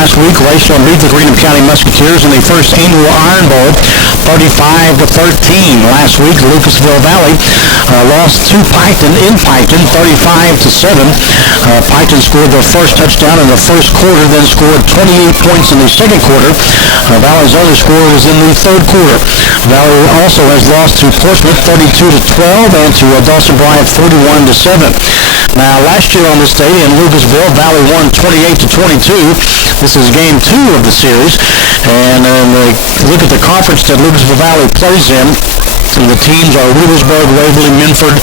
last week, Raceland beat the Greenham County Musketeers in the first annual Iron Bowl, 35-13. Last week, Lucasville Valley lost to Piketon in Piketon, 35-7. Piketon scored their first touchdown in the first quarter, then scored 28 points in the second quarter. Valley's other score was in the third quarter. Valley also has lost to Portsmouth 32-12 and to Dawson Bryant 41-7. Now, last year on this day in Lucasville, Valley won 28-22. This is game 2 of the series, and look at the conference that Lucasville Valley plays in. The teams are Wheelersburg, Waverly, Minford,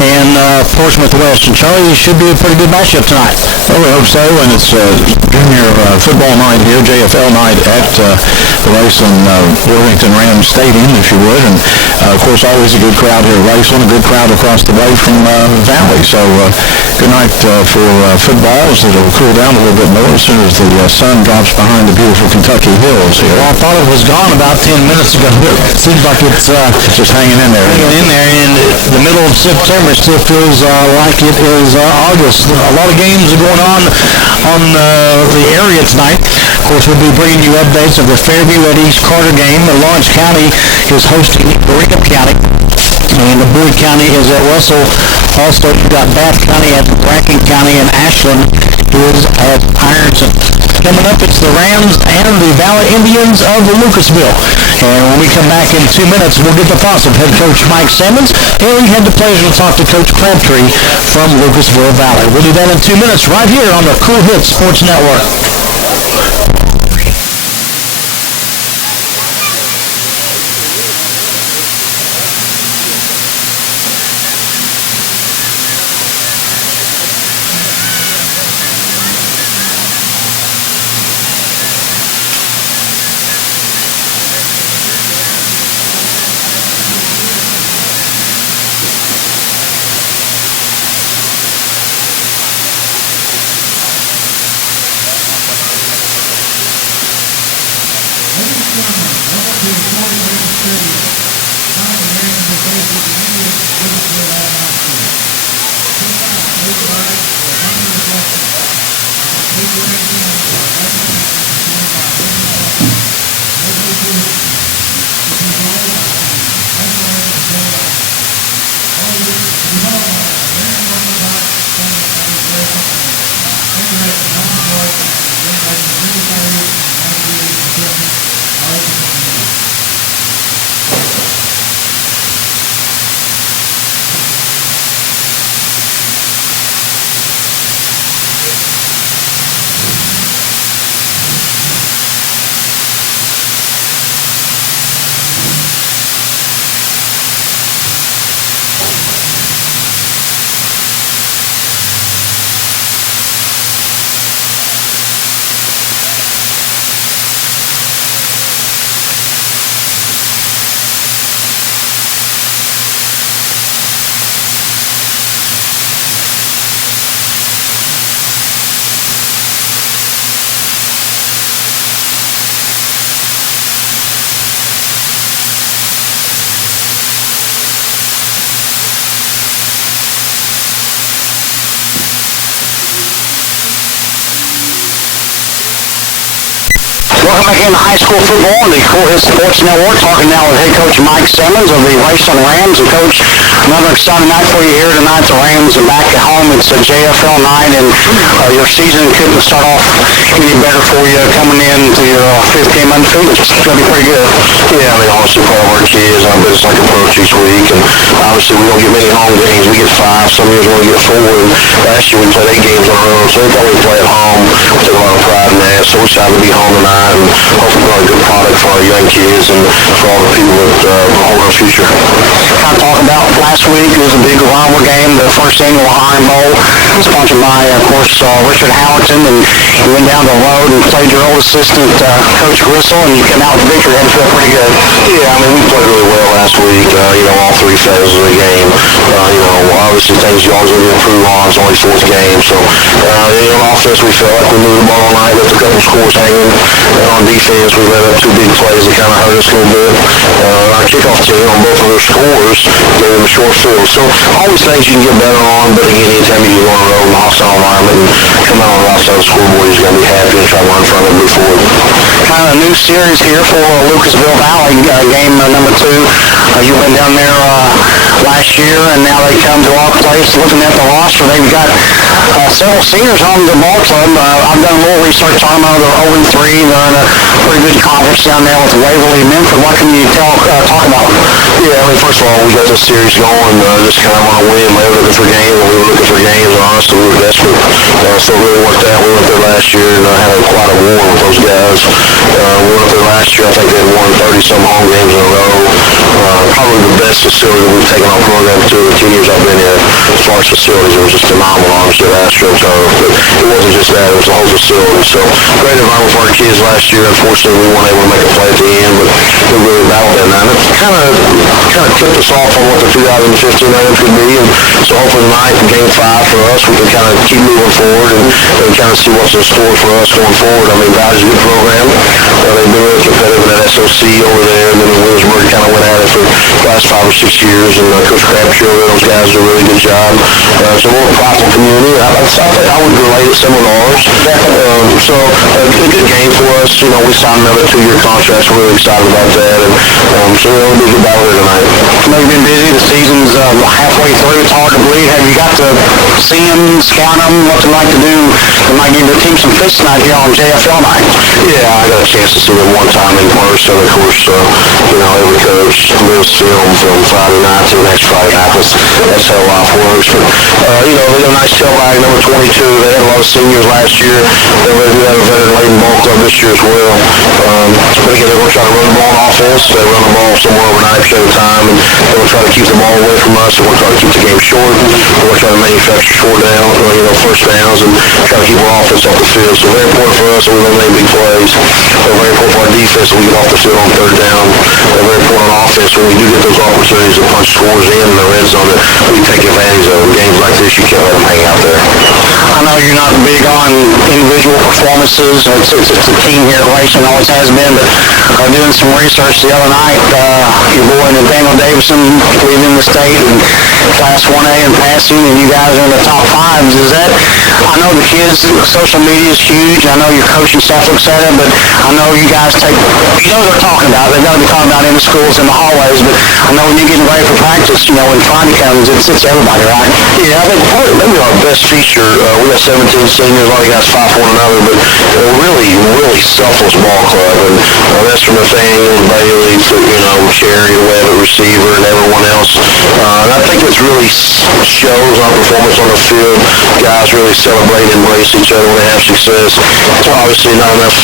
and Portsmouth West. And Charlie, this should be a pretty good matchup tonight. Well, we hope so, and it's junior football night here, JFL night at the Raceland Worthington Rams Stadium, if you would. And, of course, always a good crowd here at Raceland, a good crowd across the way from Valley. So, good night for football. It'll cool down a little bit more as soon as the sun drops behind the beautiful Kentucky hills here. Well, I thought it was gone about 10 minutes ago. It seems like it's just hanging in there. In the middle of September. It still feels like it is August. A lot of games are going on the area tonight. Of course, we'll be bringing you updates of the Fairview at East Carter game. Lawrence County is hosting Brigham County. And the Boyd County is at Russell. Also, you've got Bath County at Rankin County, and Ashland is at Ironton. Coming up, it's the Rams and the Valley Indians of Lucasville. And when we come back in 2 minutes, we'll get the thoughts of head coach Mike Simmons. And we had the pleasure to talk to Coach Crabtree from Lucasville Valley. We'll do that in 2 minutes right here on the Cool Hits Sports Network. Welcome back into high school football on the Cool Hits Sports Network. Talking now with head coach Mike Simmons of the Raceland Rams. And Coach, another exciting night for you here tonight. The Rams are back at home. It's a JFL night, and your season couldn't start off any better for you coming into your fifth game undefeated. It's going to be pretty good. Yeah, I mean, obviously part of our kids, but it's like an approach each week, and obviously we don't get many home games. We get 5, some years we only get 4, and last year we played 8 games on our own, so every time we play at home, we take a lot of pride in that, so we're excited to be home tonight, and hopefully put a good product for our young kids and for all the people that hold our future. Kind of talk about last week, it was a big rivalry game, the first annual Iron Bowl, sponsored by, of course, Richard Howerton, and you went down the road and played your old assistant, Coach Gristle, and you came out with the victory. Had to feel pretty good. Yeah, I mean, we played really well last week, all 3 phases of the game. Obviously things you always need to improve on. It's only 4th game, so, on offense we felt like we moved the ball all night, left a couple scores hanging, and on defense we let up 2 big plays that kind of hurt us a little bit. Our kickoff team on both of their scores gave them a short field, so always things you can get better on, but again, anytime you go on the road in a hostile environment and come out on the right side of the scoreboard, you're going to be happy. happy and try to learn from it and move forward. Kind of a new series here for Lucasville Valley, game number 2. You went down there last year, and now they come to our place. Looking at the roster, they've got several seniors on the ball club. I've done a little research on them. They're 0-3. They're in a pretty good conference down there with Waverly and Memphis. What can you talk about them? Yeah, I mean, first of all, we got this series going just kind of on a whim. They were looking for games, and we were looking for games, and honestly, we were desperate. So it really worked out. We went there last year and had quite a war with those guys. We went up there last year. I think they had won 30-some home games in a row. Probably the best facility we've taken our program to in the 10 years I've been here. As far as facilities, it was just phenomenal, honestly, at AstroTurf. But it wasn't just that, it was the whole facility. So great environment for our kids last year. Unfortunately, we weren't able to make a play at the end, but we really battled that night. It kind of tipped us off on what the 2015 Rams could be. And so hopefully tonight, in Game 5 for us, we can kind of keep moving forward and kind of see what's in store for us going forward. I mean, Valley's a good program. They've been really competitive in that SOC over there, and then Williamsburg kind of went at it for the last 5 or 6 years, and Coach Crabtree over there, those guys do a really good job. So we're a prideful community. I would relate it similar to ours. So a good game for us. You know, we signed another 2-year contract, so we're really excited about that, and so it'll be a good battle here tonight. I know you've been busy. The season's halfway through. It's hard to believe. Have you got to see them, scout them, what they like to do? They might give your team some fits tonight here on JFL night. Yeah, I got a chance to see them one time in person. Of course, you know, every coach lives film from Friday night to the next Friday night. That's how life works. But, you know, they got a nice tailback, number 22. They had a lot of seniors last year. They're ready to do that a veteran-laden ball club this year as well. But again, they're going to try to run the ball on offense. They run the ball somewhere over 90% of the time, and they're going to try to keep the ball away from us. They're going to try to keep the game short. They're going to try to manufacture first downs, and try to keep our offense off the field. So very important for us that we eliminate big plays. They're very important for our defense that we get off the field on third down. They're very important on offense when we do get those opportunities to punch scores in the red zone that we take advantage of. In games like this, you can't let them hang out there. I know you're not big on individual performances. It's a team here at Raceland, always has been, but doing some research the other night, your boy Nathaniel Davison leading the state in Class 1A in passing, and you guys are in the top 5s. Is that, I know the kids, social media is huge. I know your coaching staff looks at it, but I know you guys take, you know they're talking about it. They've got to be talking about it in the schools, in the hallways, but I know when you're getting ready for practice, you know, when Friday comes, it's everybody, right? Yeah, I think probably maybe our best feature, we got 17 seniors, a lot of guys fight for one another, but really selfless ball club, and that's from Nathaniel, Bailey, you know, Cherry, Webb at receiver, and everyone else. And I think it really shows our performance on the field. Guys really celebrate and embrace each other when they have success. Obviously not enough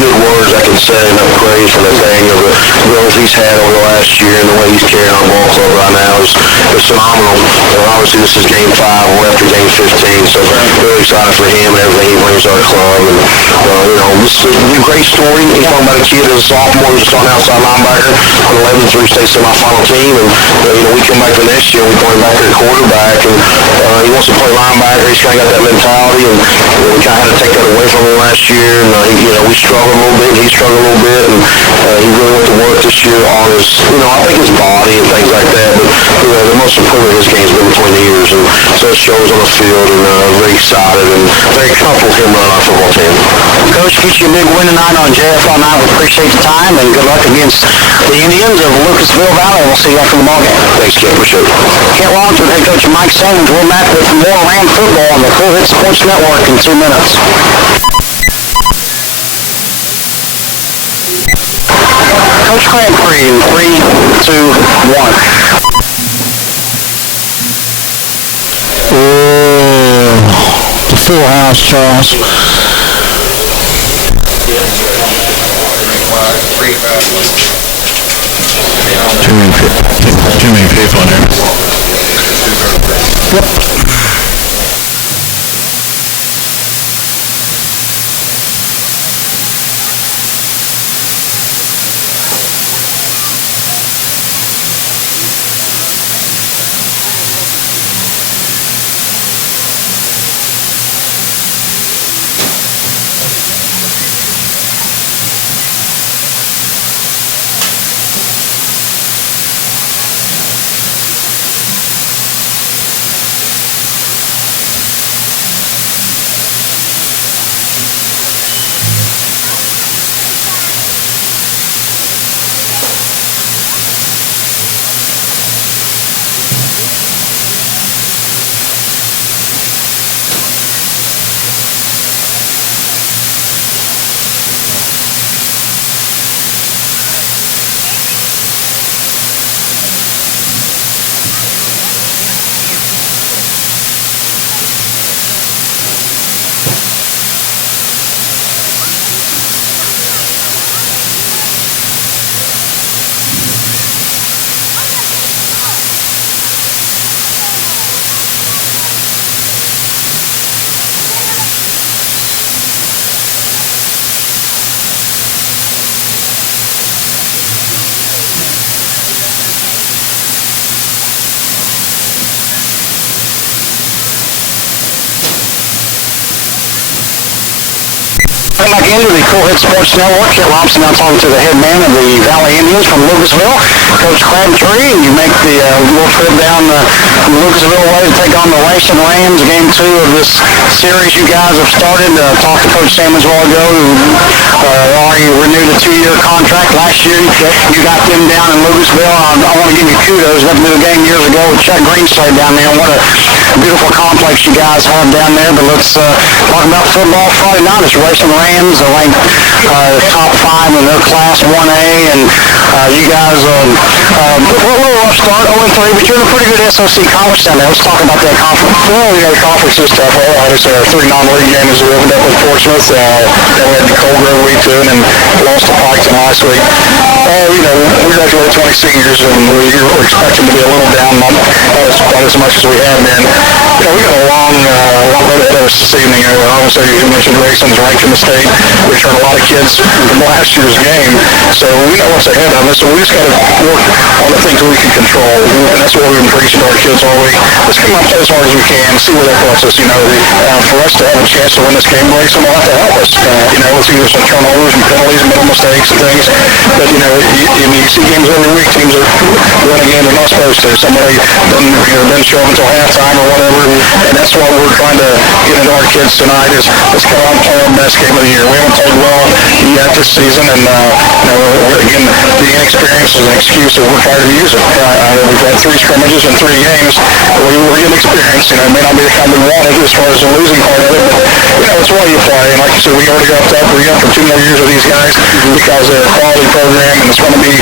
good words I can say, enough praise for Nathaniel, but the growth he's had over the last year and the way he's carrying our ball club right now is phenomenal. Obviously this is Game 5, we're after Game 15, so really excited for him and everything he brings to our club. And you know, this is a great story. He's talking about a kid as a sophomore who's just on outside linebacker on the 11-3 state semifinal team, and you know, we come back the next year, we throw him back at quarterback, and he wants to play linebacker. He's kind of got that mentality, and we kind of had to take that away from him last year. And you know, we struggled a little bit, he struggled a little bit, and he really went to work this year on his, you know, I think his body and things like that. But you know, the most important of his game has been between the ears, and so it shows on the field. And very excited and very comfortable with him running our football team. Coach, get you a big win tonight on JFL night. We appreciate the time, and good luck against the Indians of Lucasville Valley. We'll see you after the ball game. Thanks, Kent. Appreciate it. Kent Lawrence with head coach Mike Sanders. We're back with more Ram football on the Cool Hit Sports Network in 2 minutes. Coach Crabtree in 3, 2, 1. The full house, Charles. Too many people in there. Yep. Welcome back into the Cool Hit Sports Network. Kit Lobson now talking to the head man of the Valley Indians from Lucasville, Coach Crabtree. You make the little trip down from Lucasville way to take on the Raceland Rams, game 2 of this series you guys have started. Talked to Coach Sammons a while ago, who already renewed a 2-year contract. Last year, you got them down in Lucasville. I want to give you kudos. Got to do a game years ago with Chuck Greenslade down there. What a beautiful complex you guys have down there. But let's talk about football Friday night. It's Raceland Rams, ranked top 5 in their class 1A, and you guys, we'll start 0-3, but you're in a pretty good SOC conference down there. Let's talk about that conference. Well, the conference is tough. Obviously, our 3 non-league games we opened up with Portsmouth. Then we had the Cold Grove week 2, and then lost to Piketon last week. We graduated 20 seniors, and we were expecting to be a little down, not quite as much as we have been. We got a long road ahead of us this evening. Obviously, you mentioned Raceland's ranked in the state. We returned a lot of kids from last year's game, so we know what's ahead of us. So we just got to work on the things we can control, and that's what we've been preaching to our kids all week. Let's come out and play as hard as we can, see where that puts us. For us to have a chance to win this game, Raceland will have to help us. It's either some turnovers and penalties and mental mistakes and things. But you see games every week. Teams are win a game they're not supposed to. Somebody doesn't show up until halftime or whatever, and that's what we're trying to get into our kids tonight. Is let's come out and play our best game of the year. We haven't played well yet this season, and again, the inexperience is an excuse that we're trying to use it. We've had 3 scrimmages and 3 games. We're getting experience. It may not be the kind we wanted as far as the losing part of it, but it's why you play. And like you said, we already got that. We're up for 2 more years with these guys because they're a quality program, and it's going to be.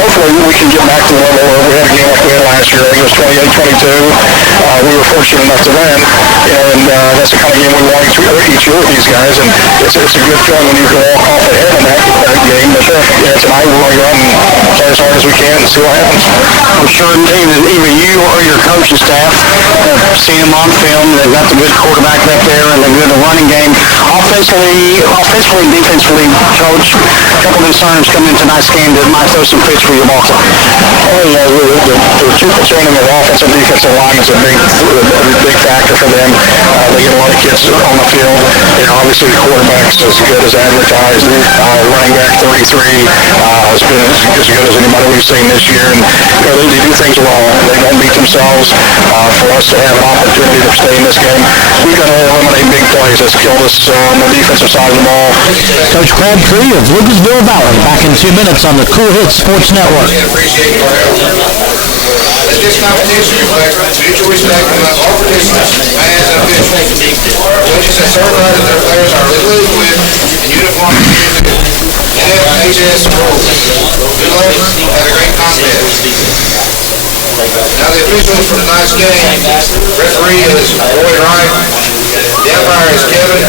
Hopefully, we can get back to the level where we had a game like we had last year. I think it was 28-22. We were fortunate enough to win, and that's the kind of game we want each year with these guys. And it's a good feeling when you can walk off ahead in that game. But tonight we're going to go out and play as hard as we can and see what happens. I'm sure either you or your coaching staff have seen them on film. They've got the good quarterback back there and the good running game. Offensively, defensively, Coach, a couple concerns coming into tonight's game that might throw some fits for your ball club. The triple training of offensive and defensive line is a big factor for them. They get a lot of kids on the field. Obviously, the quarterback's as good as advertised. Running back 33 has been as good as anybody we've seen this year. And they do things well. They don't beat themselves. For us to have an opportunity to stay in this game, we've got to eliminate big plays. That's killed us on the defensive side of the ball. Coach Crabtree of Lucasville Valley, back in 2 minutes on the Cool Hit Sports Network. This competition reflects mutual respect among all participants, fans, and officials. Coaches have certified that their players are legally equipped and uniformed to the NFHS rules. Good luck. Have a great contest. Now the officials for tonight's game. Referee is Lloyd Wright. The umpire is Kevin.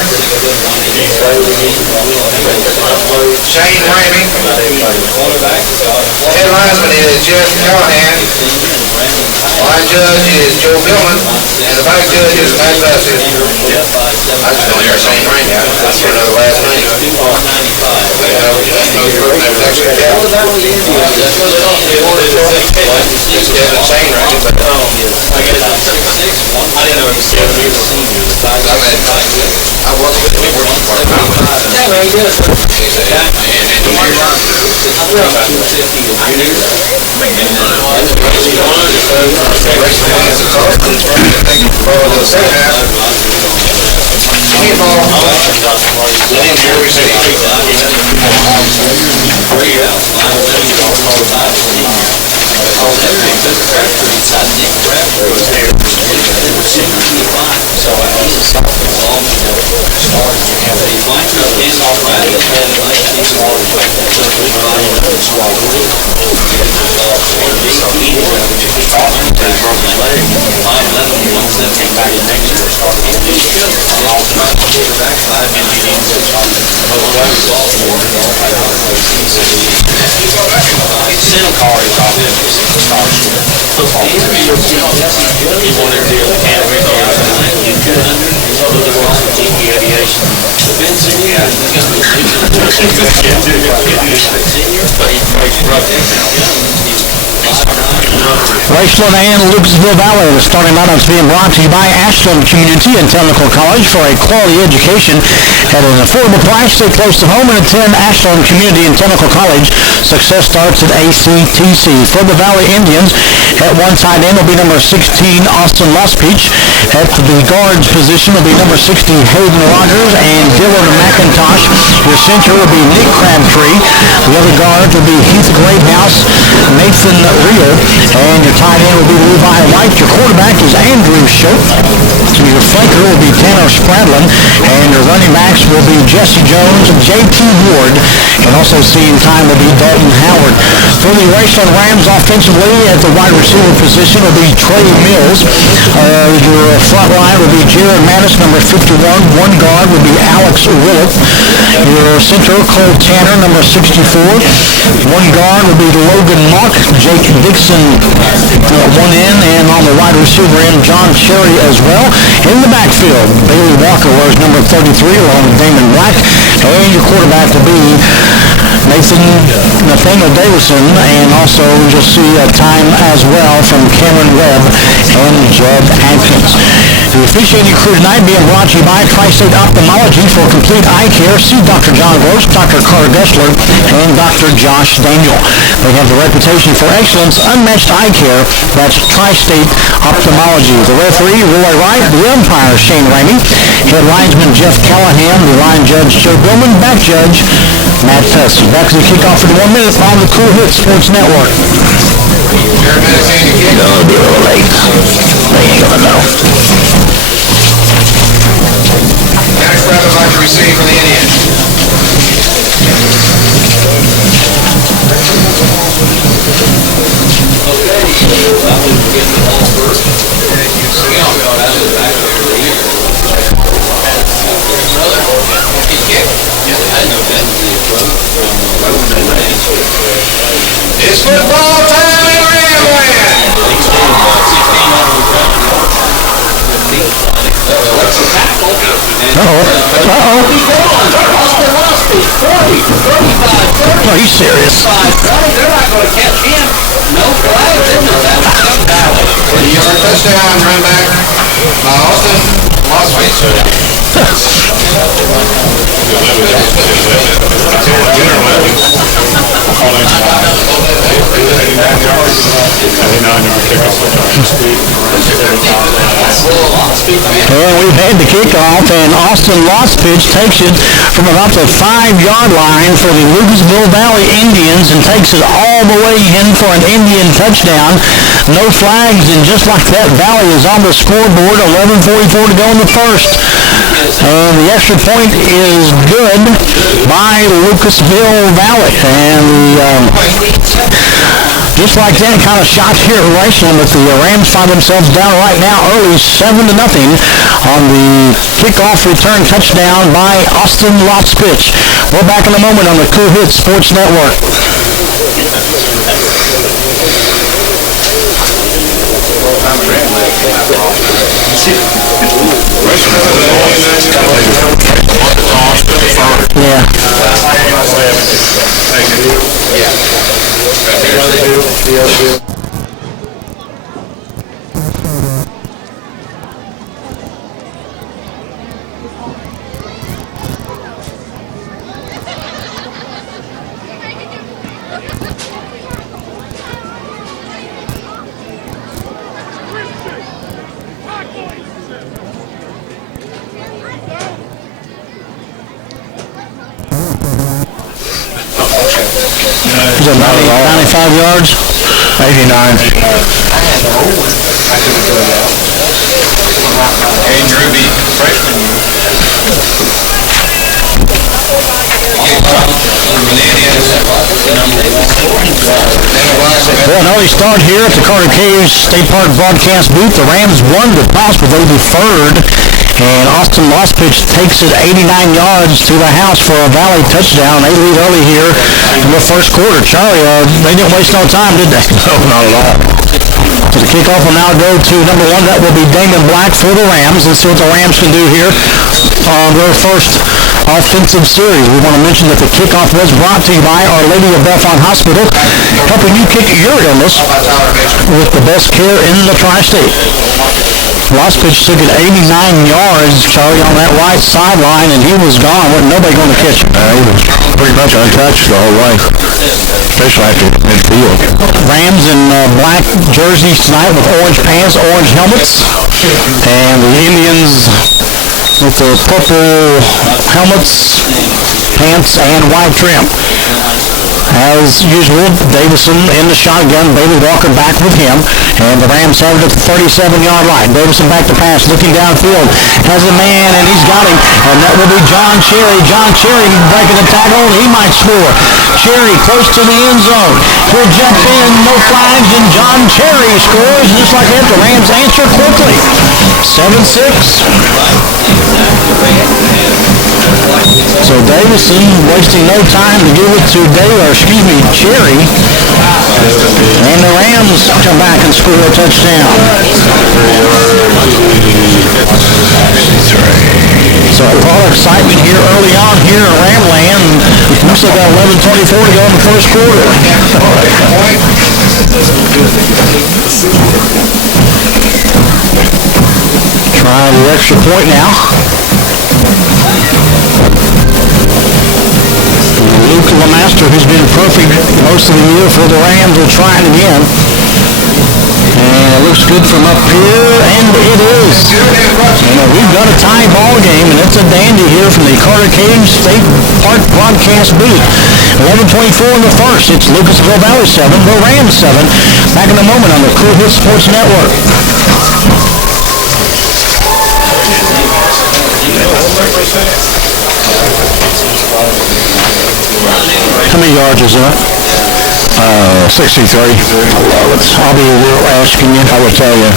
Shane Ramey. Head linesman is Jeff Callahan. Line judge is Joe Billman. And the back judge is Matt Bussett. I just don't hear Shane Ramey. That's for another last name. It's Kevin Shane Ramey, but I didn't know it was Kevin. I was with him. We worked part-time with him. Raceland and Lucasville Valley. The starting lineups being brought to you by Ashland Community and Technical College for a quality education at an affordable price. Stay close to home and attend Ashland Community and Technical College. Success starts at ACTC. For the Valley Indians, at one tight end will be number 16, Austin Lospeach. At the guards position will be number 60, Hayden Rogers and Dylan McIntosh. Your center will be Nick Crabtree. The other guards will be Heath Greathouse, Nathan Rio, and your tight end will be Levi White. Your quarterback is Andrew Schopp. Your flanker will be Tanner Spradlin, and your running backs will be Jesse Jones and J.T. Ward, and also seeing time will be Dalton Howard. For the Raceland Rams offensively, at the wide receiver position will be Trey Mills. Your front line will be Jared Mattis, number 51. One guard will be Alex Willett. Your center, Cole Tanner, number 64. One guard will be Logan Mock, Jake Dixon, one end, and on the wide receiver end, John Cherry as well. In the backfield, Bailey Walker wears number 33 along with Damon Black, and your quarterback will be Nathaniel Davison, and also you'll see a time as well from Cameron Webb and Judd Atkins. The officiating crew tonight being brought to you by Tri-State Ophthalmology. For complete eye care, see Dr. John Gross, Dr. Carter Gessler, and Dr. Josh Daniel. They have the reputation for excellence, unmatched eye care. That's Tri-State Ophthalmology. The referee, Roy Wright. The umpire, Shane Ramey. Head linesman, Jeff Callahan. The line judge, Joe Billman. Back judge, Matt Tussey. Back to the kickoff in 1 minute on the Cool Hits Sports Network. Gonna be a little late. They ain't gonna know. Next round would like to receive from the Indians. It's football time in Ramland! Are you serious? They're not going to catch him. No flags. Your touchdown run back by Austin Well, we've had the kickoff, and Austin Lospeach takes it from about the 5-yard line for the Lucasville Valley Indians and takes it all the way in for an Indian touchdown. No flags, and just like that, Valley is on the scoreboard. 11:44 to go in the first. And the extra point is good by Lucasville Valley. And just like that, kind of shot here at Raceland, but the Rams find themselves down right now early, 7-0 on the kickoff return touchdown by Austin Lospeach. We're back in a moment on the Cool Hits Sports Network. Yeah. Is it 95 yards? 89. Andrew B. freshman year. Well, an early start here at the Carter Caves State Park broadcast booth. The Rams won the toss, but they deferred. And Austin Lospeach takes it 89 yards to the house for a Valley touchdown. They lead early here in the first quarter. Charlie, they didn't waste no time, did they? No, not at all. So the kickoff will now go to number 1. That will be Damon Black for the Rams. Let's see what the Rams can do here on their first offensive series. We want to mention that the kickoff was brought to you by Our Lady of Bellefonte Hospital, helping you kick your illness with the best care in the tri-state. Last pitch took it 89 yards, Charlie, on that right sideline, and he was gone. Wasn't nobody going to catch him. He was pretty much untouched the whole way, especially after midfield. Rams in black jerseys tonight with orange pants, orange helmets, and the Indians with the purple helmets, pants, and white trim. As usual, Davison in the shotgun, Bailey Walker back with him, and the Rams have it at the 37-yard line. Davison back to pass, looking downfield, has a man, and he's got him, and that will be John Cherry. John Cherry breaking the tackle, he might score. Cherry close to the end zone. He'll jump in, no flags, and John Cherry scores. Just like that, the Rams answer quickly. 7-6. So Davison wasting no time to give it to Cherry. And the Rams come back and score a touchdown. So a lot of excitement here early on here in Ramland. We still got 11:24 to go in the first quarter. Try the extra point now. Luke Lemaster, who's been perfect most of the year for the Rams, will try it again. And it looks good from up here, and it is. We've got a tie ball game, and it's a dandy here from the Carter Cage State Park broadcast booth. 11:24 in the first. It's Lucasville Valley 7, the Rams 7. Back in a moment on the Cool Hit Sports Network. How many yards is that? 63. I'll be asking you. I will tell you.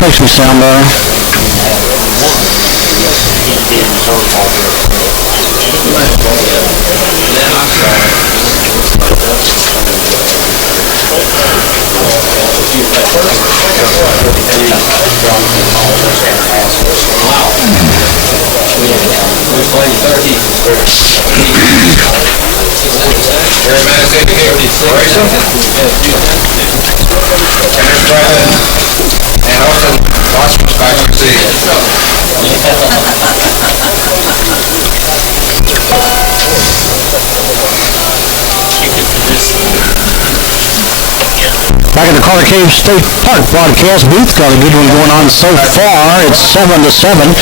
Makes me sound better. And also, Washington's back on the scene. Back in the Carter Cave State Park broadcast booth. Got a good one going on so far. It's 7-7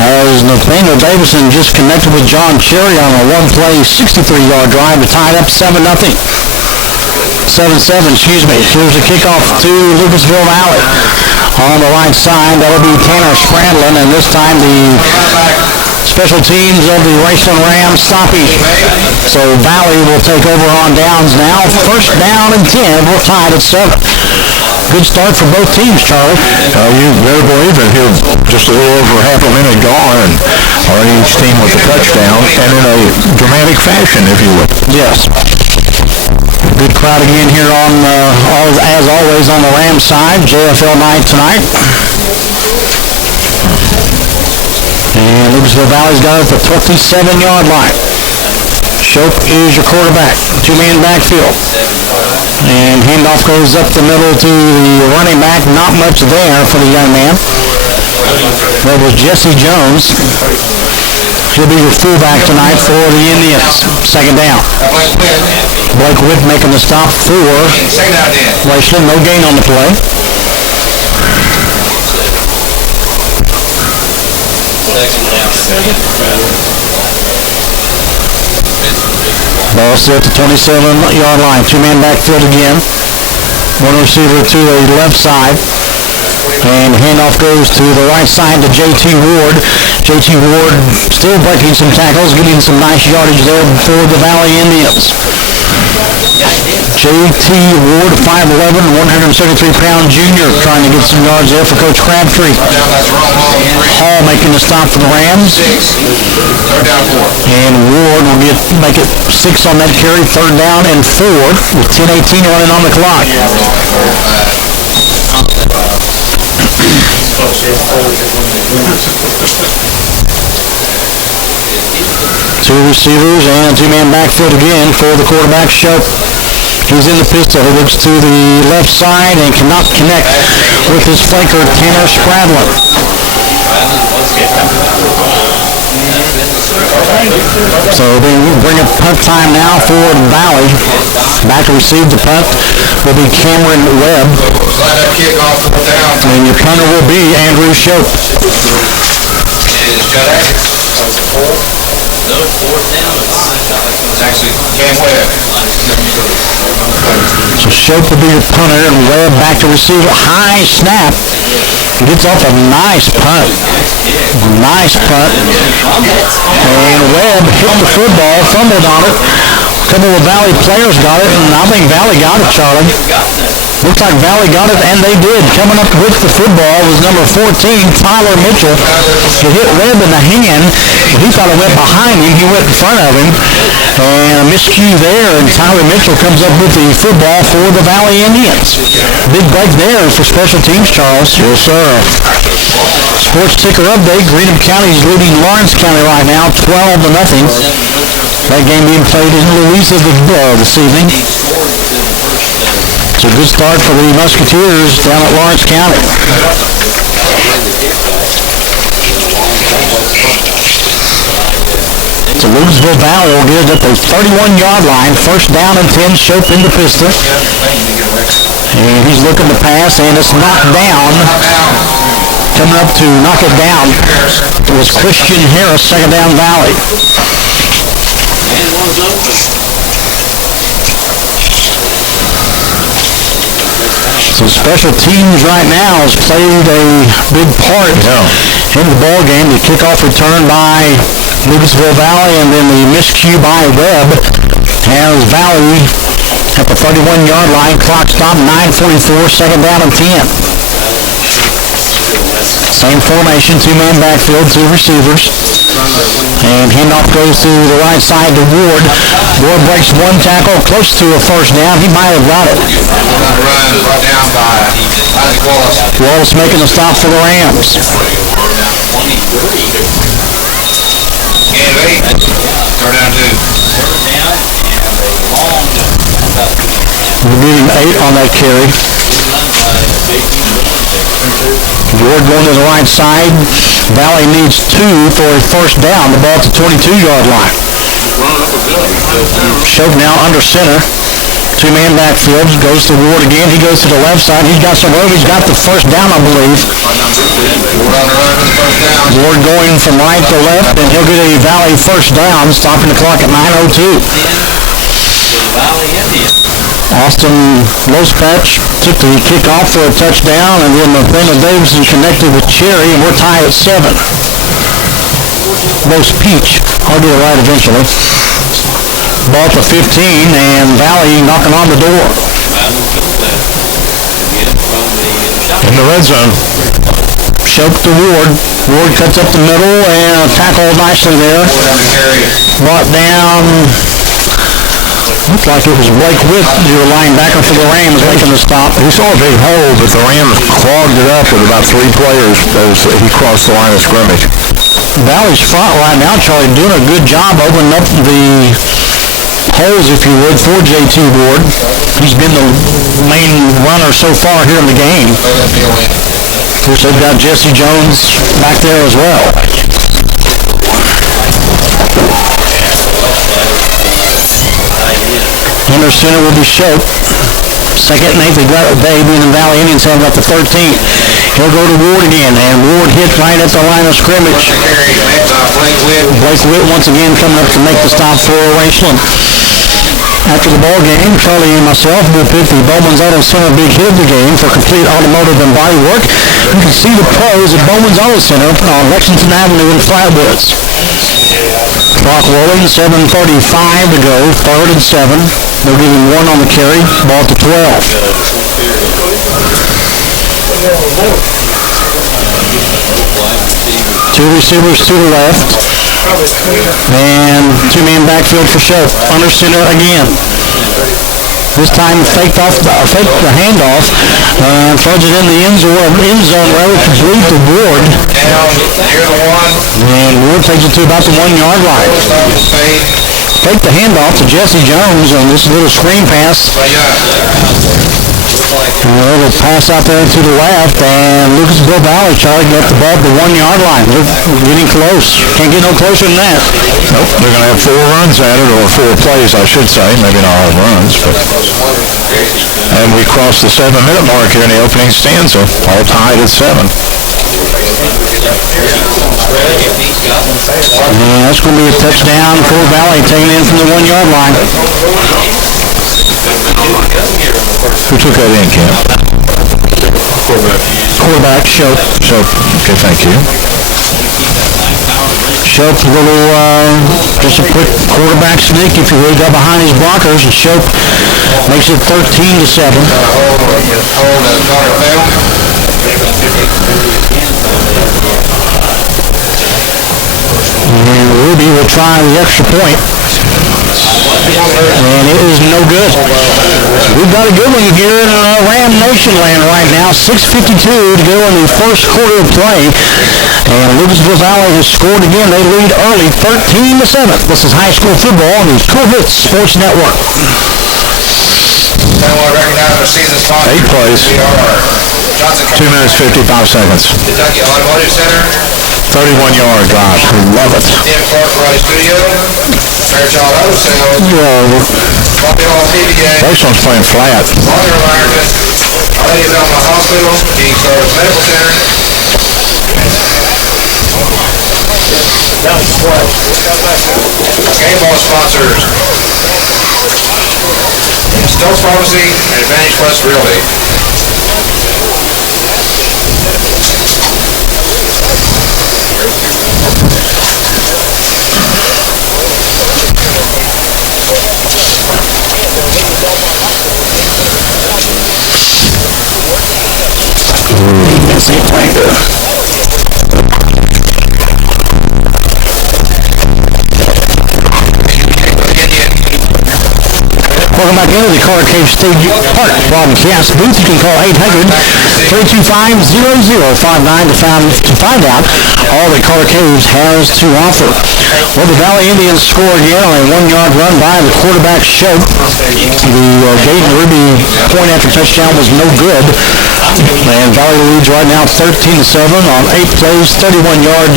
as Nathaniel Davison just connected with John Cherry on a one-play 63-yard drive to tie it up 7-0. 7-7, excuse me. Here's a kickoff to Lucasville Valley. On the right side, that'll be Tanner Spradlin, and this time the special teams of the Raceland Rams stopping. So Valley will take over on downs now. First down and 10. We're tied at 7. Good start for both teams, Charlie. You better believe it. Here, just a little over half a minute gone, and already each team with a touchdown, and in a dramatic fashion, if you would. Yes. Good crowd again here on, as always, on the Rams side. JFL night tonight. And Lucasville Valley's got it at the 27-yard line. Shope is your quarterback. Two-man backfield. And handoff goes up the middle to the running back. Not much there for the young man. That was Jesse Jones. He'll be your fullback tonight for the Indians. Second down. Blake Witt making the stop for Raceland. No gain on the play. Ball still at the 27-yard line. Two-man backfield again. One receiver to the left side. And handoff goes to the right side to J.T. Ward. J.T. Ward still breaking some tackles, getting some nice yardage there for the Valley Indians. J.T. Ward, 5'11", 173-pound junior, trying to get some yards there for Coach Crabtree. Hall making the stop for the Rams. And Ward will make it 6 on that carry, third down and 4 with 10:18 running on the clock. Two receivers and two-man backfield again for the quarterback, Shope. He's in the pistol. He looks to the left side and cannot connect with his flanker, Tanner Spradlin. So they bring up punt time now for Valley. Back to receive the punt will be Cameron Webb. Kickoff, fourth down. And your punter will be Andrew Shope. Is Judd Atkins. No, fourth down. It's actually Cam Webb. So Shope will be your punter and Webb back to receiver. High snap. Gets off a nice punt. Nice punt. And Webb hit the football, fumbled on it. A couple of Valley players got it, and I think Valley got it, Charlie. Looks like Valley got it, and they did. Coming up with the football was number 14, Tyler Mitchell. He hit Webb in the hand, but he thought it went behind him. He went in front of him, and a miscue there, and Tyler Mitchell comes up with the football for the Valley Indians. Big break there for special teams, Charles. Yes, sir. Sports ticker update. Greenham County is leading Lawrence County right now, 12-0. That game being played in Lucasville this evening. It's a good start for the Musketeers down at Lawrence County. So Lucasville Valley will get it at the 31-yard line. First down and 10, Shope in the pistol. And he's looking to pass, and it's knocked down. Coming up to knock it down was Christian Harris, second down Valley. So special teams right now has played a big part in the ball game. The kickoff return by Lucasville Valley, and then the miscue by Webb has Valley at the 31-yard line. Clock stop, 9:44, second down and 10. Same formation, two-man backfield, two receivers. And handoff goes to the right side to Ward. Ward breaks one tackle, close to a first down. He might have got it. Run brought down by Isaac Wallace. Wallace making a stop for the Rams. Gain of 8. Third down 2. We're getting 8 on that carry. Ward going to the right side. Valley needs 2 for a first down. The ball at the 22-yard line. Shope now under center. Two-man backfield. Goes to Ward again. He goes to the left side. He's got some room. He's got the first down, I believe. Ward going from right to left, and he'll get a Valley first down, stopping the clock at 9:02. Austin Lospatch took the kickoff for a touchdown, and then Nathaniel Davidson connected with Cherry, and we're tied at 7. Los Peach, I'll get it right eventually. Ball to 15, and Valley knocking on the door. In the red zone. Shope to Ward. Ward cuts up the middle and tackled nicely there. Brought down. Looked like it was Blake Witt, your linebacker for the Rams, making the stop. He saw a big hole, but the Rams clogged it up with about 3 players as he crossed the line of scrimmage. Valley's front right now, Charlie, doing a good job opening up the holes, if you would, for JT Ward. He's been the main runner so far here in the game. Of course, they've got Jesse Jones back there as well. Under center will be Shope. Second and 8, they being the Valley Indians have up to 13. He'll go to Ward again, and Ward hit right at the line of scrimmage. Blake Witt once again coming up to make the stop for Raceland. After the ball game, Charlie and myself will pick the Bowman's Auto Center Big Hit of the game for complete automotive and body work. You can see the pros at Bowman's Auto Center on Lexington Avenue in Flatwoods. Clock rolling, 7:35 to go, third and 7. They'll give him 1 on the carry, ball to 12. Two receivers to the left. And two-man backfield for Shope. Under center again. This time faked the handoff and throws it in the end zone rather complete to Ward. Down near the one. And Ward takes it to about the 1 yard line. Faked the handoff to Jesse Jones on this little screen pass. And a little pass out there to the left, and Lucasville Valley trying to get the ball to the 1 yard line. They're getting close. Can't get no closer than that. Nope, they're going to have 4 runs at it, or 4 plays, I should say. Maybe not all runs, but... And we crossed the 7-minute mark here in the opening stanza, all tied at 7. And that's going to be a touchdown for Valley, taken in from the 1 yard line. Who took that in, Cam? Quarterback, Shope. Okay, thank you. Shope, a little, just a quick quarterback sneak, if you will, got behind his blockers, and Shope makes it 13-7. And Ruby will try the extra point. And it is no good. We've got a good one here in Ram Nation land right now. 6:52 to go in the first quarter of play. And Lucasville Valley has scored again. They lead early, 13-7. This is high school football on the Cool Hits Sports Network. I want to recognize our season sponsor. 8 plays. 2 minutes, 55 seconds. Kentucky Automotive Center. 31-yard drive. Love it. Dan Clark Karate Studio. Fairchild Auto Sales. Bobby Hall PBA. This one's playing flat. Water Environment. Our Lady of Alma Hospital. King Stars Medical Center. Game ball sponsors. Stokes Pharmacy and Advantage Plus Realty. Welcome back into the Carter Cave State Park Problem Kiosk booth. You can call 800-325-0059 to find out all that Carter Caves has to offer. Well, the Valley Indians score again on a 1 yard run by the quarterback Shope. The Gaten Ruby point after touchdown was no good. And Valley leads right now 13-7 on 8 plays, 31-yard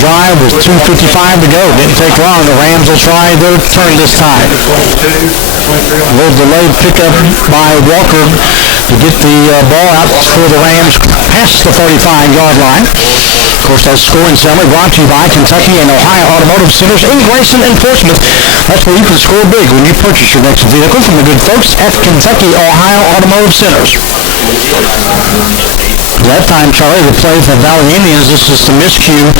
drive with 2:55 to go. Didn't take long. The Rams will try their turn this time. A little delayed pickup by Walker to get the ball out for the Rams past the 35-yard line. Of course, that scoring summary brought to you by Kentucky and Ohio Automotive Centers in Grayson and Portsmouth. That's where you can score big when you purchase your next vehicle from the good folks at Kentucky Ohio Automotive Centers. That time, Charlie, the play for Valley Indians, this is the miscue.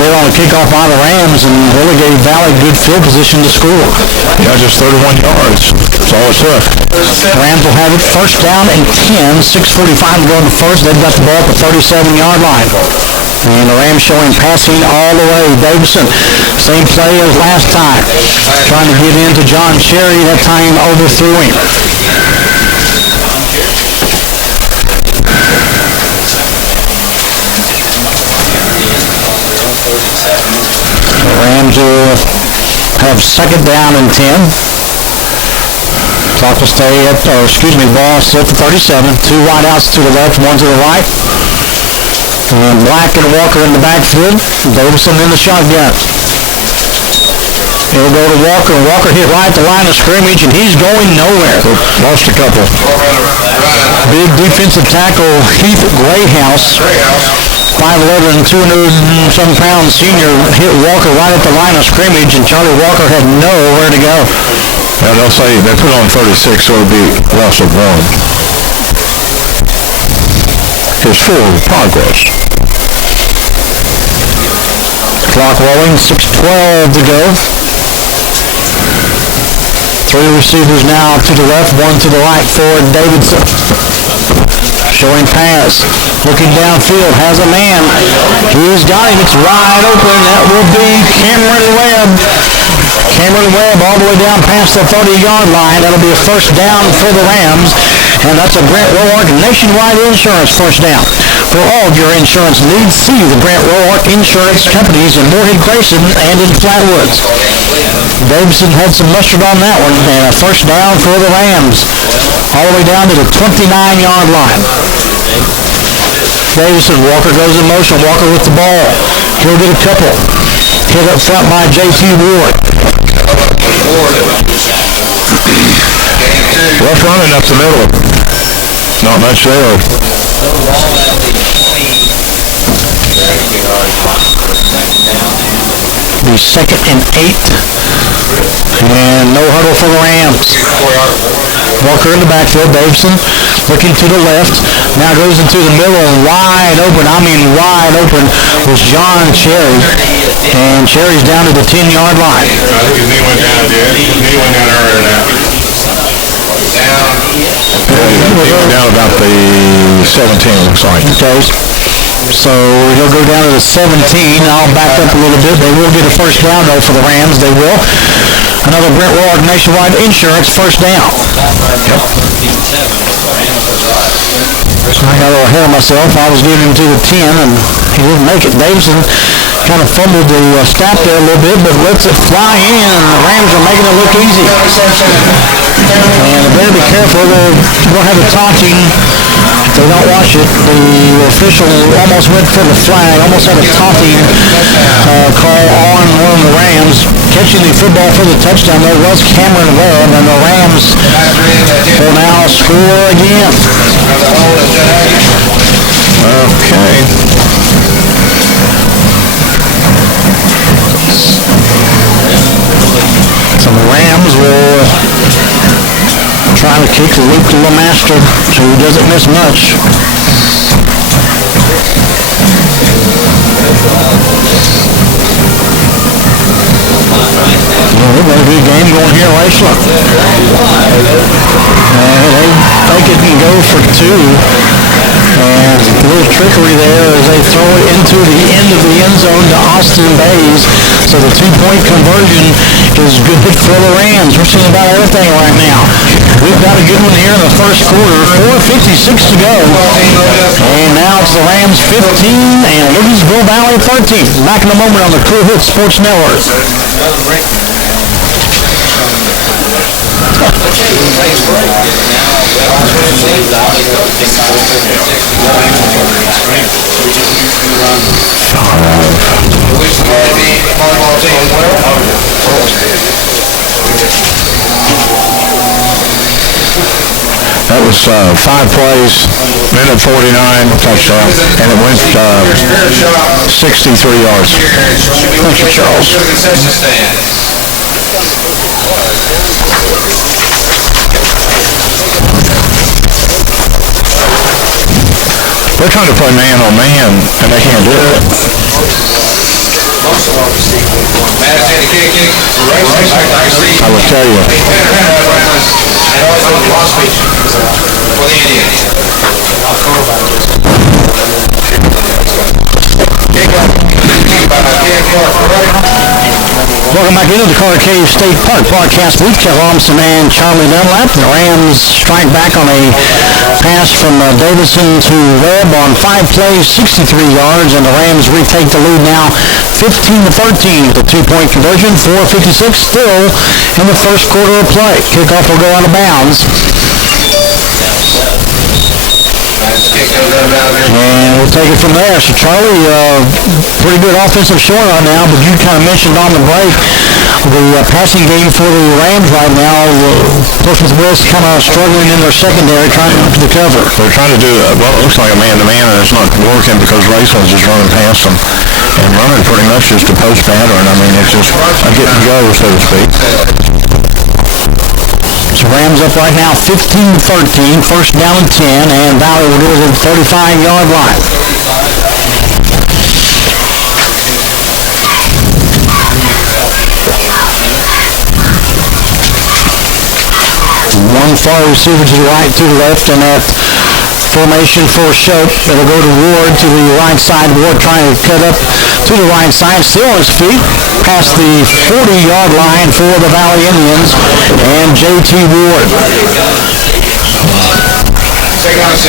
They're on a kickoff by the Rams and really gave Valley good field position to score. Yeah, just 31 yards. That's all it took. The Rams will have it first down and 10, 6:45 to go in the first. They've got the ball at the 37-yard line. And the Rams showing passing all the way. Davison, same play as last time. Trying to get into John Cherry. That time overthrew him. The Rams will have second down and 10. Clock will stay at, ball still at the 37. 2 wideouts to the left, 1 to the right. And Black and Walker in the backfield. Davison in the shotgun. He'll go to Walker. Walker hit right at the line of scrimmage, and he's going nowhere. Lost a couple. Big defensive tackle Heath Grayhouse. 5'11", 200-some pound senior hit Walker right at the line of scrimmage, and Charlie Walker had nowhere to go. Yeah, they'll say they put on 36, so it'll be loss of 1. His full progress. Clock rolling, 6:12 to go. 3 receivers now to the left, 1 to the right for Davidson. Showing pass, looking downfield, has a man. He's got him, it's wide open. That will be Cameron Webb. Cameron Webb all the way down past the 30-yard line. That'll be a first down for the Rams. And that's a Brent Roark Nationwide Insurance first down. For all of your insurance needs, see the Brent Roark Insurance Companies in Moorhead Grayson and in Flatwoods. Davidson had some mustard on that one, and a first down for the Rams. All the way down to the 29-yard line. Davidson, Walker goes in motion. Walker with the ball. He'll get a couple. Hit up front by J.T. Ward. Rough running up the middle. Not much there. The 2nd and 8. And no huddle for the Rams. Walker in the backfield. Davidson looking to the left. Now goes into the middle and wide open was John Cherry. And Cherry's down to the 10-yard line. I think his knee went down, dude. His knee went down earlier than that. He went down about the 17, looks like. Okay. So he'll go down to the 17. I'll back up a little bit. They will get a first down, though, for the Rams. They will. Another Brent Roark Nationwide Insurance first down. Yep. I got a little ahead of myself. I was giving him to the 10, and he didn't make it. Davidson kind of fumbled the snap there a little bit, but lets it fly in, and the Rams are making it look easy. And they better be careful. They're going to have a taunting. If they don't watch it, the official almost went for the flag, almost had a taunting call on one of the Rams. Catching the football for the touchdown there was Cameron Webb, and the Rams will now score again. Okay. So the Rams will try to kick Luke LeMaster, so he doesn't miss much. Well, we've got a good game going here at Raceland. They think it can go for two. And a little trickery there as they throw it into the end of the end zone to Austin Bays. So the two-point conversion is good for the Rams. We're seeing about everything right now. We've got a good one here in the first quarter. 4:56 to go. And now it's the Rams 15 and Lucasville Valley 13. Back in a moment on the Cool Hit Sports Network. That was 5 plays, minute 49, touchdown, and it went 63 yards. Thank you, Charles. They're trying to play man on man, and they can't do it. I will tell you. Welcome back into the Carter Cave State Park broadcast with Kel Thompson and Charlie Dunlap. The Rams strike back on a pass from Davidson to Webb on 5 plays, 63 yards, and the Rams retake the lead now 15-13 with a 2-point conversion. 4:56 still in the first quarter of play. Kickoff will go out of bounds. And we'll take it from there. So Charlie, pretty good offensive showing right now, but you kind of mentioned on the break the passing game for the Rams right now. Portsmouth West kind of struggling in their secondary, trying to get to the cover. They're trying to do, well, it looks like a man-to-man, and it's not working because Raceland's just running past them. And running pretty much just a post pattern. I mean, it's just a get and go, so to speak. So Rams up right now 15-13, first down and 10, and Valley will do it at the 35-yard line. One far receiver to the right, to the left, and at formation for Shope. It'll go to Ward to the right side. Ward trying to cut up to the right side. Still on his feet. Past the 40-yard line for the Valley Indians. And J.T. Ward. Second on 6.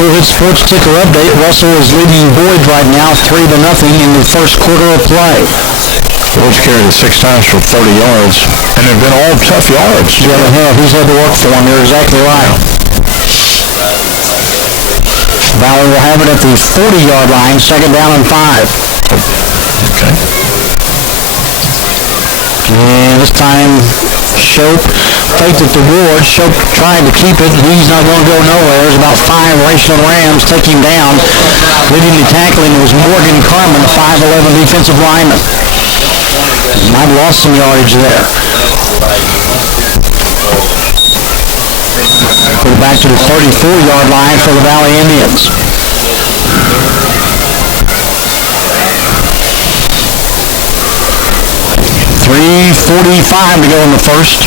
Cool Hit Sports Ticker Update. Russell is leading Boyd right now 3-0 in the first quarter of play. Boyd's carried it 6 times for 30 yards, and they've been all tough yards. Yeah, they have. He's had to work for him. You're exactly right. Valley will have it at the 40-yard line, second down and 5. Okay. And this time, Shope faked it to Ward. Shope trying to keep it. He's not going to go nowhere. There's about 5 Raceland Rams take him down. Leading the tackling was Morgan Carmen, a 5'11 defensive lineman. I've lost some yardage there. Put it back to the 34-yard line for the Valley Indians. .345 to go in the first.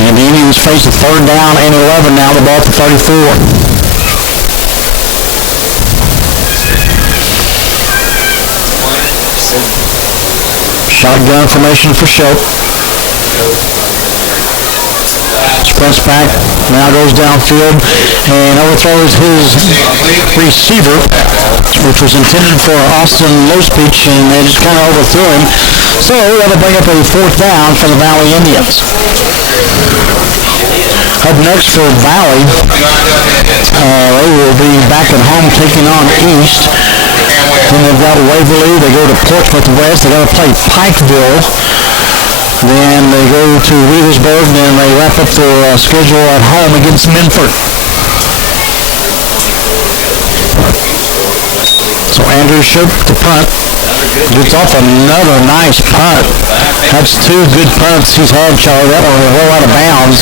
And the Indians face a third down and 11 now. The ball at the 34. Shotgun formation for Shope. Sprints back, now goes downfield and overthrows his receiver, which was intended for Austin Lospeach, and they just kind of overthrew him. So that'll bring up a fourth down for the Valley Indians. Up next for Valley, they will be back at home taking on East. Then they've got Waverly, they go to Portsmouth West, they got to play Pikeville. Then they go to Wheelersburg, and then they wrap up their schedule at home against Minford. So Andrew Shope to punt. Gets off another nice punt. That's 2 good punts he's had, Charlie. That one was a whole lot of bounds.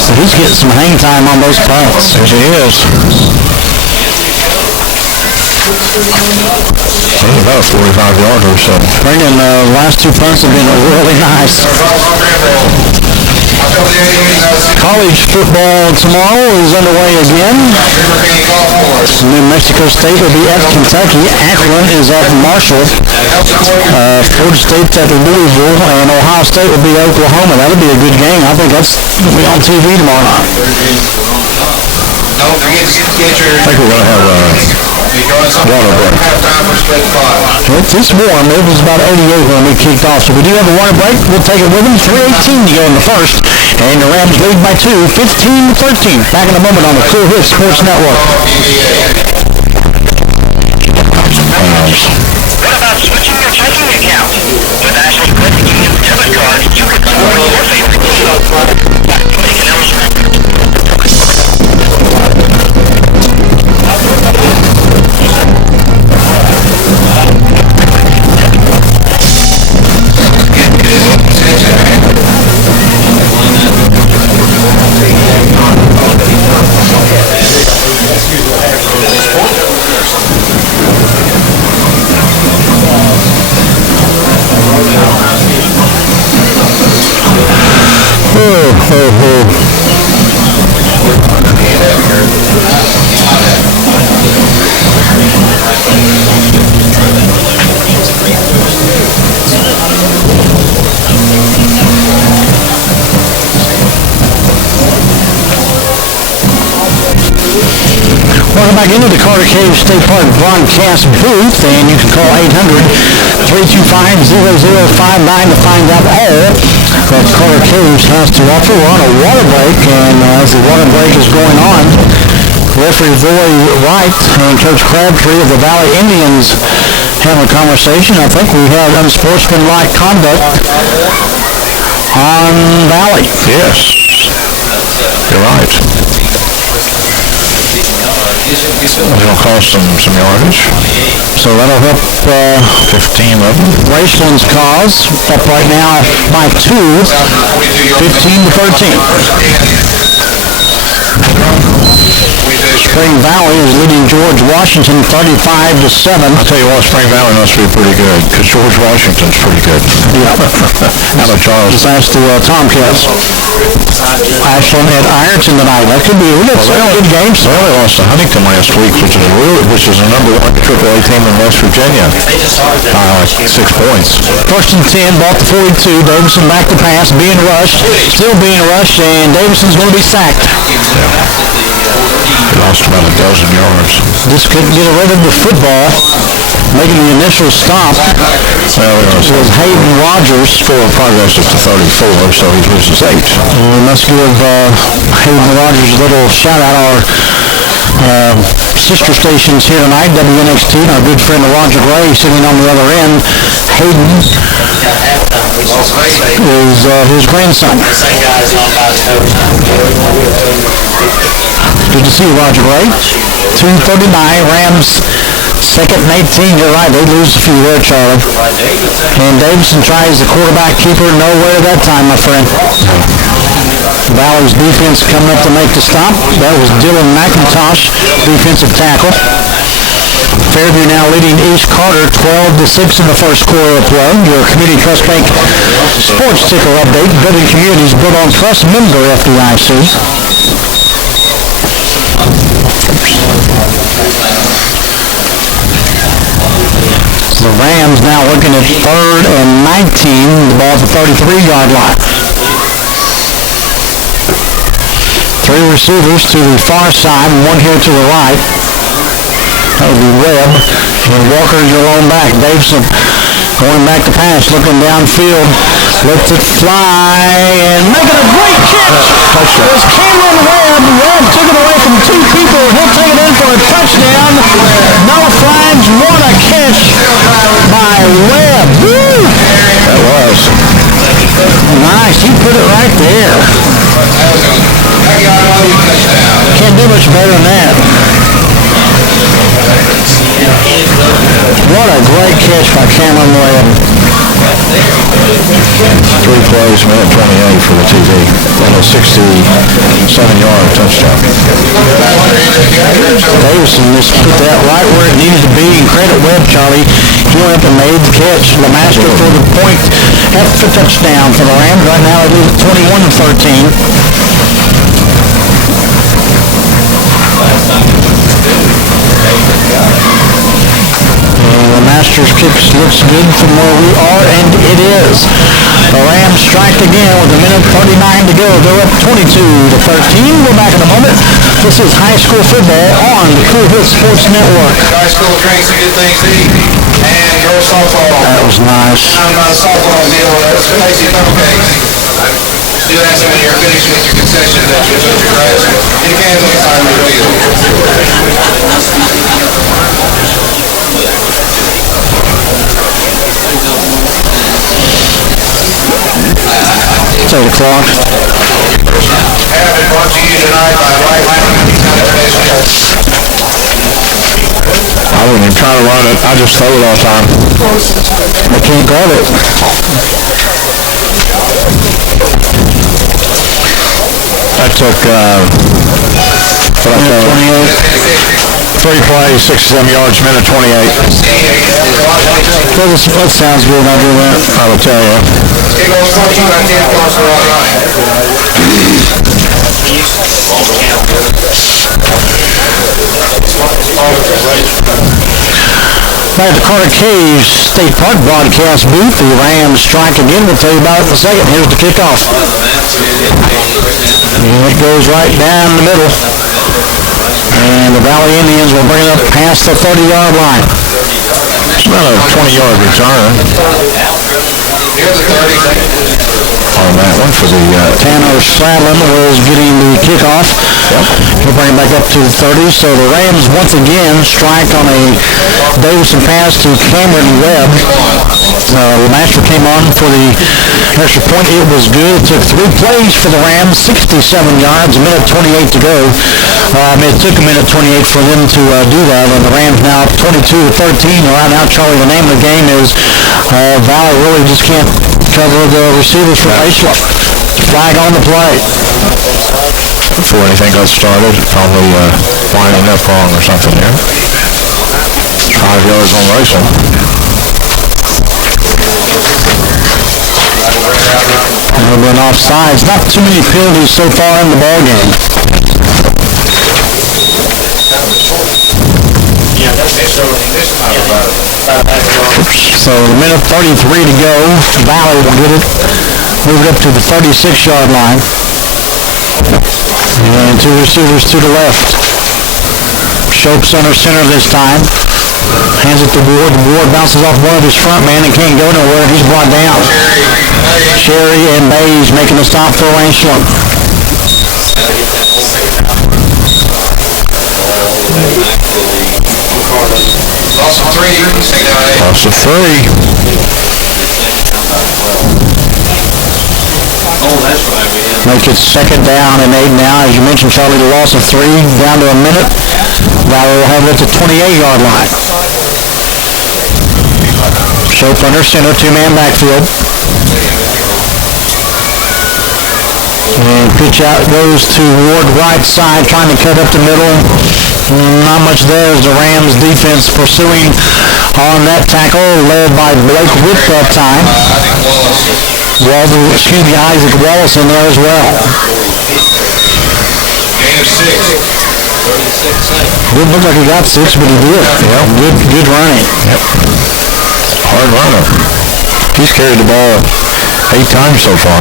So he's getting some hang time on those punts. Yes, he is. About a 45-yarder or so. Bringing the last 2 punts have been really nice. College football tomorrow is underway again. New Mexico State will be at Kentucky. Akron is at Marshall. Florida State's at Louisville, and Ohio State will be at Oklahoma. That'll be a good game. I think that's going to be on TV tomorrow night. Don't forget to get your... I think we're going to have a water break. It's warm. It was about 88 when we kicked off, so we do have a water break. We'll take it with them. 3:18 to go in the first, and the Rams lead by 2, 15-13. Back in a moment on the Cool Hit Sports Network. What about switching your checking account? With Ashley Credit Union's debit card, you can support your favorite team. Make an eligible. Welcome back into the Carter Cave State Park broadcast booth, and you can call 800-325-0059 to find out all that Carter Caves has to offer. We're on a water break, and as the water break is going on, referee Roy Wright and Coach Crabtree of the Valley Indians having a conversation. I think we had unsportsmanlike conduct on Valley. Yes, you're right. It'll cost them some yardage. So that'll help 15 of them. Raceland's cause up right now by 2, 15-13. Spring Valley is leading George Washington 35-7. I'll tell you what, Spring Valley must be pretty good, because George Washington's pretty good. Out of Charles. That's the Tomcats. Ashland at Ironton tonight. That could be a good game. Well, they lost to Huntington last week, which is the number 1 AAA team in West Virginia. By like 6 points. First and 10, ball to 42. Davidson back to pass, being rushed, still being rushed, and Davidson's going to be sacked. He lost about a dozen yards. Just couldn't get rid of the football. Making the initial stop was Hayden Rogers. Forward progress is to 34, so he loses 8. We must give Hayden Rogers a little shout-out. Our sister stations here tonight, WNXT, and our good friend Roger Gray sitting on the other end. Hayden is his grandson. Good to see you, Roger Gray. 2:39, Rams second and 18. You're right, they lose a few there, Charlie. And Davidson tries the quarterback keeper nowhere that time, my friend. Valley's defense coming up to make the stop. That was Dylan McIntosh, defensive tackle. Fairview now leading East Carter 12-6 in the first quarter of play. Your Community Trust Bank sports ticker update. Building communities built on trust, member FDIC. The Rams now looking at 3rd and 19. The ball at the 33-yard line. 3 receivers to the far side, 1 here to the right. That would be Webb. And Walker's your lone back. Davidson going back to pass, looking downfield. Lets it fly and making a great catch. It's Cameron Webb. Webb took it away from 2 people. He'll take it in for a touchdown. No flags. What a catch by Webb. Woo! That was. Nice. He put it right there. Can't do much better than that. What a great catch by Cameron Webb. 3 plays, minute 28 for the TD. And a 67-yard touchdown. Davison just put that right where it needed to be. And credit Webb, Charlie. He went up and made the catch. The master for the point after touchdown for the Rams. Right now it is 21-13. The Masters kicks looks good from where we are, and it is. The Rams strike again with a minute 39 to go. They're up 22-13. We're back in a moment. This is high school football on the Cool Hill Sports Network. High school drinks and good things to eat. And girls softball. That was nice. I'm not a softball deal. That's crazy cupcakes. Do that so when you're finished with your concession that you put your grass. You can't look at the deal. It's 8 o'clock. Have been brought to you tonight by I wouldn't even try to run it. I just throw it all the time. I can't guard it. That took, 3 plays, 67 yards, minute 28. That sounds good. I'll do that. I will tell you. Kickoff 14 on 10 points for all right. Back at the Carter Caves State Park broadcast booth, the Rams strike again. We'll tell you about it in a second. Here's the kickoff. And it goes right down the middle. And the Valley Indians will bring it up past the 30-yard line. It's about a 20-yard return. Here's the 30. On that one for the Tanner Sadlin was getting the kickoff. He'll bring it back up to the 30. So the Rams once again strike on a Davison pass to Cameron Webb. The master came on for the extra point. It was good. It took 3 plays for the Rams, 67 yards, a minute 28 to go. It took a minute 28 for them to do that, and the Rams now up 22-13. Right now, Charlie, the name of the game is Valley really just can't cover the receivers for Raceland. Flag on the play. before anything got started. Probably winding up wrong or something there. 5 yards on Raceland. There have been offsides. Not too many penalties so far in the ball game. So a minute 33 to go. Valley will get it. Move it up to the 36-yard line. And 2 receivers to the left. Shope's under center this time. Hands it to Ward. Ward bounces off one of his front men and can't go nowhere. He's brought down. Sherry and Bays making a stop for Raceland. Loss of 3. Loss of 3. Make it 2nd down and 8 now. As you mentioned, Charlie, the loss of 3 down to a minute. Valley will have it at the 28-yard line. Shope under center, 2-man backfield. And pitch out goes to Ward right side, trying to cut up the middle. Not much there as the Rams defense pursuing on that tackle, led by Blake Whip that time. Isaac Wallace in there as well. Gain of 6. Didn't look like he got 6, but he did. Yeah, Good running. Yep. Hard runner. He's carried the ball 8 times so far.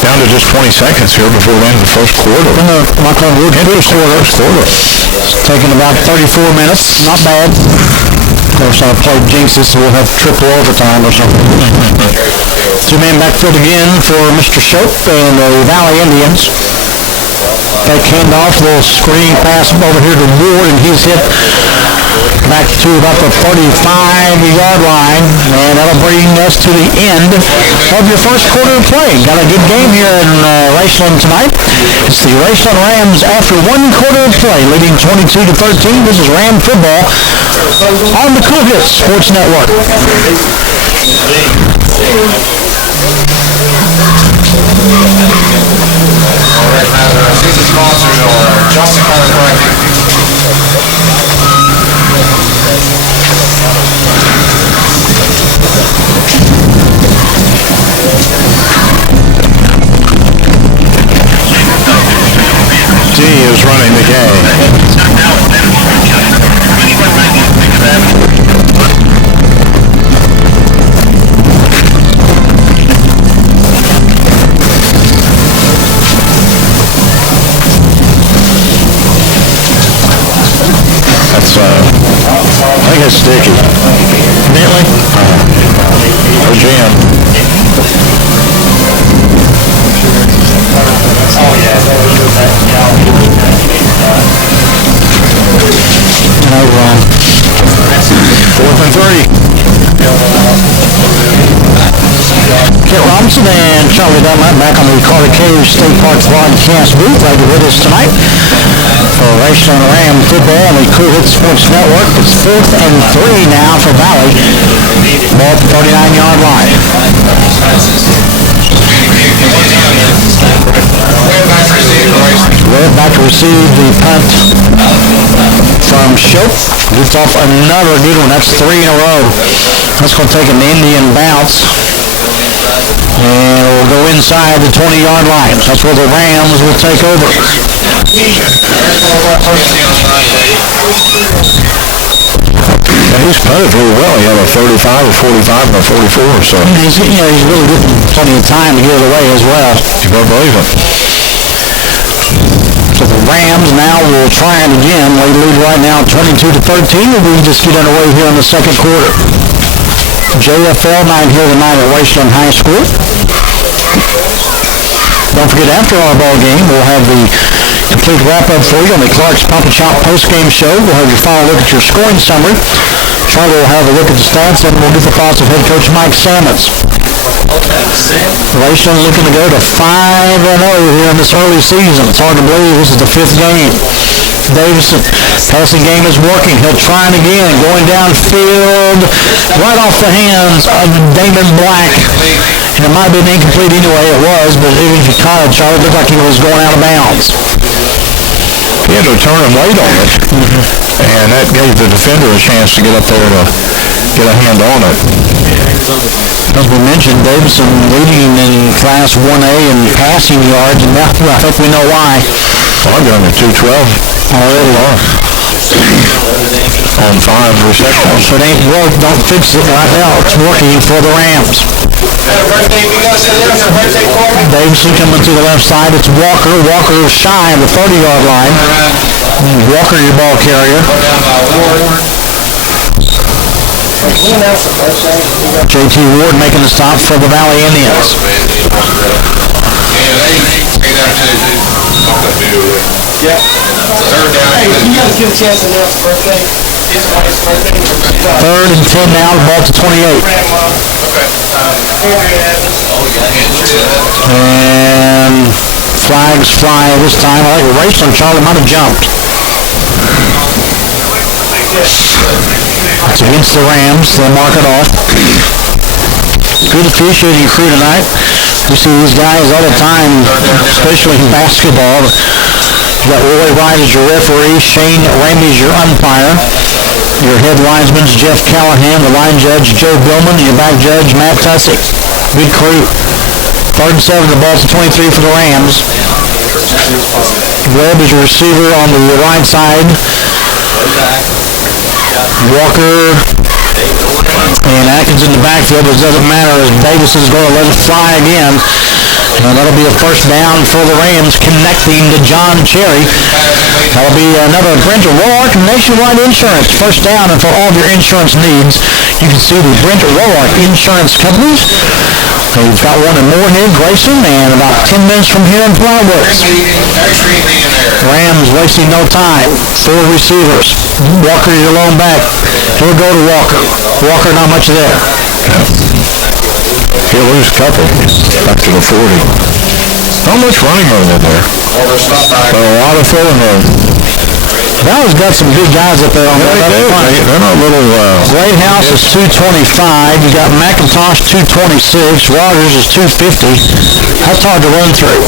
Down to just 20 seconds here before the end of the first quarter. Lachlan Wood, first quarter. It's taken about 34 minutes. Not bad. Of course, I played jinxes, so we'll have triple overtime or something. 2-man backfield again for Mr. Shope and the Valley Indians. Fake handoff, little screen pass over here to Ward, and he's hit back to about the 45-yard line, and that'll bring us to the end of your first quarter of play. Got a good game here in Raceland tonight. It's the Raceland Rams after 1 quarter of play, leading 22-13. This is Ram football on the Cool Hits Sports Network. Our season sponsors are Johnson Chiropractic. D is running the game. I think it's sticky. Bentley? Or Jim. No, wrong. 4th and 3. Kit Robinson and Charlie Dunlap back on the Carter Cave State Park broadcast booth right with us tonight for Raceland Ram football on the Cool Hits Sports Network. It's 4th and 3 now for Valley. Ball at the 39-yard line. We're back to receive the punt from Shope. Gets off another good one. That's 3 in a row. That's going to take an Indian bounce. And we'll go inside the 20-yard line. That's where the Rams will take over. Yeah, he's punted really well. He had a 35, a 45, and a 44 or so. He's really getting plenty of time to get it away as well. You better believe it. So the Rams now will try it again. They lead right now 22-13, and we just get underway here in the second quarter. JFL night here tonight at Raceland High School. Don't forget, after our ball game, we'll have the complete wrap-up for you on the Clark's Pump and Chop post-game show. We'll have your final look at your scoring summary. Charlie will have a look at the stats, and we'll get the thoughts of head coach Mike Sammons. Raceland looking to go to 5-0 here in this early season. It's hard to believe this is the 5th game. Davison, passing game is working. He'll try it again, going downfield, right off the hands of Damon Black. And it might have been incomplete anyway, it was, but even if you caught it, Charlie, it looked like he was going out of bounds. He had to turn and wait on it, and that gave the defender a chance to get up there to get a hand on it. As we mentioned, Davidson leading in Class 1A in passing yards, and now I think we know why. Well, I'm going to 212 Already. on 5 receptions. If it ain't broke, don't fix it right now. It's working for the Rams. Davidson coming to the left side. It's Walker. Walker shy of the 30-yard line. Walker, your ball carrier. J.T. Ward making the stop for the Valley Indians. Third and 10 now, the ball to 28. And flags fly this time. I think Raceland Charlie might have jumped. It's against the Rams. They'll mark it off. Good officiating crew tonight. We see these guys all the time, especially in basketball. You got Roy Wright as your referee, Shane Ramey as your umpire. Your head linesman's Jeff Callahan, the line judge Joe Billman, and your back judge Matt Tussick. Good crew. 3rd and 7, the ball's 23 for the Rams. Webb is your receiver on the right side. Walker and Atkins in the backfield, but it doesn't matter as Davison's going to let it fly again. And that'll be a first down for the Rams, connecting to John Cherry. That'll be another Brent O'Rourke Nationwide Insurance. First down, and for all of your insurance needs, you can see the Brent O'Rourke Insurance Companies. We've got one in Moorhead, Grayson, and about 10 minutes from here in Flywoods. Rams wasting no time. 4 receivers. Walker, your lone back. He'll go to Walker. Walker, not much there. He'll lose a couple back to the 40. Not much running room in there. But a lot of filling room. Valley's got some big guys up there on the left front. They're not little... Whitehouse is 225. You got McIntosh 226. Rogers is 250. That's hard to run through.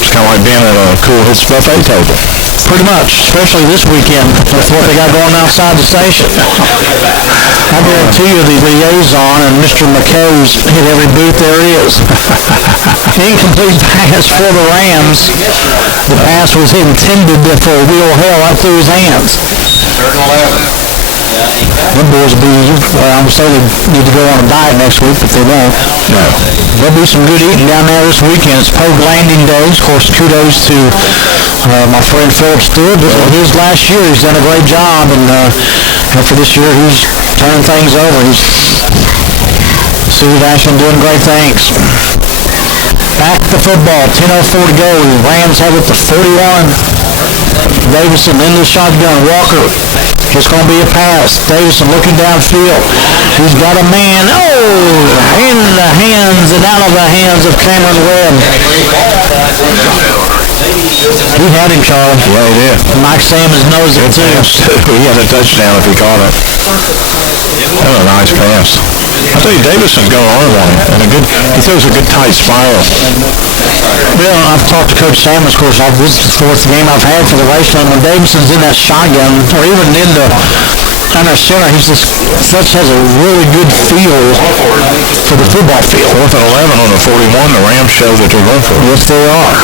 It's kind of like being at a Cool Hits buffet table. Pretty much, especially this weekend with what they got going outside the station. I guarantee you the liaison and Mr. McKay's hit every booth there is. Incomplete pass for the Rams. The pass was intended for a wheel hell right through his hands. Them boys will be, I'm saying they need to go on a diet next week, but they won't. No. There'll be some good eating down there this weekend. It's Pogue Landing Day. Of course, kudos to my friend Philip Stewart. His last year, he's done a great job, and after this year, he's turning things over. Steve Ashland doing great things. Back to football, 10:04 to go. Rams have it to 41. Davison in the shotgun. Walker. It's going to be a pass. Davison looking downfield. He's got a man. Oh! In the hands and out of the hands of Cameron Webb. He had him, Charlie. Yeah, he did. Mike Sammons knows it, too. He had a touchdown if he caught it. That was a nice pass. I tell you, Davison's going on and he throws a good tight spiral. Well, I've talked to Coach Sammons, of course. This is the 4th game I've had for the Raceland. When Davison's in that shotgun, or even in the under center, he just has a really good feel for the football field. 4th and 11 on the 41. The Rams show that they're going for it. Yes, they are.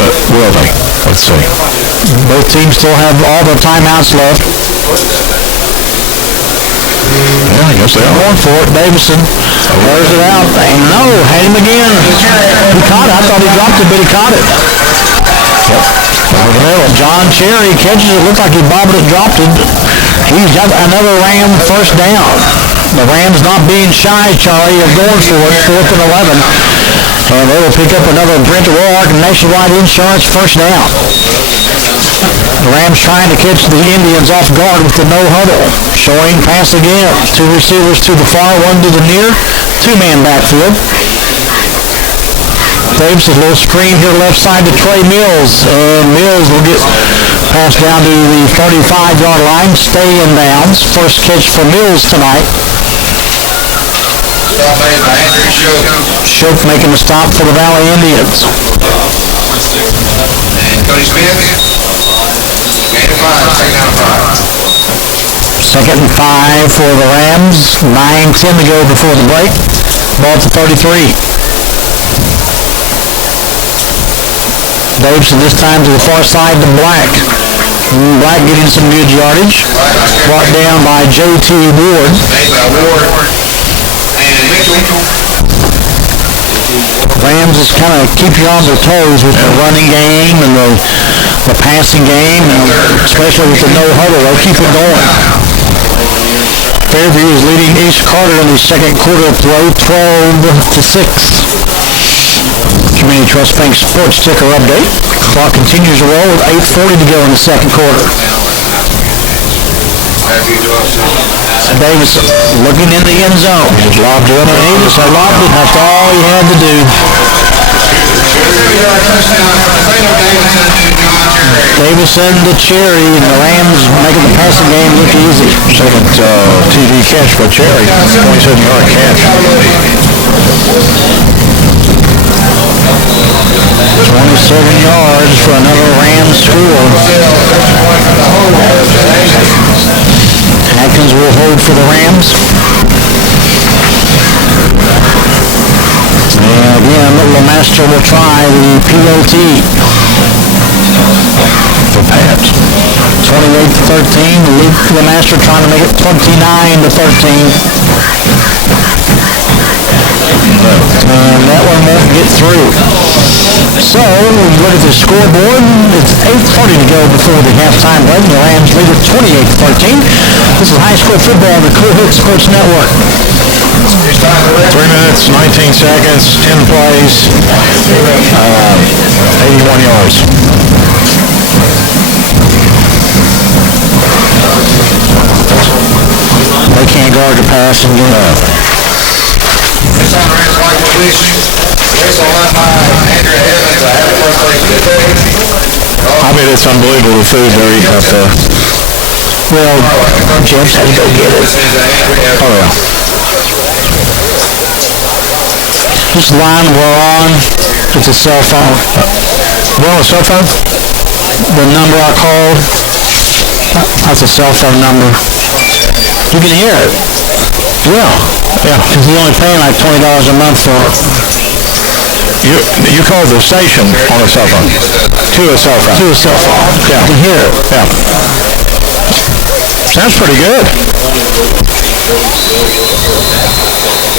But will they? Let's see. Both teams still have all their timeouts left. Yeah, I guess they are. Going for it. Davison wears it out. And no, had him again. He caught it. I thought he dropped it, but he caught it. Yep. Over the middle. John Cherry catches it. Looked like he bobbed it, dropped it. He's got another Ram first down. The Rams not being shy, Charlie, of going for it. 4th and 11. And they will pick up another Brent O'Rourke Nationwide Insurance first down. The Rams trying to catch the Indians off guard with the no huddle. Showing pass again. 2 receivers to the far, 1 to the near. 2-man backfield. Davis, a little screen here left side to Trey Mills. Mills will get passed down to the 35-yard line. Stay in bounds. First catch for Mills tonight. Stop made by Andrew Shook. Shook making the stop for the Valley Indians. And Cody Smith. Gain of 5, second down and 5. Second and 5 for the Rams. 9:10 to go before the break. Ball to 33. Davidson this time to the far side to Black. Black getting some good yardage. Brought down by J.T. Ward. Made by Ward and Mitchell. Rams just kind of keep you on their toes with the running game and the passing game, and especially with the no huddle. They'll keep it going. Fairview is leading East Carter in the second quarter of play, 12-6. Community Trust Bank Sports Ticker update. Clock continues to roll with 8:40 to go in the second quarter. Davis looking in the end zone. He's lobbed it. Davis lobbed it. That's all he had to do. Davison to Cherry, and the Rams making the passing game look easy. Second TV catch by Cherry. 27-yard catch. 27 yards for another Rams score. Atkins will hold for the Rams. And again, LeMaster will try the POT. For Pat. 28-13. LeMaster trying to make it 29-13. And that one won't get through. So, look at the scoreboard. It's 8:40 to go before the halftime break. The Rams lead it 28-13. This is high school football on the Cool Hit Sports Network. 3 minutes, 19 seconds, 10 plays, 81 yards. They can't guard the pass and get up. It's on the Rams white wish. Whistle left by Andrew Evans. Happy birthday to I mean, it's unbelievable the food they're eating up there. Well, Jeff's had to go get it. Oh, yeah. This line we're on, it's a cell phone. We're on a cell phone? The number I called, that's a cell phone number. You can hear it. Yeah. Because he's only paying like $20 a month for it. You called the station on a cell phone? To a cell phone? To a cell phone. Yeah. You can hear it. Yeah. Sounds pretty good.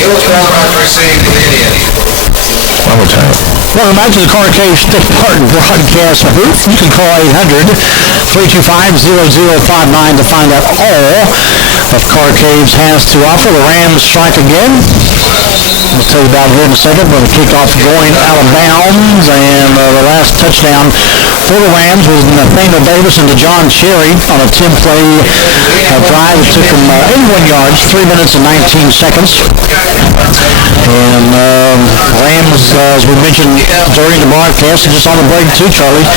It was qualified to receive the Indian. I would tell you. Welcome back to the Car Cave State Park broadcast booth. You can call 800-325-0059 to find out all of Car Caves has to offer. The Rams strike again. We'll tell you about it here in a second. When the kickoff going out of bounds, and the last touchdown for the Rams was Nathaniel Davis into John Cherry on a 10-play drive. It took him 81 yards, 3 minutes and 19 seconds. And Rams, as we mentioned during the broadcast, and just on the break too, Charlie,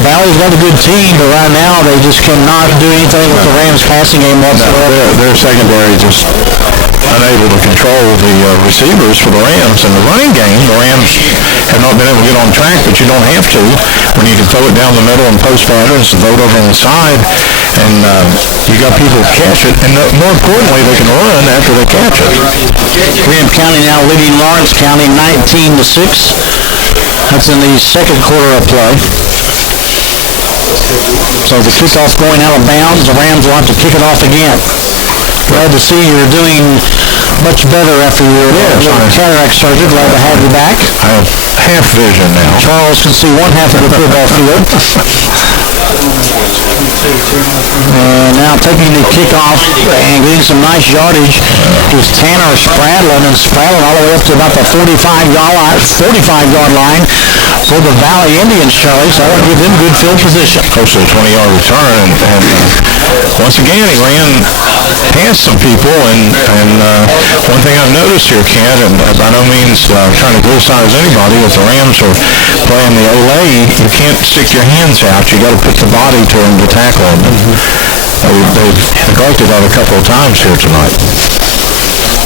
Valley's got a good team, but right now they just cannot do anything with the Rams passing game whatsoever. Their secondary just unable to control the receivers for the Rams. And the running game, the Rams have not been able to get on track, but you don't have to when you can throw it down the middle and post patterns and throw it over on the side, and you got people to catch it, and more importantly, they can run after they catch it. Graham County now leading Lawrence County 19-6. That's in the second quarter of play. So the kickoff going out of bounds. The Rams will have to kick it off again. Glad to see you're doing much better after your cataract surgery. Glad to have you back. I have half vision now. Charles can see one half of the football field. Now taking the kickoff and getting some nice yardage is Tanner Spradlin, and Spradlin all the way up to about the 45-yard line for the Valley Indians, Charlie. So that would give them good field position. Close to a 20-yard return, and once again he ran past some people, and one thing I've noticed here, Kent, and by no means trying to criticize anybody, if the Rams are playing the Olay, you can't stick your hands out. You got to put the body to them to tackle them. They've neglected that a couple of times here tonight.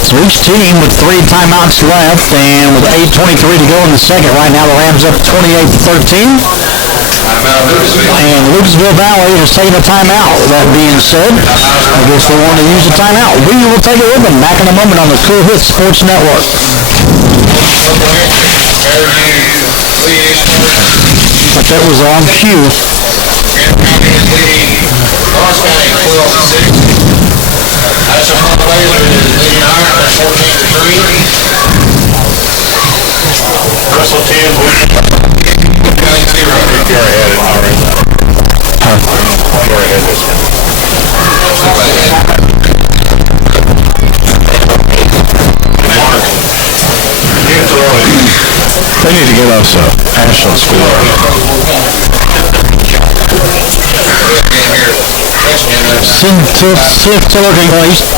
So each team with 3 timeouts left, and with 8:23 to go in the second. Right now, the Rams up 28-13. And Lucasville Valley has taken a timeout. That being said, I guess they want to use a timeout. We will take it with them. Back in a moment on the Cool Hits Sports Network. But that was on cue. Ross County 12-6. That's a front Baylor leading Iron at 14-3. Russell 10, County 0. Gary had it already. Gary had this one. They need to get us a Ashland score. Still looking East.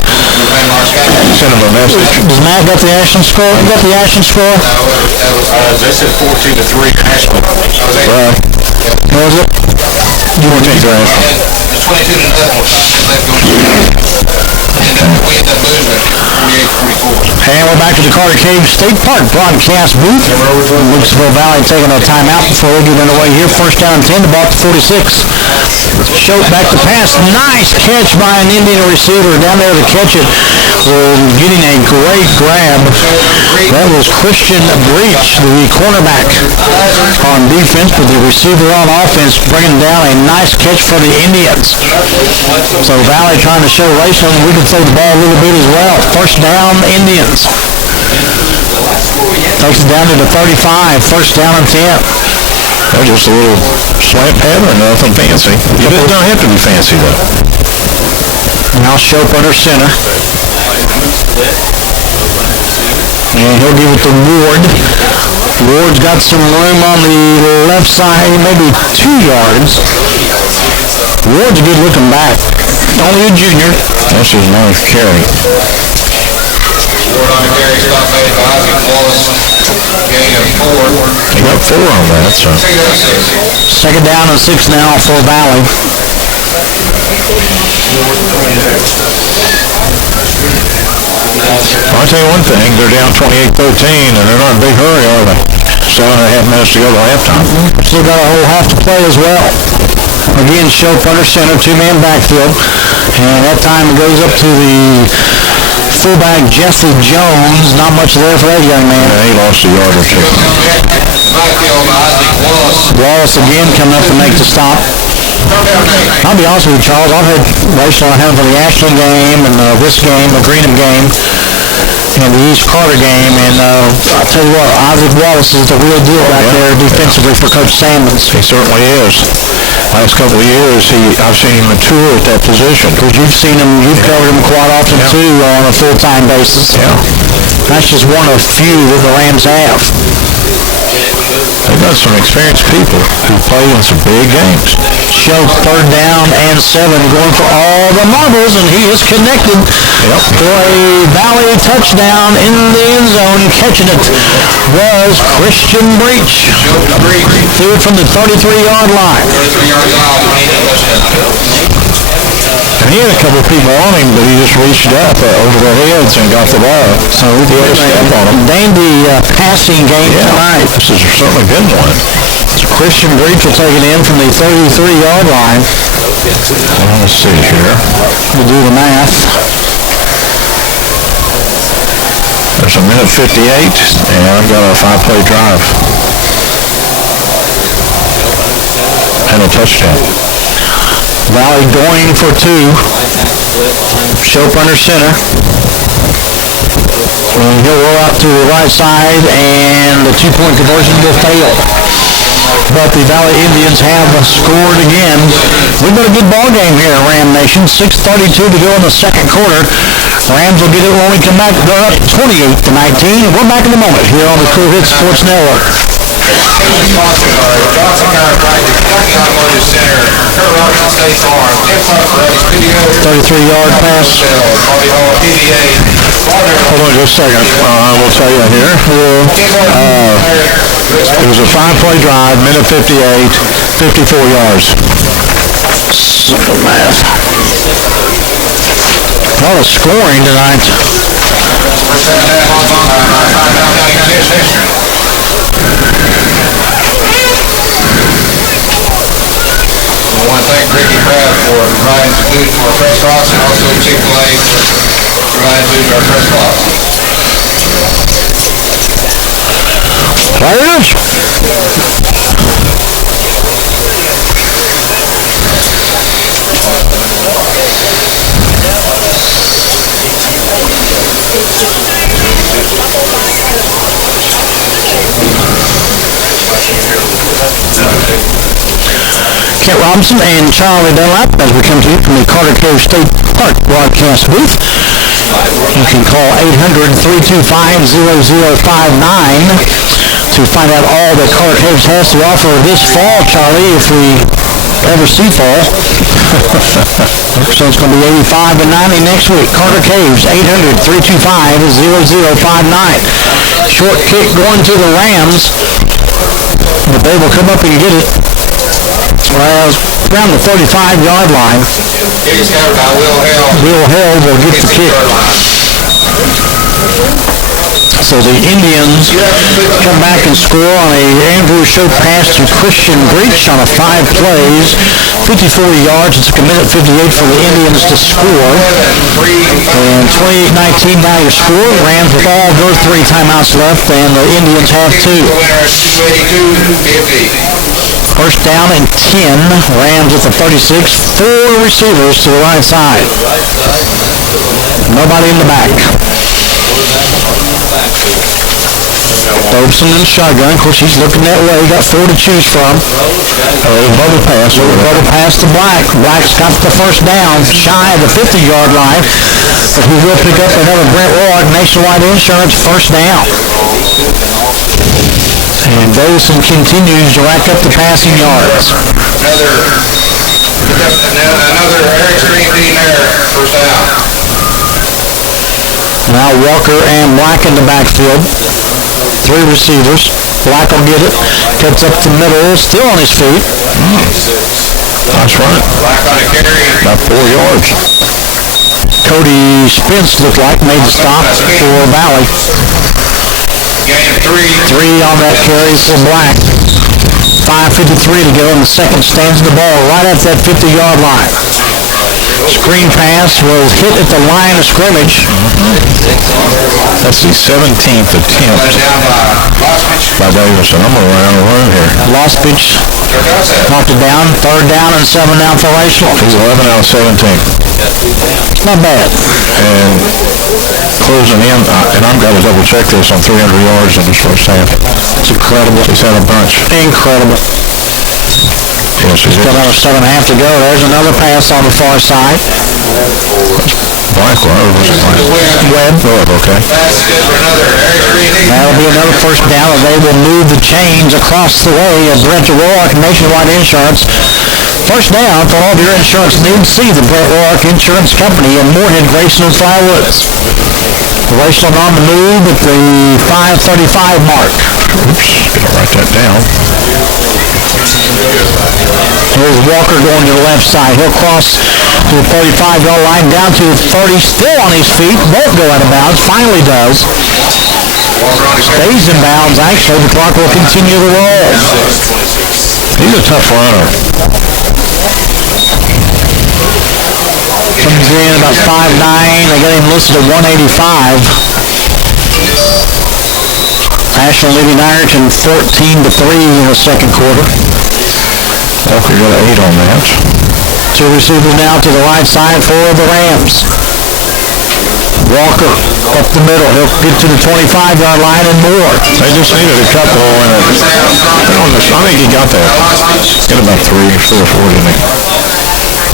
Send them a message. Does Matt got the Ashland score? You got the Ashland score? They said 14-3 Ashland. What was it? You want to take your Ashland? It's 22-0. We ended up losing it 48-44. And we're back to the Carter Cave State Park broadcast booth. Lucasville Valley taking a timeout before we get underway here. First down and 10, the ball to 46. Shoot back to pass. Nice catch by an Indian receiver down there to catch it. Getting a great grab. That was Christian Breach, the cornerback on defense, but the receiver on offense bringing down a nice catch for the Indians. So Valley trying to show Raceland we can throw the ball a little bit as well. First down, Indians. Takes it down to the 35. First down and 10. That's just a little slant pattern, nothing fancy. It don't have to be fancy, though. Now Shope under center. And he'll give it to Ward. Ward's got some room on the left side, maybe 2 yards. Ward's a good looking back. Only a junior. That's his ninth carry. Ward on the carry, stop made by Isaac Wallace. Gain of 4. He got 4 on that, so. Second down and 6 now for Valley. I'll tell you one thing, they're down 28-13, and they're not in a big hurry, are they? 7.5 minutes to go to halftime. Still got a whole half to play as well. Again, Shope under center, 2-man backfield. And that time it goes up to the fullback, Jesse Jones. Not much there for that young man. Yeah, he lost a yard or 2. Backfield by Isaac Wallace. Wallace again coming up to make the stop. I'll be honest with you, Charles. I've had Raceland on him for the Ashland game and this game, the Greenham game, and the East Carter game. And I'll tell you what, Isaac Wallace is the real deal back there defensively for Coach Salmons. He certainly is. Last couple of years, I've seen him mature at that position. Because you've covered him quite often too on a full-time basis. Yeah. That's just one of few that the Rams have. They've got some experienced people who play in some big games. Shope third down and 7, going for all the marbles, and he is connected for a Valley touchdown in the end zone. Catching it was Christian Breach. Threw it from the 33-yard line. 33-yard line. And he had a couple of people on him, but he just reached up over their heads and got the ball. So he had a step on him. Dandy passing game tonight. This has certainly been one. So Christian Breach will take it in from the 33-yard line. Let's see here. We'll do the math. There's a minute 58, and I've got a 5-play drive. And a touchdown. Valley going for 2. Shope under center. And he'll roll out to the right side, and the 2-point conversion will fail. But the Valley Indians have scored again. We've got a good ball game here at Ram Nation. 6:32 to go in the second quarter. Rams will get it when we come back. They're up 28-19. We're back in a moment here on the Cool Hits Sports Network. Johnson Chiropractic, Kentucky Automotive Center, Kurt Robinson State Farm, Tim Clark's Video, 33-yard pass. Bobby Hall, PDA, Hold on just a second. I will tell you here. It was a 5-play drive, minute 58, 54 yards. Simple math. A lot of scoring tonight. I want to thank Ricky Pratt for providing some food to our press box, and also Chick-fil-A for providing food to our press box. Players. Kent Robinson and Charlie Dunlap as we come to you from the Carter Cave State Park broadcast booth. You can call 800-325-0059 to find out all that Carter Caves has to offer this fall, Charlie, if we ever see fall. So it's going to be 85 and 90 next week. Carter Caves, 800-325-0059. Short kick going to the Rams, but they will come up and get it. Well, around the 35-yard line. It is covered by Will Held. Will Held will get the kick. So the Indians come back and score on a Andrew Show pass to Christian Breach on a 5 plays, 54 yards. It took a minute 58 for the Indians to score. And 28-19 now your score. Rams with all their 3 timeouts left, and the Indians have 2. First down and 10. Rams at the 36. 4 receivers to the right side. Nobody in the back. Dobson in the shotgun. Of course, he's looking that way. Got 4 to choose from. A little bubble pass. To Black. Black's got the first down, shy of the 50-yard line. But he will pick up another Brent Ward. Nationwide Insurance, first down. And Davison continues to rack up the passing yards. Another Eric Green there, first down. Now Walker and Black in the backfield. 3 receivers. Black will get it. Cuts up the middle. Still on his feet. That's right. Black on a carry. About 4 yards. Cody Spence looked like made the stop for Valley. Gain of 3. 3 on that carry for Black. 5:53 to go in the second. Stands the ball right at that 50-yard line. Screen pass was hit at the line of scrimmage. That's the 17th attempt by Davison. I'm going to run out of room here. Lost pitch. Knocked it down. 3rd down and 7 down for Raceland. He's 11 out of 17. Not bad. And closing in, and I've got to double check this on 300 yards in his first half. It's incredible. He's had a bunch. Incredible. Yes, he Got another 7.5 to go. There's another pass on the far side. Black, or was it Black? Webb. Okay. That's good for another Eric Green. That'll be another first down, and they will move the chains across the way of Brent O'Rourke, Nationwide Insurance. First down for all of your insurance needs. See the Brent O'Rourke Insurance Company in Moorhead, Grayson, and Flywoods. Raceland on the move at the 5:35 mark. Oops, gotta write that down. Here's Walker going to the left side. He'll cross to the 35-yard line, down to the 30, still on his feet. Won't go out of bounds. Finally does. Stays in bounds, actually. The clock will continue to roll. He's a tough runner. Comes in about 5'9". They got him listed at 185. National leading Ironton 14-3 in the second quarter. Walker got 8 on that. 2 receivers now to the right side for the Rams. Walker up the middle. He'll get to the 25-yard line and more. They just needed a couple in it. I think he got that. Got about 3 or 4, didn't he?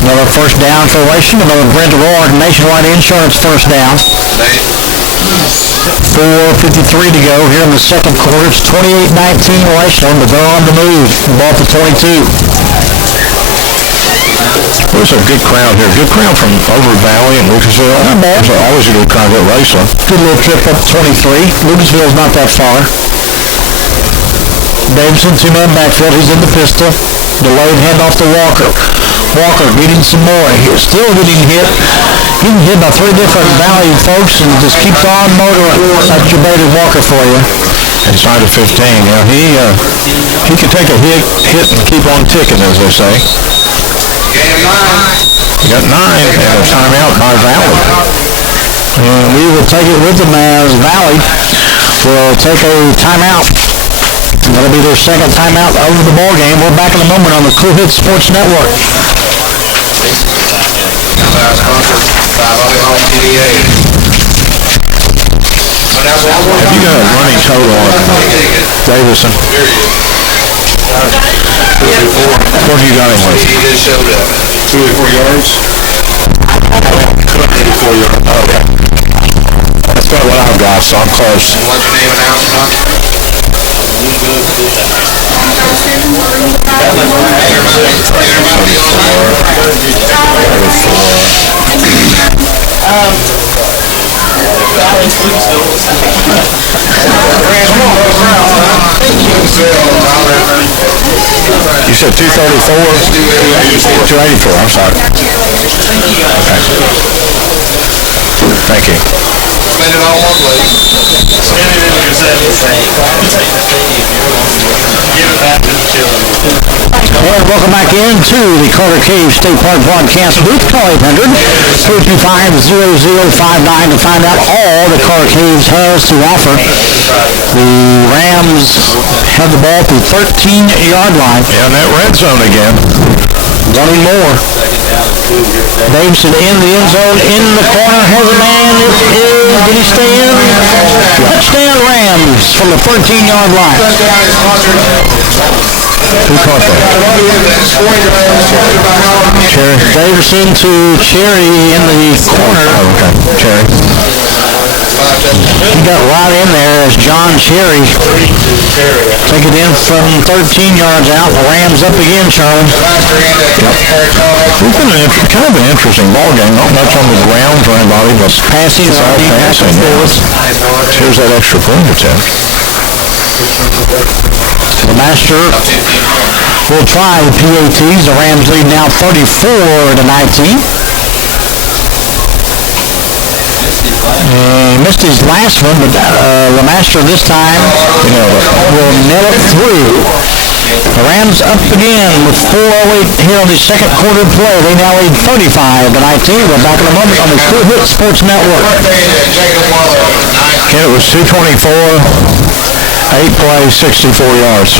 Another first down for Raceland. Another Brent O'Rourke Nationwide Insurance first down. 4:53 to go here in the second quarter. It's 28-19 Raceland, but they're on the move. Ball to 22. There's a good crowd here. Good crowd from over Valley and Lucasville. Not bad. There's always a good crowd at Raceland. Good little trip up to 23. Lucasville's not that far. Davison, 2-man backfield. He's in the pistol. Delayed handoff to Walker. Walker getting some more. He's still getting hit. Getting hit by 3 different Valley folks and just keeps on motoring. That's your Bader Walker for you. Inside of 15, he can take a hit and keep on ticking, as they say. Game 9. You got 9 and a timeout by Valley. And we will take it with them as Valley will take a timeout. That'll be their second timeout of the ball game. We're back in a moment on the Cool Hit Sports Network. Have you got a running total on Davison? What have you got him with? He just showed up. 284 yards? 284 yards. Oh, okay. That's about what I've got, so I'm close. What's your name announced, Tom? You said 234? 284, I'm sorry. Okay. Thank you. Spend it all one place. Well, welcome back into the Carter Cave State Park broadcast booth. Call 800-325-0059 to find out all that Carter Caves has to offer. The Rams have the ball at the 13-yard line. Yeah, and that red zone again. Wanting more. Davison in the end zone, in the corner, has a man. Did he stay in? Touchdown Rams from the 13-yard line. Who caught that? Cherry. Davison to Cherry in the corner. Oh, okay. Cherry. He got right in there as John Cherry. Take it in from 13 yards out. The Rams up again, Charlie. It's been kind of an interesting ball game. Not much on the ground for anybody, but Passing. it's all passing. Here's that extra point attempt. The Master will try the PATs. The Rams lead now 34-19. He missed his last one, but LeMaster this time will nail it through. The Rams up again with 4:08 here on the second quarter play. They now lead 35-19. We're back in a moment on the Cool Hit Sports Network. It was 224, 8 plays, 64 yards,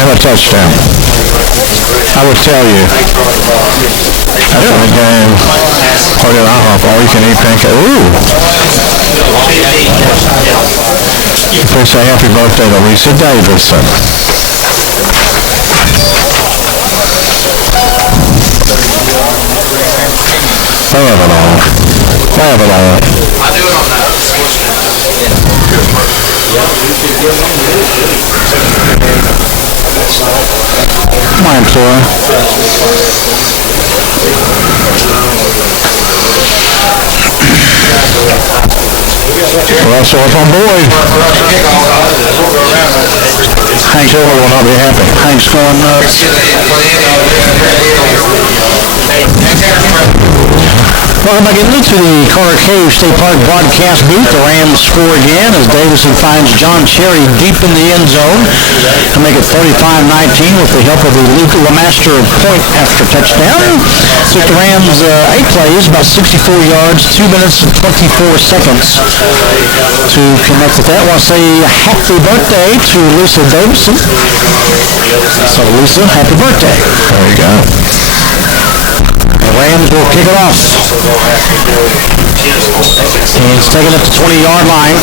and a touchdown. I would tell you, that's a game. Part of IHOP, all you can eat pancake. Ooh! Please say happy birthday to Lisa Davidson. Have it all. Have it all. I do it on that. Come on, Flora. Russell up on Boyd. Hank Silver will not be happy. Hank's going nuts. Welcome back into the Carter Cave State Park broadcast booth. The Rams score again as Davison finds John Cherry deep in the end zone to make it 35-19 with the help of the Luke LeMaster point after touchdown. Took the Rams 8 plays, about 64 yards, 2 minutes and 24 seconds to connect with that. I want to say happy birthday to Lisa Davison. So Lisa, happy birthday. There you go. The Rams will kick it off. He's taking it to the 20-yard line.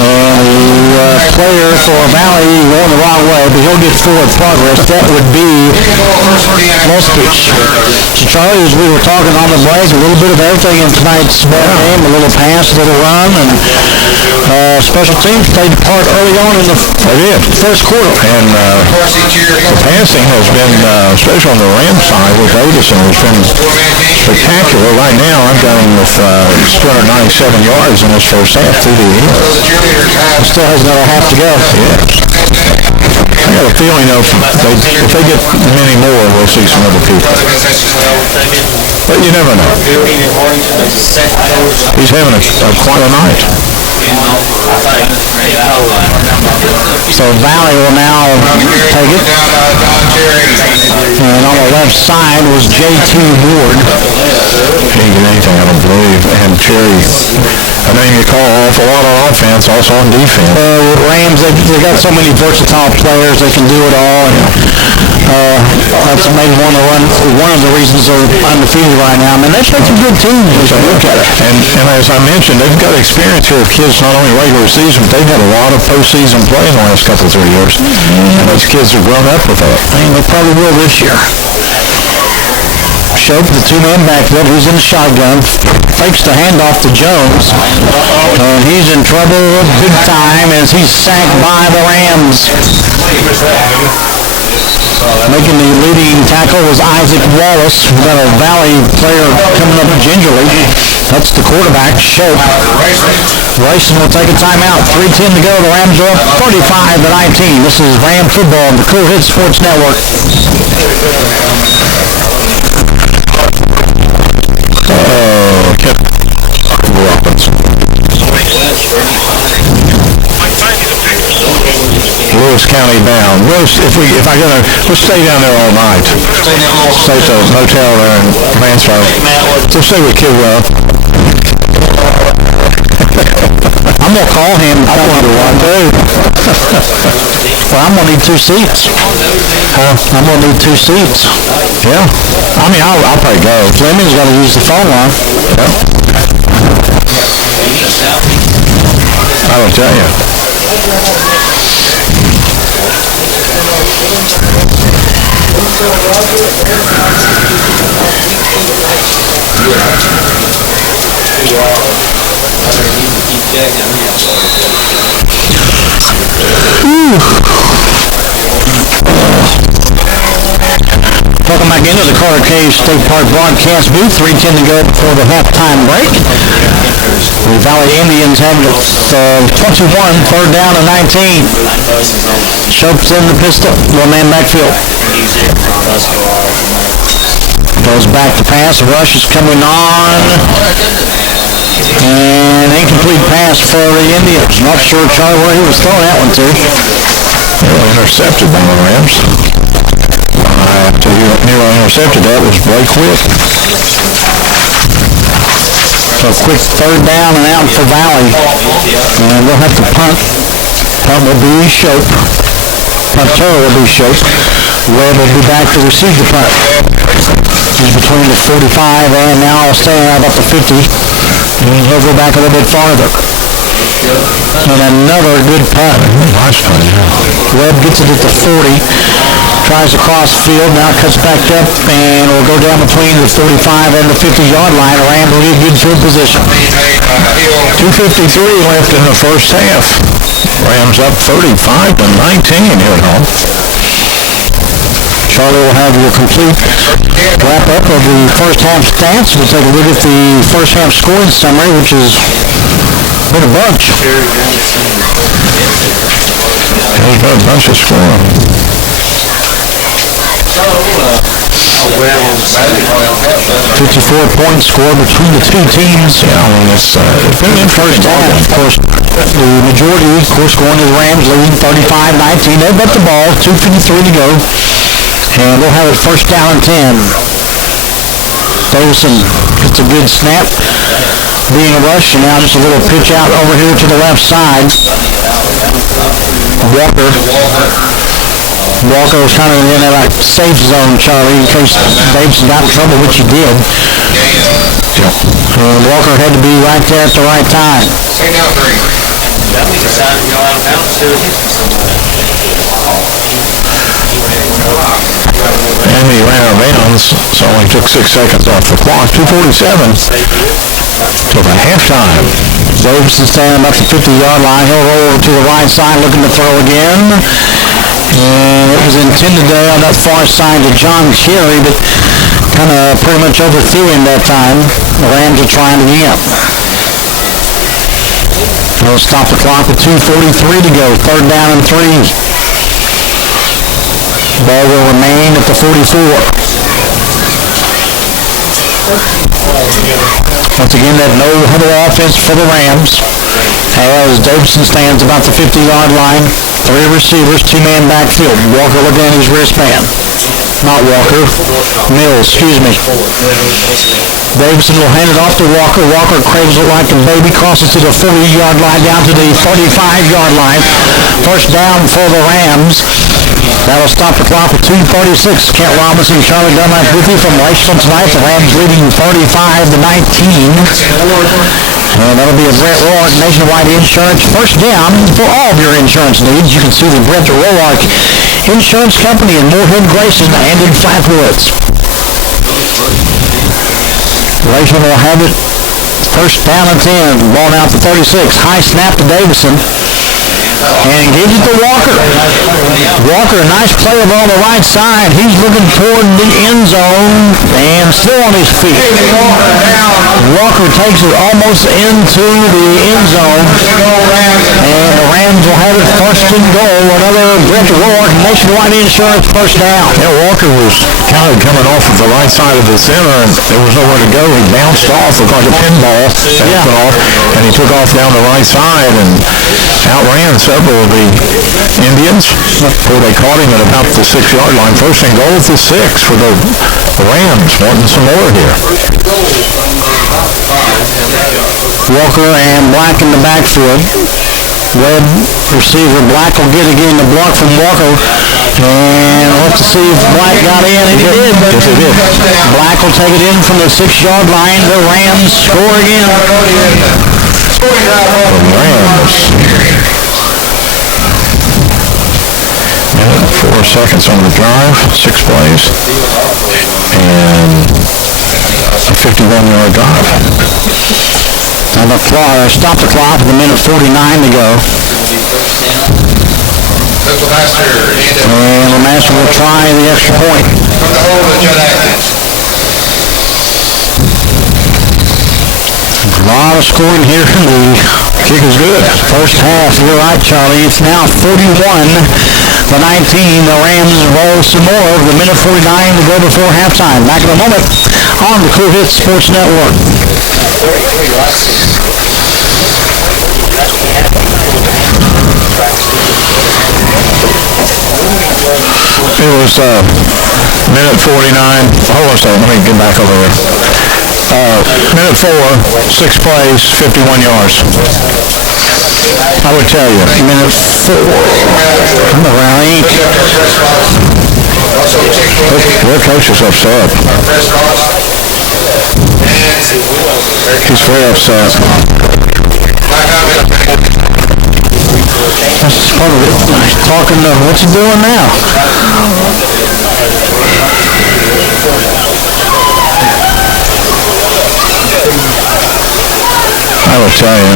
And the player for Valley going the wrong way, but he'll get forward progress. That would be Moskovich. So Charlie, as we were talking on the break, a little bit of everything in tonight's ball game, a little pass, a little run, and special teams played part early on in the first quarter. And the passing has been, especially on the Rams side with Davison, has been spectacular. Right now, I'm going with 297 yards in this first half through the year. Still has another half to go. Yeah. I got a feeling, though, if they get many more, we'll see some other people. But you never know. He's having quite a night. So Valley will now take it. And on the left side was J.T. Ward. Can't get anything, I don't believe. And Cherry, I know you call an awful lot on offense, also on defense. Rams, they got so many versatile players, they can do it all. And, that's maybe one of the reasons they're undefeated right now. I mean, they've got a good team. Look at it. And as I mentioned, they've got experience here of kids not only regular season, but they've had a lot of postseason play in the last couple of 3 years. And those kids have grown up with that. And they probably will this year. Shope, the two-man backfield, he's in the shotgun, fakes the handoff to Jones, and he's in trouble big time as he's sacked by the Rams. Making the leading tackle was Isaac Wallace. We've got a Valley player coming up gingerly. That's the quarterback, Shope. Raceland will take a timeout. 3:10 to go. The Rams are up 35-19. This is Ram football on the Cool Hit Sports Network. Lewis County bound. Let's stay down there all night. Stay at the hotel there in Mansfield. Just stay with Kidwell. I'm going to call him. I wonder what to do. Well, I'm going to need 2 seats. I'm going to need 2 seats. Yeah. I mean, I'll probably go. Fleming's got to use the phone line. Yeah. I will tell you. Welcome back into the Carter Cave State Park broadcast booth. 3:10 to go before the halftime break. The Valley Indians have it 21, third down and 19. Shope's in the pistol, one-man backfield. Goes back to pass. Rush is coming on. And incomplete pass for the Indians. Not sure, Charlie, where he was throwing that one to. Intercepted by the Rams. Nearly intercepted that was Blake Whit. So quick third down and out for Valley. And we'll have to punt. Punt will be Shope. Punter will be Shope. Webb will be back to receive the punt. He's between the 45 and now staying out about the 50. And he'll go back a little bit farther. And another good punt. Nice punt. Webb gets it at the 40. Tries to cross the field, now cuts back up, and will go down between the 45 and the 50-yard line. Rams will get good field position. 2:53 left in the first half. Rams up 35-19 here at home. Charlie will have your complete wrap-up of the first half stats. We'll take a look at the first half scoring summary, which has been a bunch. There's been a bunch of scoring. 54 points scored between the two teams. Yeah, I mean, it's been an First half, of course, the majority, of course, going to the Rams, leading 35-19. They bet the ball, 2:53 to go. And we'll have it first down and 10. Davison gets a good snap. Being a rush, and now just a little pitch out over here to the left side. Walker was kind of in that safe zone, Charlie, in case Davison got in trouble, which he did. And Walker had to be right there at the right time. Second down 3. And he ran out of bounds, so only took 6 seconds off the clock. 2:47 till the halftime. Davison standing about the 50-yard line. He'll roll over to the right side looking to throw again. And it was intended there on that far side to John Cherry, but kind of pretty much overthrew him that time. The Rams are trying again. They'll stop the clock with 2:43 to go. Third down and 3. Ball will remain at the 44. Once again, that no-huddle offense for the Rams. As Davidson stands about the 50-yard line. 3 receivers, 2-man backfield. Walker looking at his wristband. Not Walker. Mills, excuse me. Davidson will hand it off to Walker. Walker cradles it like a baby, crosses to the 40-yard line, down to the 45-yard line. First down for the Rams. That'll stop the clock at 2:46. Kent Robinson, Charlie Dunlap with you from Raceland tonight. The Rams leading 35-19. And that'll be a Brett Roark Nationwide Insurance first down for all of your insurance needs. You can see the Brett Roark Insurance Company in Moorhead, Grayson, and in Flatwoods. Grayson will have it first down and 10. Ball now to 36. High snap to Davidson. And gives it to Walker. Walker, a nice play on the right side. He's looking toward the end zone and still on his feet. Walker takes it almost into the end zone. And the Rams will have it first and goal. Another Brett Roark Nationwide Insurance first down. Yeah, Walker was kind of coming off of the right side of the center, and there was nowhere to go. He bounced off, looked like a pinball, and he took off down the right side and outran several of the Indians before they caught him at about the 6-yard line. First and goal at the 6 for the Rams, wanting some more here. Walker and Black in the backfield. Red receiver Black will get again the block from Walker. And let's see if Black got in. And he did. Yes, he did. Black will take it in from the 6-yard line. The Rams score again. The Rams. 4 seconds on the drive, 6 plays, and a 51-yard drive. Now the clock, stop the clock with a minute 49 to go. And LeMaster will try the extra point. A lot of scoring here. The kick is good. First half, you're right, Charlie. It's now 41-19. The Rams roll some more. The minute 49 to go before halftime. Back in a moment on the Cool Hits Sports Network. It was minute 49. Hold on a second. Let me get back over there. Minute 4, 6 plays, 51 yards. I would tell you. Minute 4. I'm around ink. Their coach is upset. He's very upset. That's part of it. He's talking to, what's he doing now? I would tell you.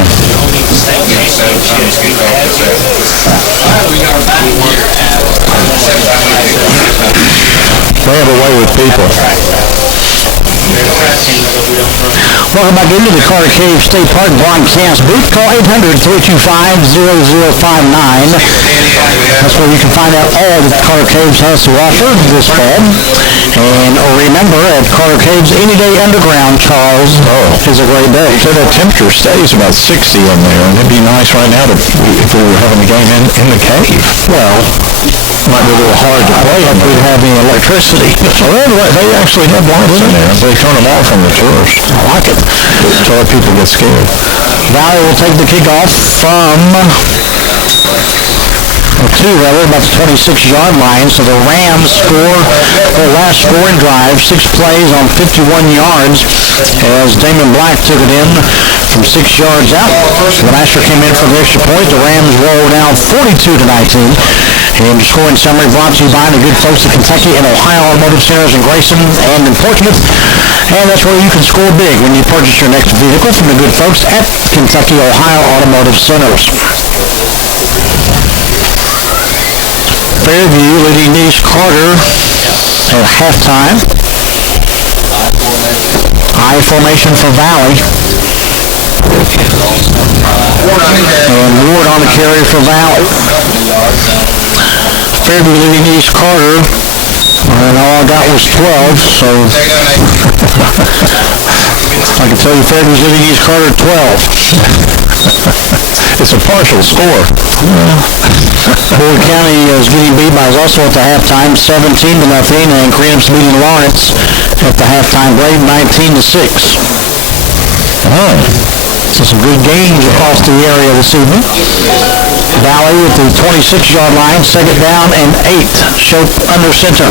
They have a way with people. Welcome back into the Carter Cave State Park broadcast booth. Call 800-325-0059. That's where you can find out all that Carter Caves has to offer this fall. And remember, at Carter Caves, any day underground, Charles, is a great day. So the temperature stays about 60 in there, and it'd be nice right now if we were having a game in the cave. Well, might be a little hard to play if we have any electricity. They actually have lights in there. They turn them off on the tours. I like it. So that people get scared. Valley will take the kickoff from... about the 26-yard line. So the Rams score their last scoring drive, 6 plays on 51 yards as Damon Black took it in from 6 yards out. LeMaster came in for the extra point. The Rams roll now 42-19. And the scoring summary brought to you by the good folks at Kentucky and Ohio Automotive Centers in Grayson and in Portsmouth. And that's where you can score big when you purchase your next vehicle from the good folks at Kentucky Ohio Automotive Centers. Fairview leading Nice Carter at halftime. I formation for Valley. And Ward on the carry for Valley. Fairview leading East Carter, and all I got was 12, so I can tell you Fairview's leading East Carter 12. It's a partial score. Boyd County is getting beat by also at the halftime, 17-0, and Greenup's beating Lawrence at the halftime break, 19-6. So some good games across the area this evening. Valley at the 26-yard line, second down and 8. Shope under center.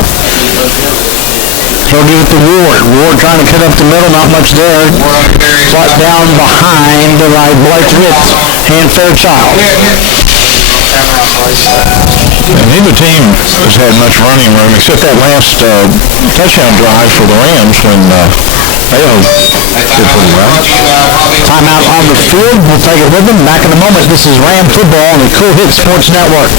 He'll give it to Ward. Ward trying to cut up the middle, not much there. Brought down behind by Blake Witt and Fairchild. And neither team has had much running room except that last touchdown drive for the Rams when they did pretty well. Timeout on the field. We'll take it with them. Back in a moment. This is Ram Football on the Cool Hit Sports Network.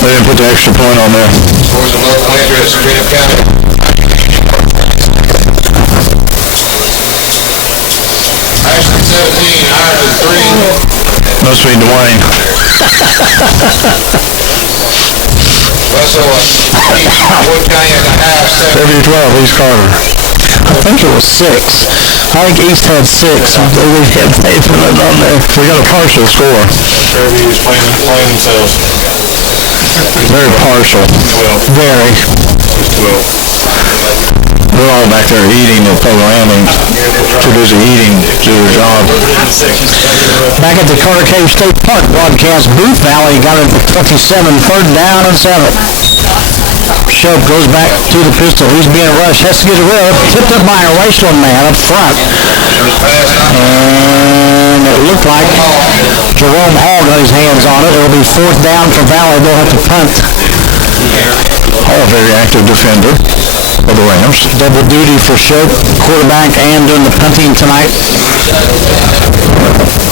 They didn't put the extra point on there. Scores of local interest, Greenup County. Ashland 17, Ireland 3. Must be Dwayne. Russell, Wood County at the half, 7. Fairview 12, East Carter. I think it was 6. I think East had 6. We had Nathan on there. We got a partial score. Fairview's playing themselves. Very partial. 12. Very. 12. They're all back there eating and programming. Too busy eating to do their job. Back at the Carter Cave State Park broadcast booth, Valley got it for 27, third down and 7. Shope goes back to the pistol. He's being rushed. Has to get it up. Tipped up by a Raceland man up front. And it looked like Jerome Hall got his hands on it. It'll be fourth down for Valley. They'll have to punt. Hall, very active defender of the Rams. Double duty for Shope, quarterback, and doing the punting tonight.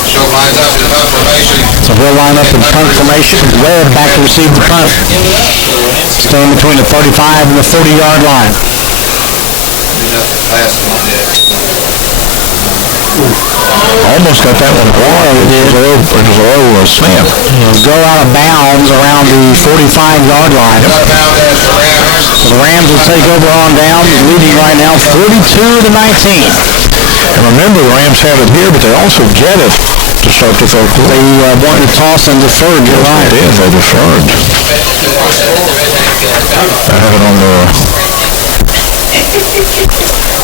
Shope lines up in punt formation. So he'll line up in punt formation. Webb back to receive the punt. Staying between the 35 and the 30-yard line. Almost got that one. It was a low snap. He'll go out of bounds around the 45-yard line. The Rams will take over on down, leading right now 42-19. And remember, the Rams have it here, but they also get it to start the third quarter. They wanted to toss and deferred. You're right. They did. They deferred. I have it on the...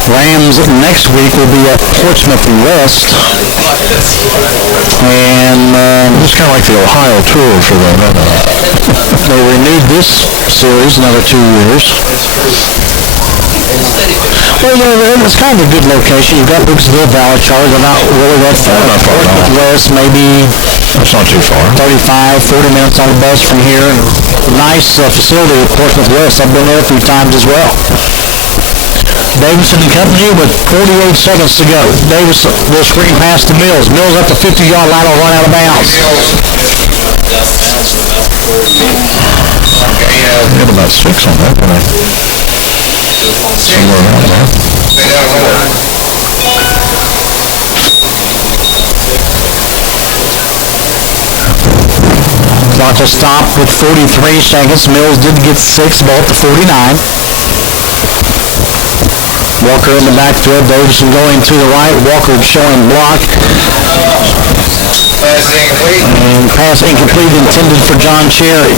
Rams next week will be at Portsmouth West. And it's kind of like the Ohio tour for them. They renewed this series another 2 years. Well, it's kind of a good location. You've got Lucasville Valley, Charlie. They're not really that far. Portsmouth West, maybe that's not too far. 35, 40 minutes on the bus from here. Nice facility at Portsmouth West. I've been there a few times as well. Davidson and company with 48 seconds to go. Davis will screen past to Mills. Mills at the 50-yard line will run out of bounds. We had about 6 on that, but somewhere around there. Clock will stop with 43 seconds. Mills did get 6, ball at the 49. Walker in the backfield. Davidson going to the right. Walker showing block. Pass incomplete. And pass incomplete intended for John Cherry.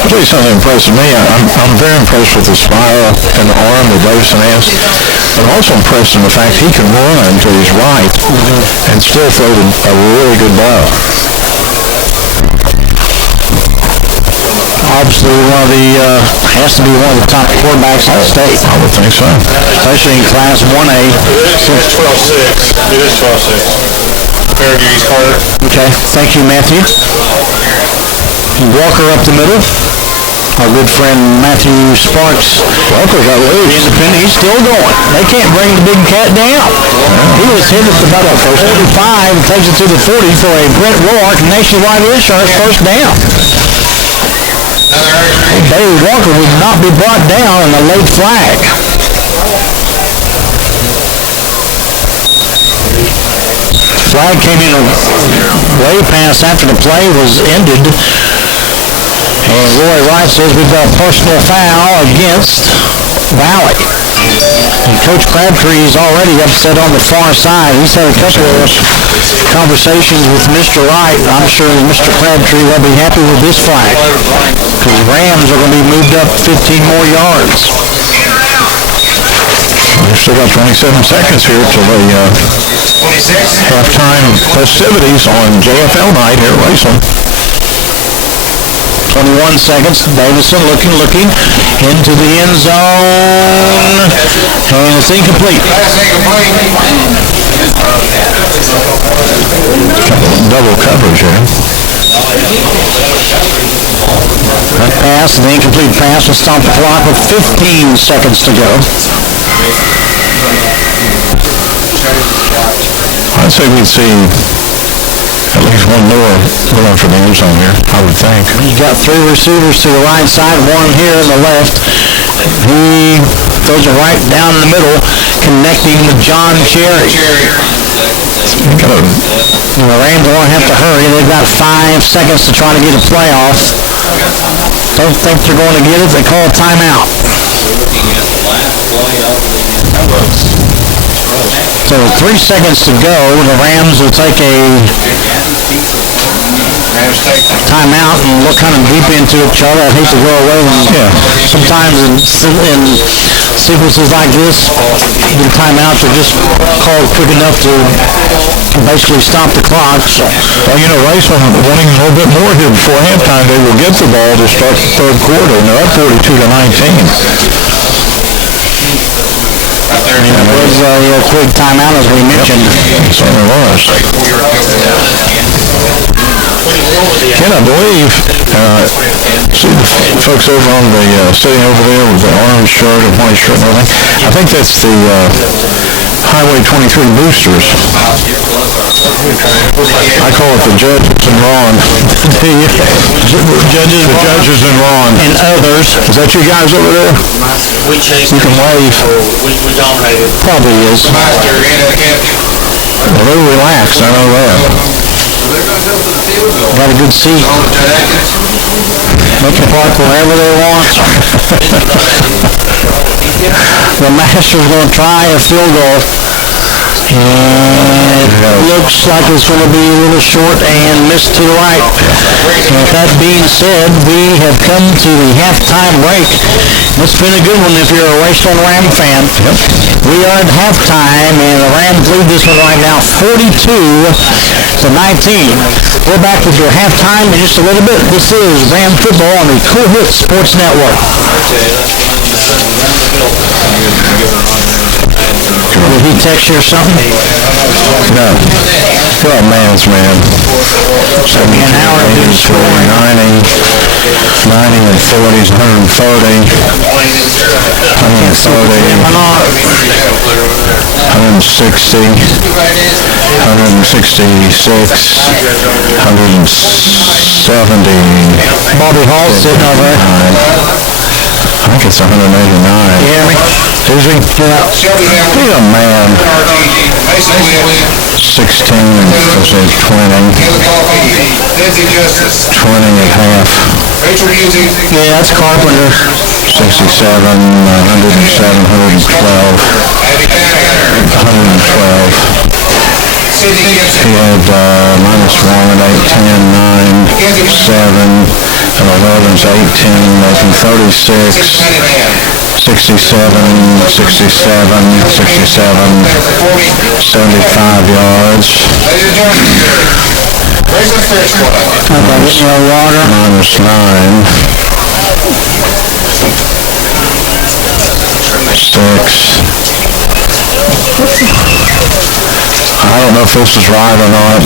I'll tell you something that impresses me. I'm very impressed with the spire and the arm that Davidson has. But I'm also impressed in the fact he can run to his right and still throw a really good ball. Obviously, has to be one of the top quarterbacks in the state. I would think so. Especially in Class 1A. It's 12-6. It is 12-6. Fairview, East Carter. Okay, thank you, Matthew. Walker up the middle. Our good friend Matthew Sparks, Walker got the loose. independent, he's still going. They can't bring the big cat down. He was hit at about a 35 and takes it to the 40 for a Brent Roark nationwide insurance first down. Bailey Walker would not be brought down in a late flag. Flag came in way past after the play was ended. And Roy Wright says we've got a personal foul against Valley. And Coach Crabtree is already upset on the far side. He's had a couple of conversations with Mr. Wright. I'm sure Mr. Crabtree will be happy with this flag. Because Rams are going to be moved up 15 more yards. We've still got 27 seconds here till the halftime festivities on JFL night here at Raceland. 21 seconds. Davison looking into the end zone. And it's incomplete. Double coverage here. That pass, the incomplete pass will stop the clock with 15 seconds to go. I'd say we'd see at least one more going for the end zone here, I would think. He's got three receivers to the right side, one here on the left. He throws it right down the middle, connecting with John Cherry. The Rams won't have to hurry. They've got 5 seconds to try to get a play off. Don't think they're going to get it. They call a timeout. So 3 seconds to go. The Rams will take a timeout and look kind of deep into each other. I hate to go away. Sometimes in sequences like this, the timeouts are just called quick enough to basically stop the clock. So. Well, you know, Raceland wanting a little bit more here before halftime. They will get the ball to start the third quarter, and they're up 42-19. It was a quick timeout, as we mentioned. It certainly was. Ken, I believe, see the folks over on the, sitting over there with the orange shirt and white shirt and everything. I think that's the Highway 23 boosters. I call it the Judges and Ron. The Judges and Ron. And others. Is that you guys over there? We chased You can wave. We dominated. Probably is. Well, they're relaxed, I know that. Got a good seat. They can park wherever they want. The Master's going to try a field goal. And it looks like it's going to be a little short and missed to the right. And with that being said, we have come to the halftime break. It's been a good one if you're a Raceland Ram fan. We are at halftime, and the Rams lead this one right now 42-19. We're back with your halftime in just a little bit. This is Ram Football on the Cool Hits Sports Network. Did he text you or something? No. Well, man's man. 70 an hour, 90, 90 and 40s, 130, 130, 160, 166, 170. Bobby Hall's sitting over there. I think it's 189. You hear me? Is he? Yeah. He's a man. 16, let's say 20. 20 and a half. Yeah, that's Carpenter. 67, 107, 112. 112. He had minus 1, 8, 10, 9, 7, and 11's 18, making 36, 67, 67, 67, 75 yards. How about getting your water? Minus 9. 6. I don't know if this is right or not.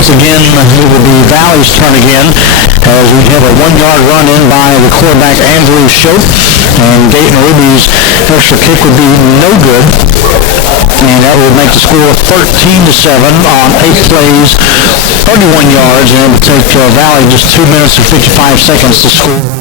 Once again, it will be Valley's turn again as we have a 1-yard run in by the quarterback Andrew Schopp, and Dayton Ruby's extra kick would be no good, and that would make the score 13-7 on 8 plays, 31 yards, and it would take Valley just 2 minutes and 55 seconds to score.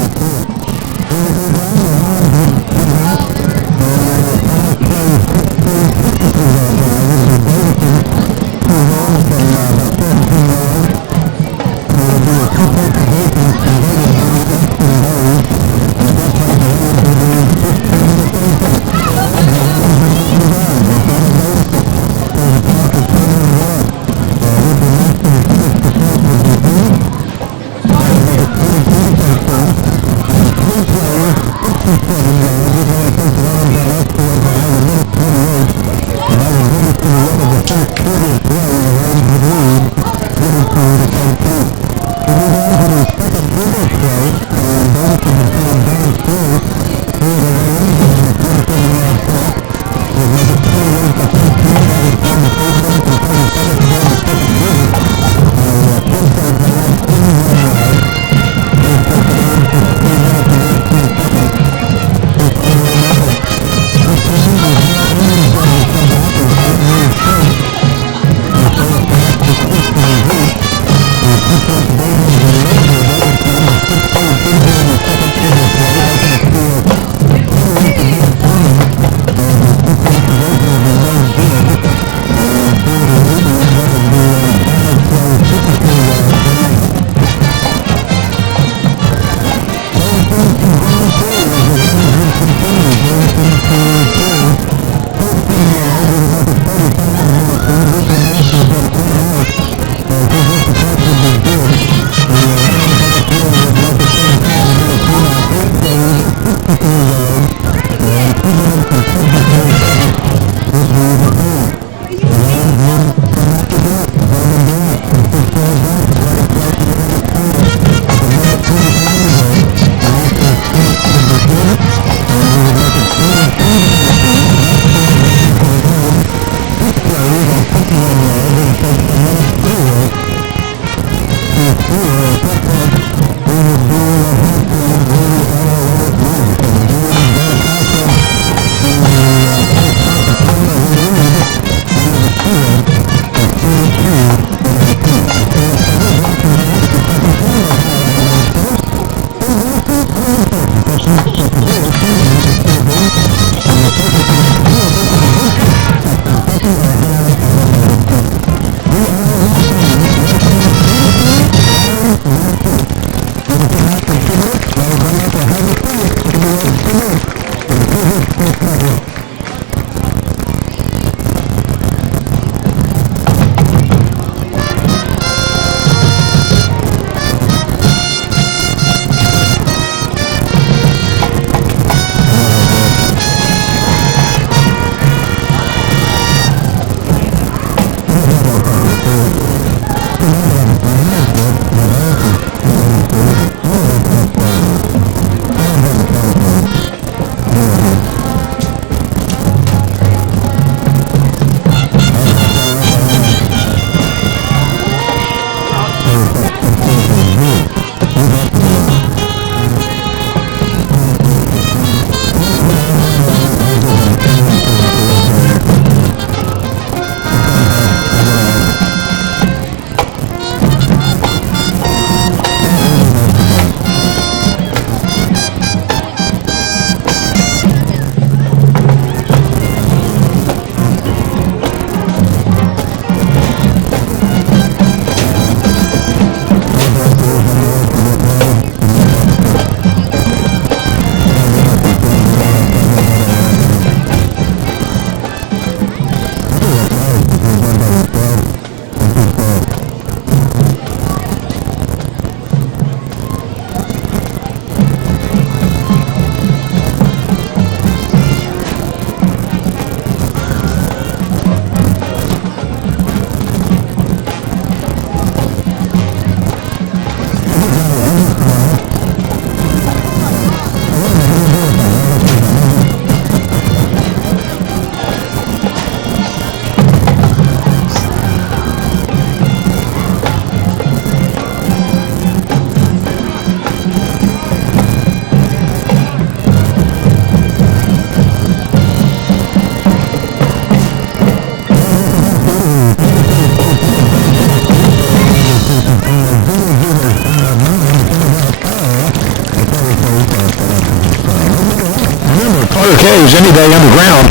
any day underground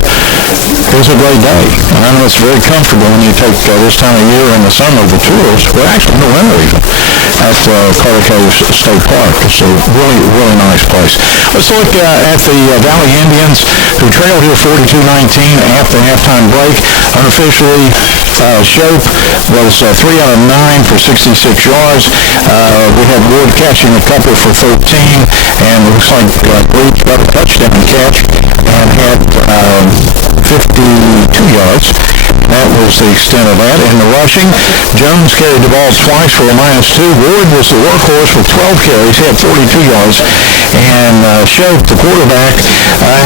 is a great day. And I know it's very comfortable when you take this time of year in the summer the tours, well actually in the winter even, at Carter Cave State Park. It's a really, really nice place. Let's look at the Valley Indians, who trailed here 42-19 at the halftime break. Unofficially, Shope was 3 out of 9 for 66 yards. We had Wood catching a couple for 13, and it looks like Breach got a touchdown catch and had 52 yards. That was the extent of that. In the rushing, Jones carried the ball twice for a -2. Ward was the workhorse with 12 carries. He had 42 yards. And Shope, the quarterback,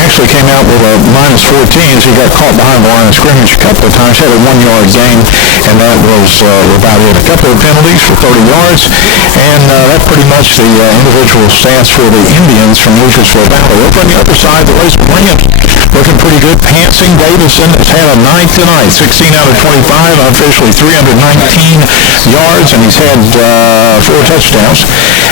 actually came out with a -14 as he got caught behind the line of scrimmage a couple of times. Had a 1-yard gain, and that was about it. A couple of penalties for 30 yards. And that's pretty much the individual stats for the Indians from Lucasville Valley. Over on the other side, the Raceland Rams looking pretty good. Hansing Davison has had a night tonight. 16 out of 25, unofficially 319 yards, and he's had 4 touchdowns.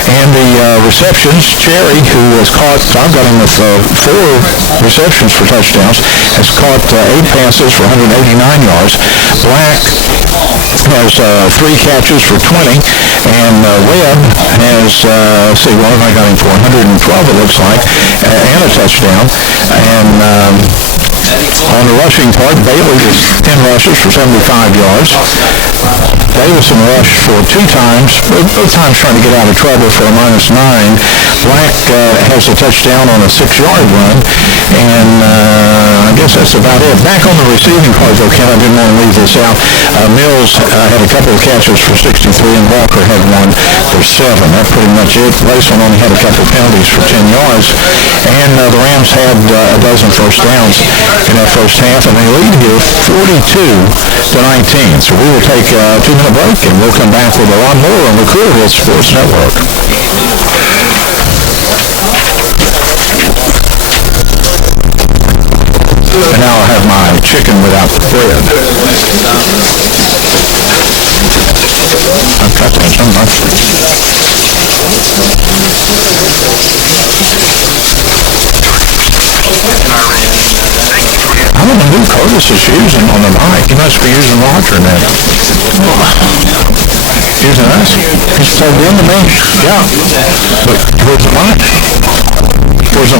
And the receptions, Cherry, who was caught, I've got him with 4 receptions for touchdowns, has caught 8 passes for 189 yards. Black has 3 catches for 20, and Webb has, what have I got him for? 112, it looks like, and a touchdown. And on the rushing part, Bailey was 10 rushes for 75 yards. Davison rushed for 2 times, both times trying to get out of trouble for a -9. Black has a touchdown on a 6-yard run, and I guess that's about it. Back on the receiving part, though, Ken, I didn't want to leave this out. Mills had a couple of catches for 63, and Walker had 1 for 7. That's pretty much it. Raceland only had a couple of penalties for 10 yards, and the Rams had a dozen first downs in that first half, and they lead here 42-19. So we will take a 2-minute break, and we'll come back with a lot more on the Coolville Sports Network. And now I'll have my chicken without the bread. I've got that so much. I don't know who Curtis is using on the mic. He must be using Roger now. Using us? He's plugged into me. Yeah. But where's the mic? Where's the...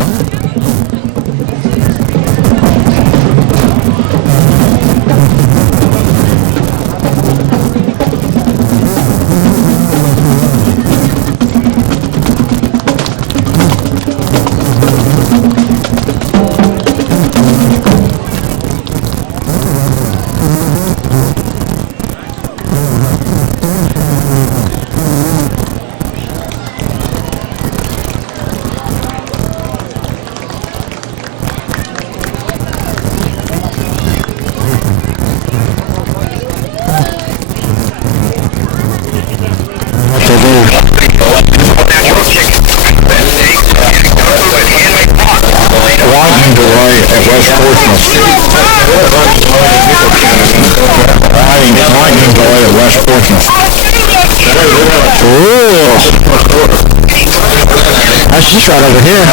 That's just right over here.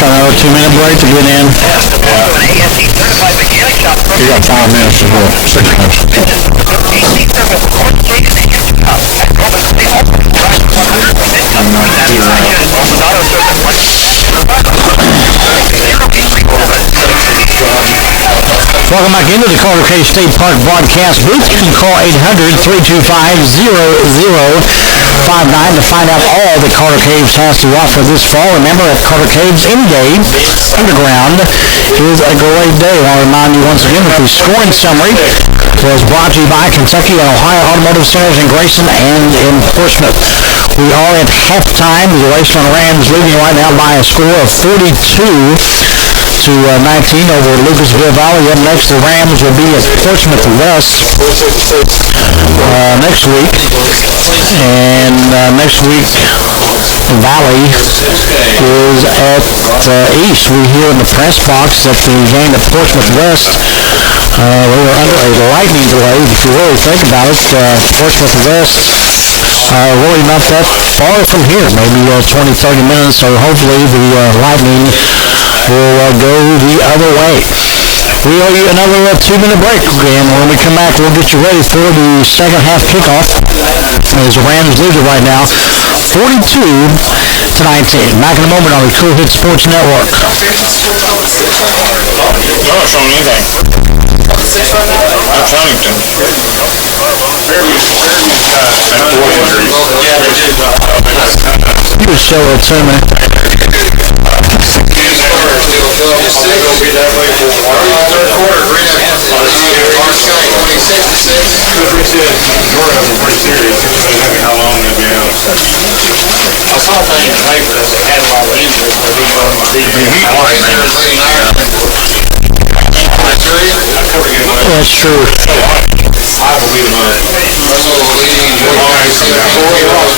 Kind of a 2-minute break to get in. You got 5 minutes to go. 6 minutes. Welcome back into the Carter Cave State Park broadcast booth. You can call 800-325-0059 to find out all that Carter Caves has to offer this fall. Remember, at Carter Caves in-game underground is a great day. I'll remind you once again that the scoring summary was brought to you by Kentucky and Ohio Automotive Centers in Grayson and in Portsmouth. We are at halftime. The Raceland Rams leading right now by a score of 42-19 over Lucasville Valley. Up next, the Rams will be at Portsmouth West next week. And next week, Valley is at East. We hear in the press box that the game at Portsmouth West We were under a lightning delay. If you really think about it, Portsmouth West really not that far from here, maybe 20, 30 minutes, so hopefully the lightning will go the other way. We owe you another 2-minute break, and when we come back, we'll get you ready for the second half kickoff. As the Rams lead it right now, 42-19. Back in a moment on the Cool Hit Sports Network. Not showing anything. That's Huntington. You just show it to me. How long they've been out. I saw a thing in the paper that they had a lot of injuries, but he That's true. I believe him.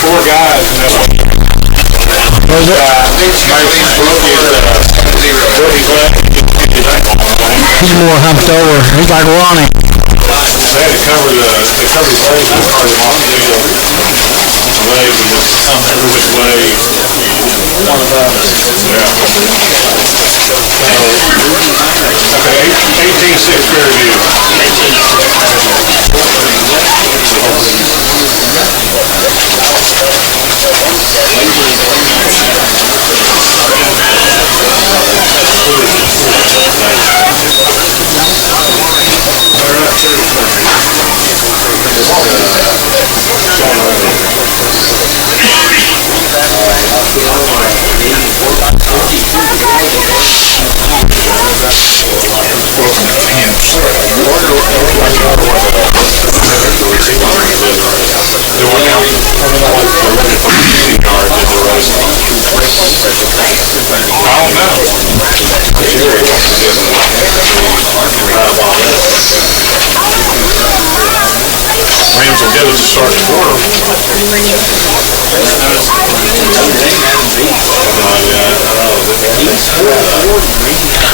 Four guys. Was it? He's more humped over. He's like Ronnie. They had to cover the legs with part of the leg and just come every which way. Okay, 18-6 fair view. Rams will get it to start the quarter.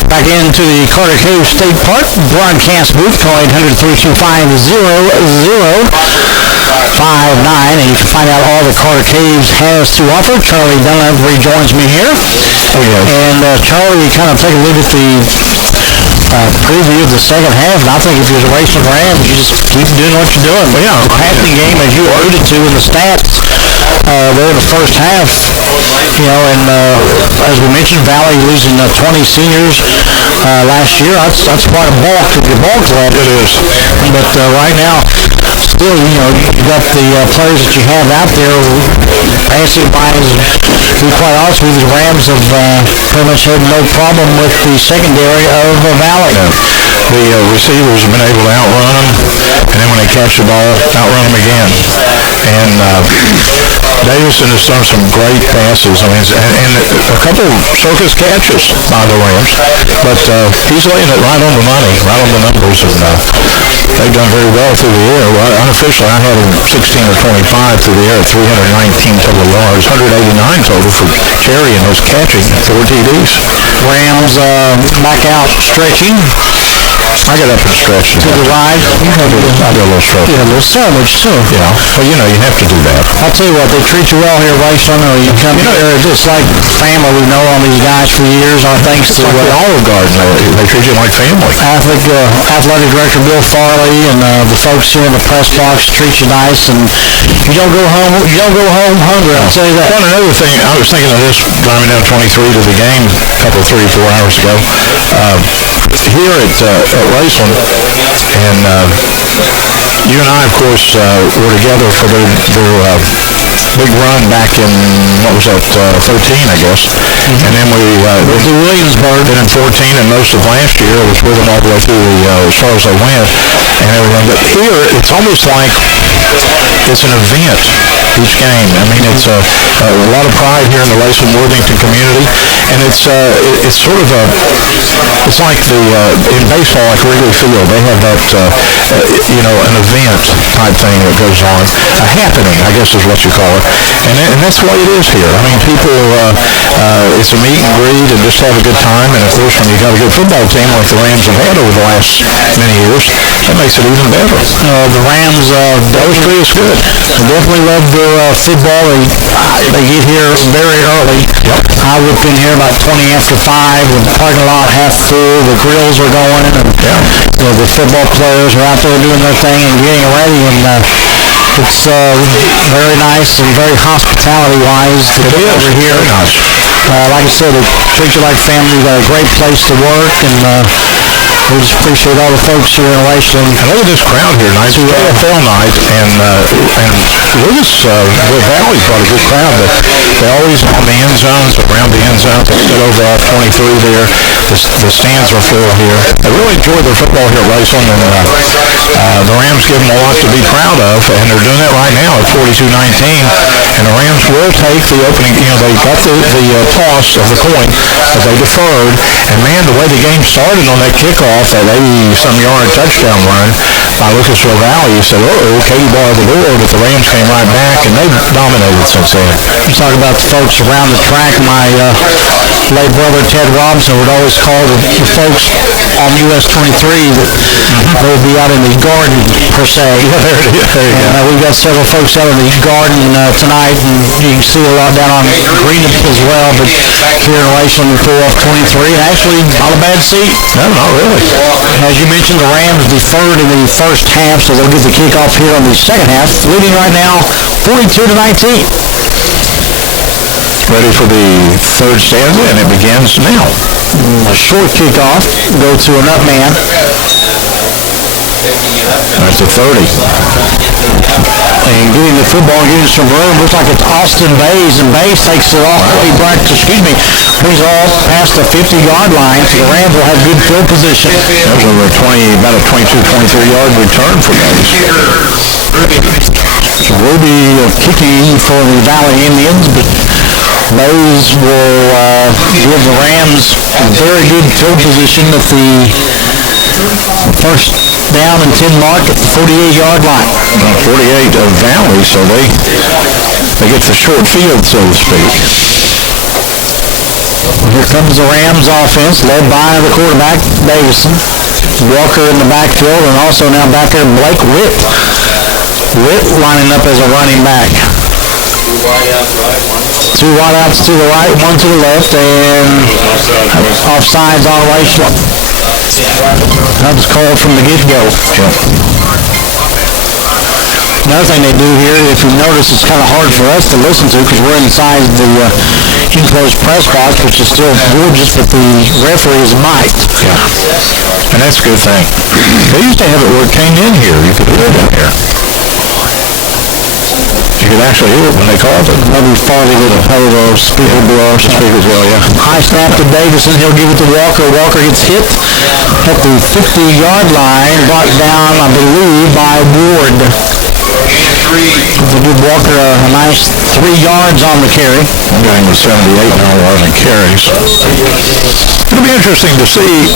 Back into the Carter Cave State Park broadcast booth. Call 800-325-0059, and you can find out all the Carter Caves has to offer. Charlie Dunlap rejoins me here. And Charlie, we kind of take a look at the preview of the second half, and I think if you're the Raceland Rams, you just keep doing what you're doing. But yeah, the passing game, as you alluded to in the stats, there in the first half, and as we mentioned, Valley losing 20 seniors last year. That's quite a bulk of your ball club. It is. But right now, still, you got the players that you have out there. Passing wise, to be quite honest with you, the Rams have pretty much had no problem with the secondary of Valley. The receivers have been able to outrun them, and then when they catch the ball, outrun them again. And Davison has done some great passes. I mean, and a couple circus catches by the Rams, but he's laying it right on the money, right on the numbers, and they've done very well through the air. Well, unofficially, I had him 16 or 25 through the air, 319 total yards, 189 total for Cherry, and was catching 4 TDs. Rams back out stretching. I got up and stretched. To the ride. I did a little stretch. Yeah, a little sandwich too. Yeah. Well, you have to do that. I'll tell you what, they treat you well here at Raceland, or you come here, it's like family. We've known all these guys for years, thanks to the Olive Garden. They treat you like family. Athletic Director Bill Farley and the folks here in the press box treat you nice, and you don't go home hungry, I'll tell you that. Well, another thing, I was thinking of this driving down 23 to the game a couple, 3 or 4 hours ago. Here at Raceland, and you and I, of course, were together for their big run back in, what was that, 13, I guess. Mm-hmm. And then we to Williamsburg. Then in 14 and most of last year, I was with them all the way through as far as they went and everything. But here, it's almost like it's an event each game. I mean, it's a lot of pride here in the Raceland Worthington community, and it's sort of it's like in baseball, like Wrigley Field, they have that, an event type thing that goes on, a happening, I guess is what you call it, and that's the way it is here. I mean, people, it's a meet and greet and just have a good time, and of course, when you got a good football team like the Rams have had over the last many years, that makes it even better. The Rams, Poetry is good. definitely love their football. They get here very early. Yep. I would have been here about 20 after 5, the parking lot half full, the grills are going, and the football players are out there doing their thing and getting ready, and it's very nice and very hospitality-wise to get over here. Very nice. Like I said, they treat you like family. You got a great place to work, and we just appreciate all the folks here in Raceland. And look at this crowd here tonight. It's AFL night, and Lucasville Valley's brought a good crowd. But they always on the end zones, around the end zones. They sit over off 23 there. The stands are full here. They really enjoy their football here at Raceland, and the Rams give them a lot to be proud of, and they're doing that right now at 42-19. And the Rams will take the opening. They got the toss of the coin, but they deferred. And man, the way the game started on that kickoff, that 80-some-yard touchdown run by Lucasville Valley, you said, Katie barred the door, but the Rams came right back, and they've dominated since then. You talk about the folks around the track. My late brother Ted Robinson would always call the folks on US 23 that they would be out in the garden, per se. And we've got several folks out in the garden tonight, and you can see a lot down on Greenup as well, but here in Raceland we pull off 23, and actually not a bad seat. No, not really. As you mentioned, the Rams deferred in the first half, so they'll get the kickoff here on the second half, leading right now 42-19. Ready for the third stanza, and it begins now. A short kickoff, go to an up man. That's a 30. And getting the football, getting some room. Looks like it's Austin Bays, and Bays takes it all the way back, brings it all past the 50-yard line, so the Rams will have good field position. That was over about a 22-23-yard return for Bays. So Ruby kicking for the Valley Indians, but Bays will give the Rams a very good field position at the first down and 10 mark at the 48-yard line. 48 of Valley, so they get the short field, so to speak. Here comes the Rams offense, led by the quarterback, Davison. Walker in the backfield, and also now back there, Blake Witt. Witt lining up as a running back. Two wideouts to the right, one to the left, and offsides on Raceland. That was called from the get-go. Another thing they do here, if you notice, it's kind of hard for us to listen to because we're inside the enclosed press box, which is still gorgeous, but the referee is mic'd. Yeah. And that's a good thing. They used to have it where it came in here. You could hear it in here. You could actually hear it when they called it. Maybe Farley would have played a speaker below. Speakers well, yeah. High snap to Davison. He'll give it to Walker. Walker gets hit at the 50-yard line, brought down, I believe, by Ward. They give Walker a nice 3 yards on the carry. I'm going with 78 now rather than carries. It'll be interesting to see.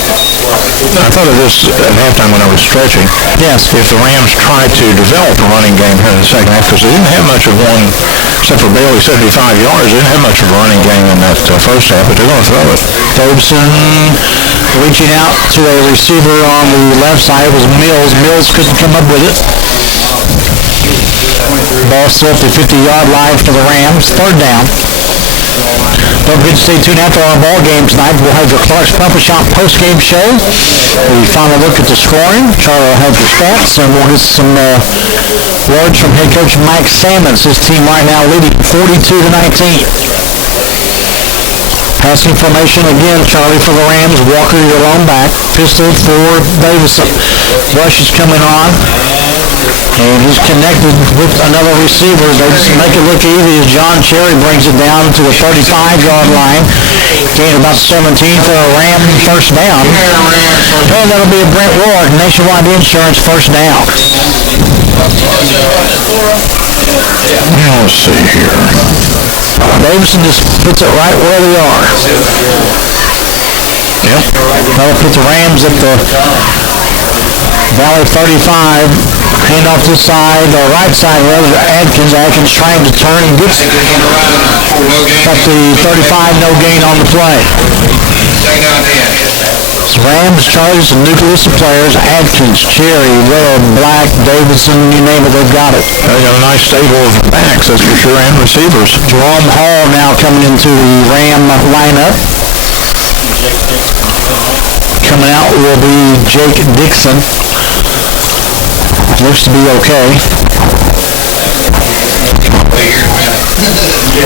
I thought of this at halftime when I was stretching. Yes. If the Rams tried to develop a running game here in the second half, because they didn't have much of one, except for barely 75 yards. They didn't have much of a running game in that first half, but they're going to throw it. Davison reaching out to a receiver on the left side. It was Mills. Mills couldn't come up with it. Ball still at the 50-yard line for the Rams. Third down. Don't forget to stay tuned after our ball game tonight. We'll have the Clark's Pump and Shop post-game show. We finally look at the scoring. Charlie will have the stats, and we'll get some words from head coach Mike Sammons. His team right now leading 42-19. Passing formation again, Charlie for the Rams. Walker, your lone back. Pistol for Davison. Rush is coming on. And he's connected with another receiver. They just make it look easy as John Cherry brings it down to the 35-yard line. Gain about 17 for a Ram first down. And that'll be a Brent Ward, Nationwide Insurance first down. Now let's see here. Davidson just puts it right where they are. Yep. That'll put the Rams at the Valley 35. Hand off this side, or right side rather, to Adkins. Adkins trying to turn and gets got the 35, no gain on the play. Rams, Chargers, and nucleus of players. Adkins, Cherry, Webb, Black, Davidson, you name it, they've got it. They got a nice stable of backs, that's for sure, and receivers. Jerome Hall now coming into the Ram lineup. Coming out will be Jake Dixon. Looks to be okay.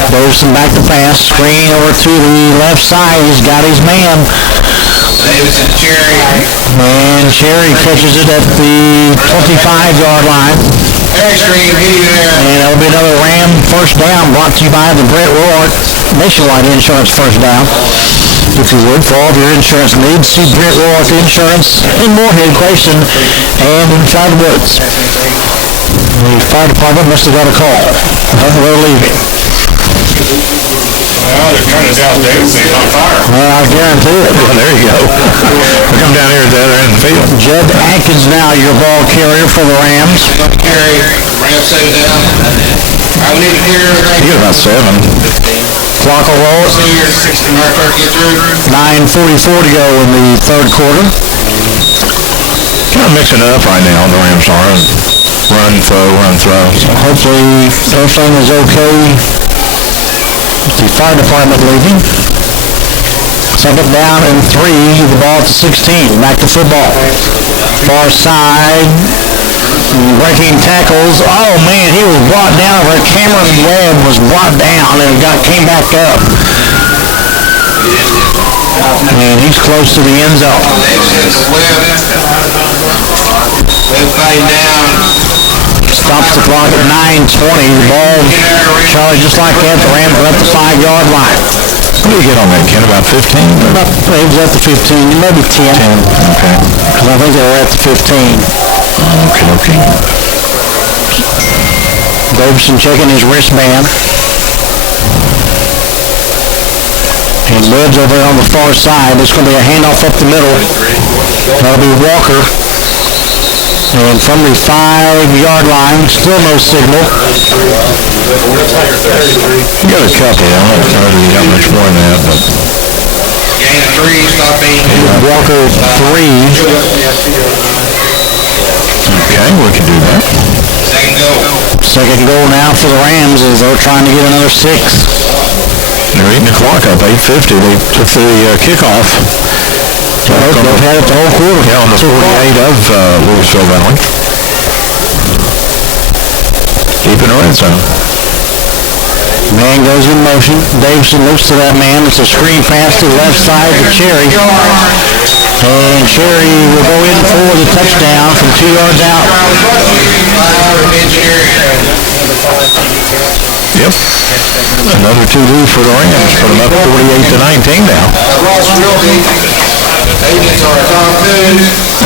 Davidson back to pass. Screen over to the left side. He's got his man. Davidson, Cherry. And Cherry catches it at the 25-yard line. And that'll be another Ram first down brought to you by the Brett Roark Nationwide Insurance First Down. If you would, for all of your insurance needs, see Brett Roark Insurance in Moorhead, Grayson, and in Child Woods. The fire department must have got a call. They're leaving. Well, they're trying to doubt Davidson's on fire. Well, I guarantee it. Well, there you go. We'll come down here at the other end of the field. Judd Atkins now your ball carrier for the Rams. Carry, Rams set it down. I need to hear. You get about 7. Clock will roll. 9:44 to go in the third quarter. Kind of mixing it up right now, the Rams are. Run, throw. So hopefully everything is okay. The fire department leaving. Second down and 3. The ball at the 16. Back to football. Far side. Breaking tackles. Oh man, he was brought down. Cameron Webb was brought down and came back up. And he's close to the end zone. Webb fighting down. Stops the clock at 9:20. The ball, Charlie, just like that, the Rams are at the 5-yard line. What do you get on that, Ken? About 15? He was at the 15, maybe 10. 10, okay. Because I think they were at the 15. Okay. Davidson checking his wristband. And Webb's over there on the far side. It's going to be a handoff up the middle. That'll be Walker. And from the 5-yard line, still no signal. You got a couple. I don't know if you got much more than that, but... Gain of 3, stopping. Walker 3. Okay, we can do that. Second goal. Second goal now for the Rams as they're trying to get another 6. They're eating the clock up, 8:50. They took the kickoff. They've had it the whole quarter. Yeah, on the 48 of Lucasville Valley. Deep in the red zone. Man goes in motion. Davidson looks to that man. It's a screen pass to the left side to Cherry. And Cherry will go in for the touchdown from 2 yards out. Yep. Another 2-2 for the Rams. Put them up 48-19 now.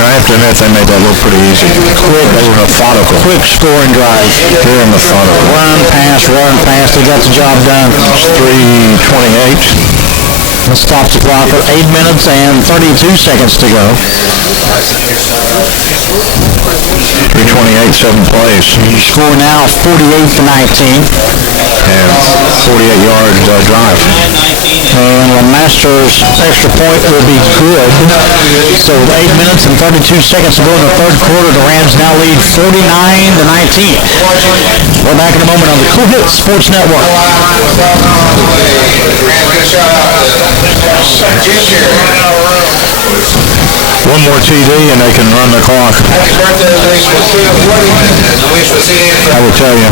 I have to admit, they made that look pretty easy. Quick, they were methodical. Quick scoring drive. Very methodical. Run, pass. They got the job done. It's 3:28. Let's stop the clock at 8 minutes and 32 seconds to go. 3:28, 7 plays. Score now 48-19. And 48-yard drive. And LeMaster's extra point will be good. So 8 minutes and 32 seconds to go in the third quarter. The Rams now lead 49-19. We're back in a moment on the Cool Hits Sports Network. One more TD and they can run the clock. I will tell you.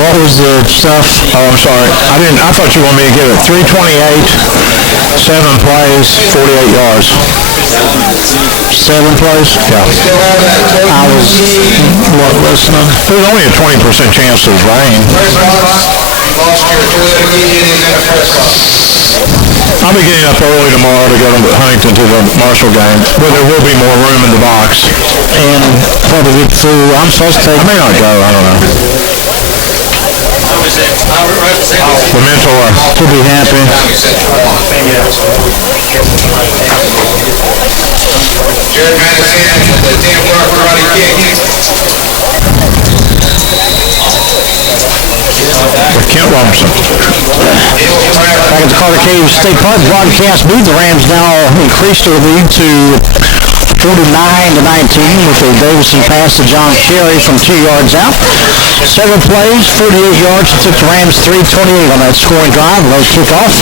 What was the stuff? Oh, I'm sorry. I thought you wanted me to give it 3:28, 7 plays, 48 yards. 7 plays? Yeah. I was listening. There's only a 20% chance of rain. I'll be getting up early tomorrow to go to Huntington to the Marshall game, but there will be more room in the box. And probably get through. I'm supposed to take... I may not go, I don't know. The mentor. He'll be happy. Jared Madison with the 10-yard karate kick. Kent Robinson. Back at the Carter Cave State Park broadcast booth, the Rams now increased their lead to 49-19 with a Davison pass to John Carey from 2 yards out. 7 plays, 48 yards. It took the Rams 3:28 on that scoring drive. Late kickoff.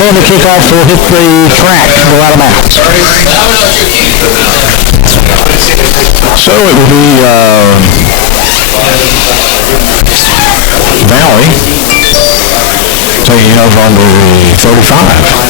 And the kickoff will hit the track, go out of bounds. So it will be Valley taking over on the 35.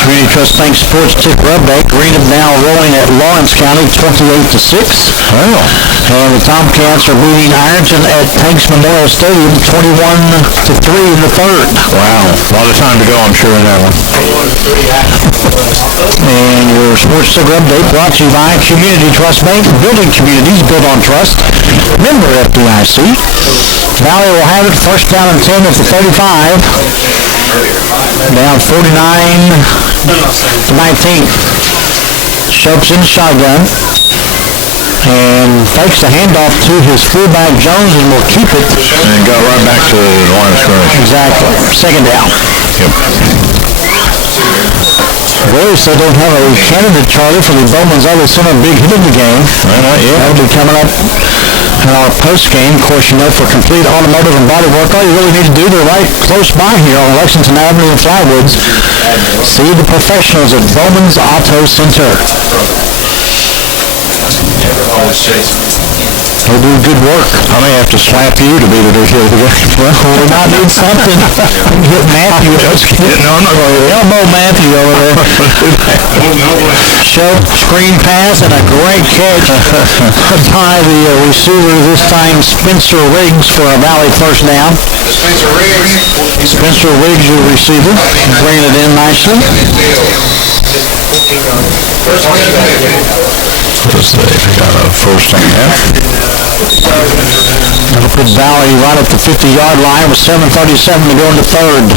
Community Trust Bank Sports Ticker Update. Greenup now rolling at Lawrence County 28-6. Well, And the Tomcats are beating Ironton at Tanks Memorial Stadium 21-3 in the third. wow. A lot of time to go, I'm sure, in that one. And your Sports Ticker Update brought to you by Community Trust Bank, building communities built on trust. Member FDIC. Valley will have it first down and 10 at the 35. Down 49-19. Shope's in the shotgun. And fakes the handoff to his fullback Jones and will keep it. And go right back to the line of scrimmage. Exactly. Second down. Yep. Really still don't have a candidate, Charlie, for the Bowman's other center big hit in the game. Well, not yet. That'll be coming up in our post game. Of course, you know, for complete automotive and body work, all you really need to do, they're right close by here on Lexington Avenue and Flywoods. See the professionals at Bowman's Auto Center. They do good work. I may have to slap you to beat it here today. Well, we might need something. Get Matthew. No, I'm not going to. Elbow Matthew over there. Show, screen pass, and a great catch by the receiver, this time Spencer Riggs, for a Valley first down. Spencer Riggs, your receiver, bringing it in nicely. Let's see if we got a first on that. That'll put Valley right at the 50-yard line with 7:37 to go in the third.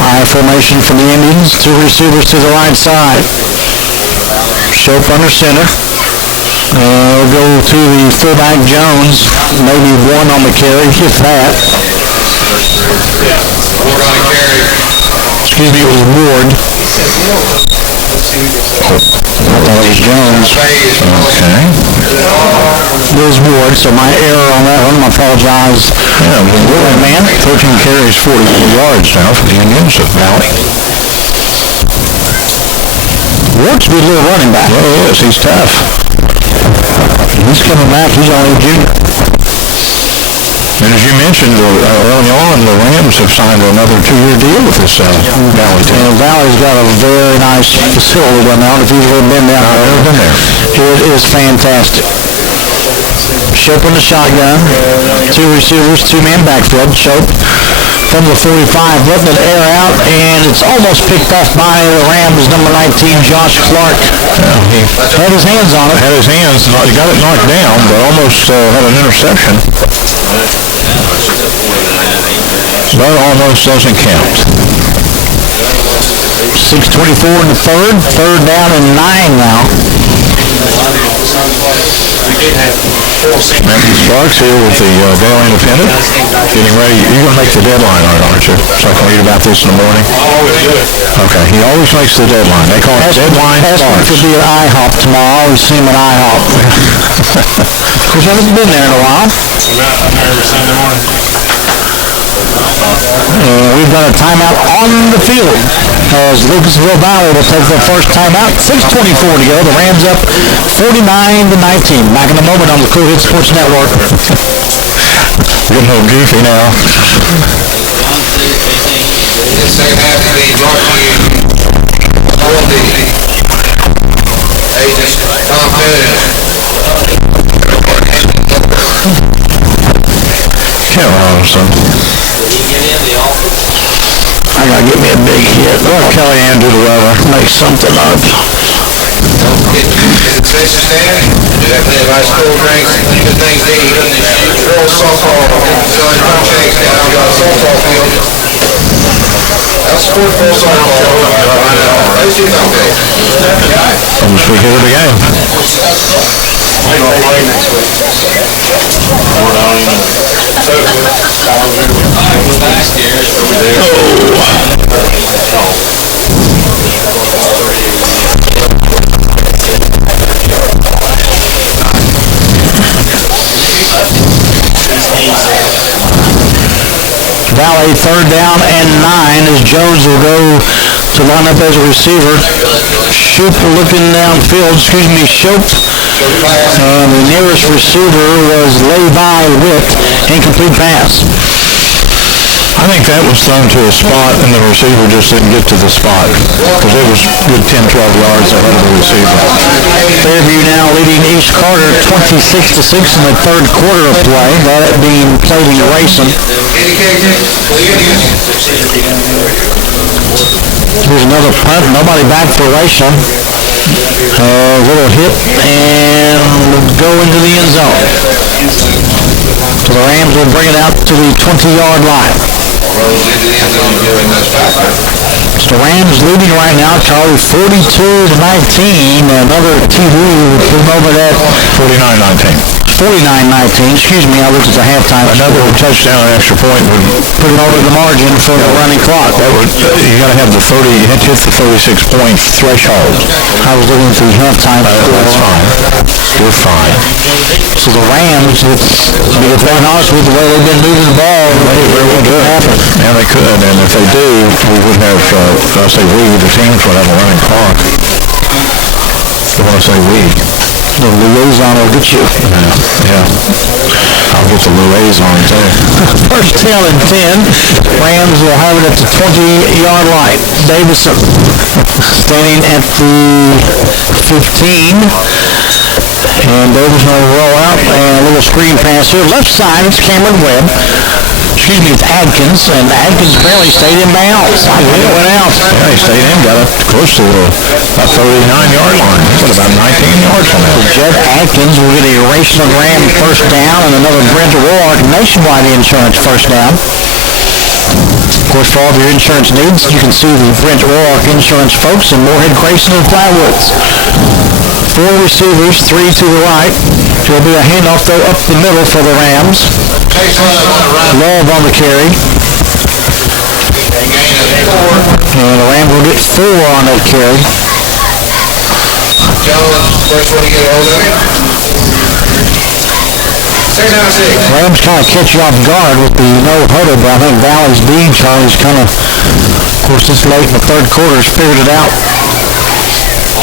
I formation from the Indians. Two receivers to the right side. Shope under center. We'll go to the fullback Jones. Maybe one on the carry, if that. Excuse me, it was Ward. That was Jones. Okay. It was Ward, so my error on that one. I apologize. Yeah, well, man, 13 carries, 44 yards now for the Indians of Valley. Ward's a good little running back. Yeah, he is. He's tough. He's coming back. He's only a junior. And as you mentioned early on, the Rams have signed another 2-year deal with this Valley team. And Valley's got a very nice facility down there. I don't know if you've ever been down there. I've never been there. It is fantastic. Shope in the shotgun. Two receivers, two-man backfield. Shope from the 45, letting it air out, and it's almost picked off by the Rams, number 19, Josh Clark. He Had his hands on it. had his hands, he got it knocked down, but almost had an interception. But almost doesn't count. 6:24 in the third. Third down and 9 now. Matthew Sparks here with the Valley Independent, getting ready. You're going to make the deadline on it, aren't you? So I can read about this in the morning? Okay, he always makes the deadline. They call it deadline Ask him if Sparks. he'll be at IHOP tomorrow. I always see him at IHOP. Of course, I haven't been there in a while. And we've got a timeout on the field as Lucasville Valley will take their first timeout. 6:24 to go. The Rams up 49-19. Back in a moment on the Cool Hit Sports Network. Getting a little goofy now. The second half to be brought to you for the agents Tom Pettit. Kent Robinson. I gotta get me a big hit. Let Kellyanne do the weather. Make something up. get his concession stand, do that plenty of ice cold drinks, plenty of good things to eat, and then girls softball, selling cupcakes down on the softball field. That's sport for softball. Those two cupcakes. Almost we hear the game. Valley 3rd down and 9 as Jones will go to line up as a receiver. Shoop looking downfield, Shope. The nearest receiver was lay-by Witt, incomplete pass. I think that was thrown to a spot, and the receiver just didn't get to the spot, because it was good 10, 12 yards ahead of the receiver. Fairview now leading East Carter 26-6 in the third quarter of play, that being played in Raceland. Here's another punt, nobody back for Raceland. Little hit, and go into the end zone. So the Rams will bring it out to the 20-yard line. It's the Rams leading right now, Charlie, 42-19. Another TV will put over that 49-19. 49-19, excuse me, I looked at the halftime. Another touchdown extra point would put it over the margin for the running clock. That would, you got to have the 30, you had to hit the 36-point threshold. I was looking through halftime. That's fine. We're fine. So the Rams, to be quite honest with the way they've been moving the ball, they very well do happen. Yeah, they could, and if they do, we would have, I say we, the teams would have a running clock. I want to say we. The liaison will get you. Yeah. I'll get the liaison too. First down and 10. Rams will have it at the 20-yard line. Davison standing at the 15. And Davison will roll out and a little screen pass here. Left side, it's Cameron Webb. Excuse me, it's Adkins, and Adkins barely stayed in bounds. I think it went out. Yeah, he stayed in, got up close to about 39-yard line. What, about 19 yards from that? Jeff Adkins will get a Raceland Ram first down and another Brent Roark Nationwide Insurance first down. Of course, for all of your insurance needs, you can see the Brent Roark Insurance folks in Moorhead, Grayson, and Flatwoods. 4 receivers, 3 to the right. There'll be a handoff, though, up the middle for the Rams. Love on the carry. And the Rams will get 4 on that carry. First one to get a hold of it. Second down, 6. Rams kind of catch you off guard with the no huddle, but I think Valley's D, Charlie's kind of course, this late in the third quarter, figured it out.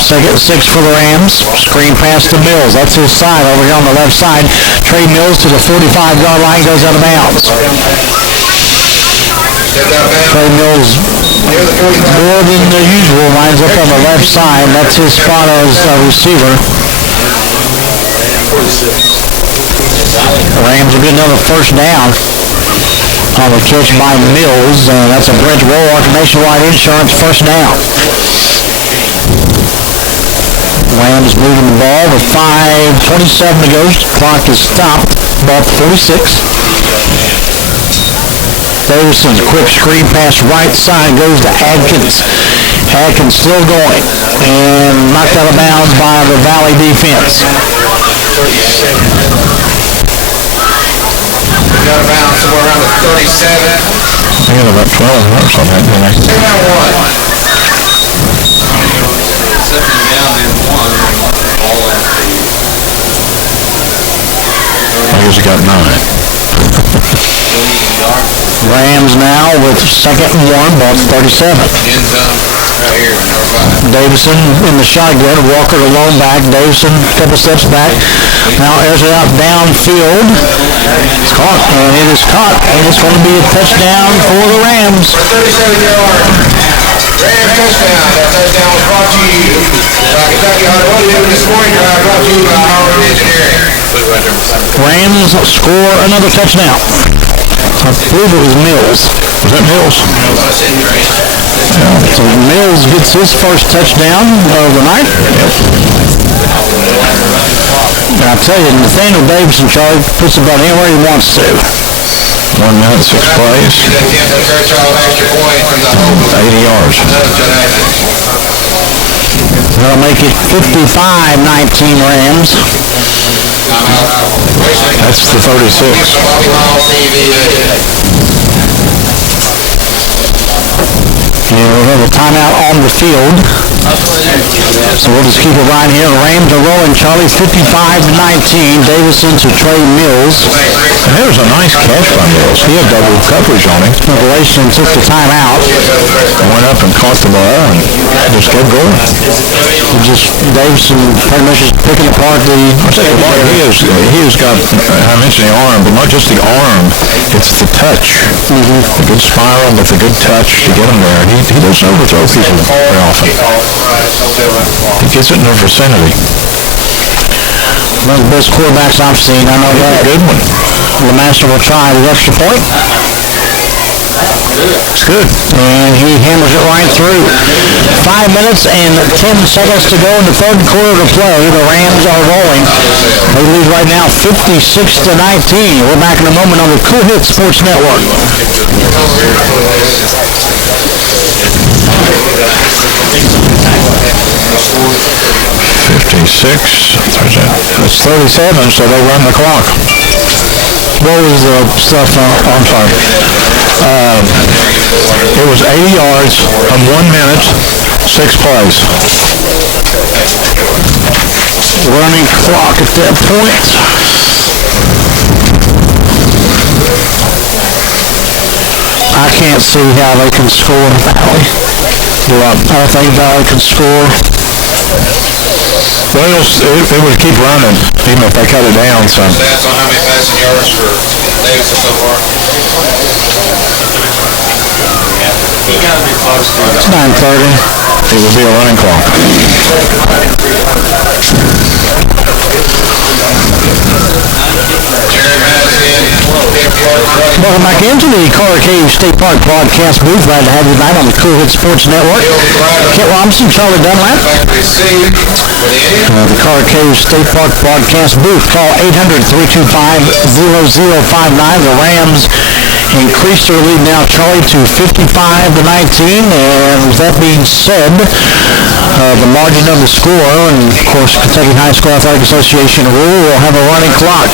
Second and 6 for the Rams. Screen pass to Mills. That's his side over here on the left side. Trey Mills to the 45-yard line, goes out of bounds. Trey Mills, more than the usual, lines up on the left side. That's his spot as a receiver. The Rams will get another first down on the catch by Mills. That's a Brent Roark Nationwide Insurance first down. Rams moving the ball with 5:27 to go. Clock is stopped. Ball 46. Davison's quick screen pass right side goes to Adkins. Adkins still going and knocked out of bounds by the Valley defense. Got out of bounds somewhere around the 37. I got about 12 yards on that, didn't I? Second down, 1. I guess he got 9. Rams now with second and 1, ball 37. End zone right here, number 5. Davison in the shotgun, Walker alone back, Davison a couple steps back. Now airs it out downfield. It's caught, and it is caught, and it's going to be a touchdown for the Rams. For 37-yard Ram touchdown. That touchdown was brought to you by Kentucky Automotive this morning. Brought to you by Howard Engineering. Rams score another touchdown. I believe it was Mills. Was that Mills? So Mills gets his first touchdown of the night. And I'll tell you, Nathaniel Davidson, Charlie, puts about anywhere he wants to. 1 minute, 6 plays. 80 yards. That'll make it 55-19 Rams. That's the 36. And we have a timeout on the field. So we'll just keep it right here. Rams are rolling, Charlie, 55-19. Davison to Trey Mills. And there was a nice catch by Mills. He had double coverage on him. Revelation took the timeout. Went up and caught the ball and just kept going. Davison pretty much is picking apart the... He has got, I mentioned the arm, but not just the arm. It's the touch. A good spiral with a good touch to get him there. He doesn't overthrow people very often. He gets it in their vicinity. One of the best quarterbacks I've seen. I know that. Good one. LeMaster will try the extra point. It's good. And he hammers it right through. 5 minutes and 10 seconds to go in the third quarter to play. The Rams are rolling. They lead right now 56-19. We're back in a moment on the Cool Hit Sports Network. 56. It's 37, so they run the clock. What was the stuff I'm sorry. It was 80 yards on 1 minute, 6 plays. Running clock at that point. I can't see how they can score Valley. I don't think Valley can score. Well, it would keep running, even if they cut it down. So. Stats on how many passing yards for Davidson so far? It's 9:30. It will be a running clock. Welcome back into the Carter Cave State Park broadcast booth. Glad to have you tonight on the Cool Hit Sports Network. Kit Robinson, Charlie Dunlap. The Carter Cave State Park broadcast booth. Call 800-325-0059. The Rams increased their lead now, Charlie, to 55-19. And with that being said, the margin of the score, and of course Kentucky High School Athletic Association rule, will have a running clock.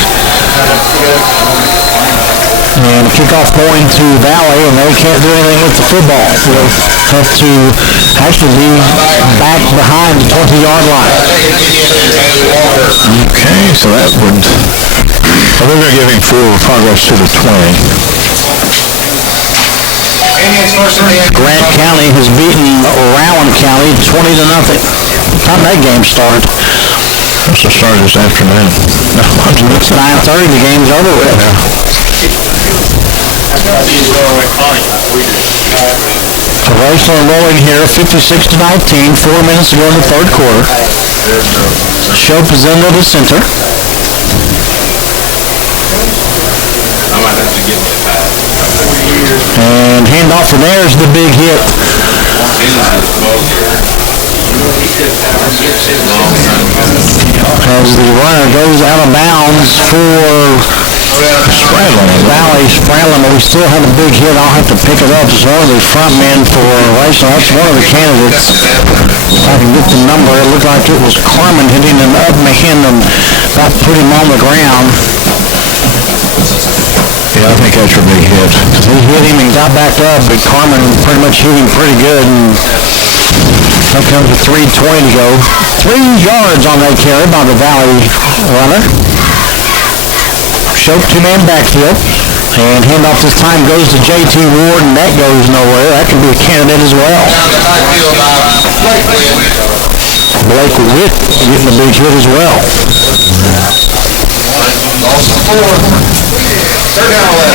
And kickoff going to Valley, and they can't do anything with the football. They'll have to actually be back behind the 20-yard line. Okay, so that would... Well, they're going to give him full progress to the 20. Grant County has beaten Rowan County 20-0. Time that game started. That's the start this afternoon. It's 9:30, the game's over with. Raceland rolling here, 56-19, 4 minutes to go in the third quarter. Shope is into the center. And handoff from there is the big hit. As the runner goes out of bounds for Valley Spradlin, but we still have a big hit. I'll have to pick it up as one of the front men for Raceland. That's one of the candidates. If I can get the number, it looked like it was Carmen hitting him up, making him about put him on the ground. Yeah, I think that's a big hit. He hit him and got back up, but Carmen pretty much hit him pretty good. And that comes with 3:20 to go. 3 yards on that carry by the Valley runner. Shope, two-man backfield. And handoff this time goes to J.T. Ward, and that goes nowhere. That can be a candidate as well. Blake Witt getting a big hit as well. Third down 11.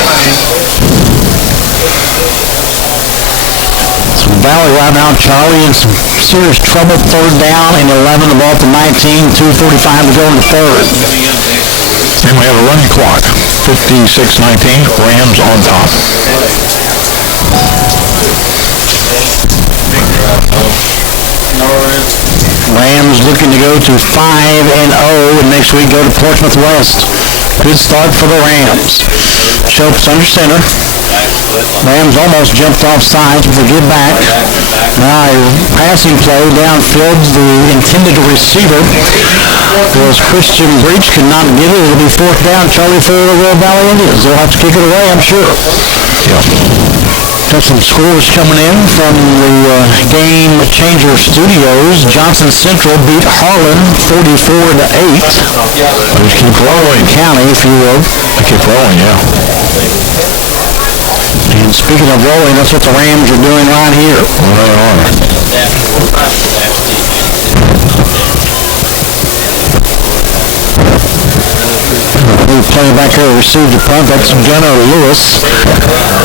So Valley right now, Charlie, in some serious trouble. Third down and 11, the ball to 19, 2:45 to go in the third. And we have a running clock. 56-19, Rams on top. Rams looking to go to 5-0, and next week go to Portsmouth West. Good start for the Rams. Chokes under center. Rams almost jumped off sides, but they get back. Now a passing play downfield. The intended receiver was Christian Breach, could not get it. It'll be fourth down, Charlie, for the Lucasville Valley Indians. They'll have to kick it away, I'm sure. Got some scores coming in from the Game Changer Studios. Johnson Central beat Harlan 44-8. Just keep rolling. County, if you will. Keep rolling, yeah. And speaking of rolling, that's what the Rams are doing right here. Well, they are. We're playing back here, received the punt. That's Gunnar Lewis.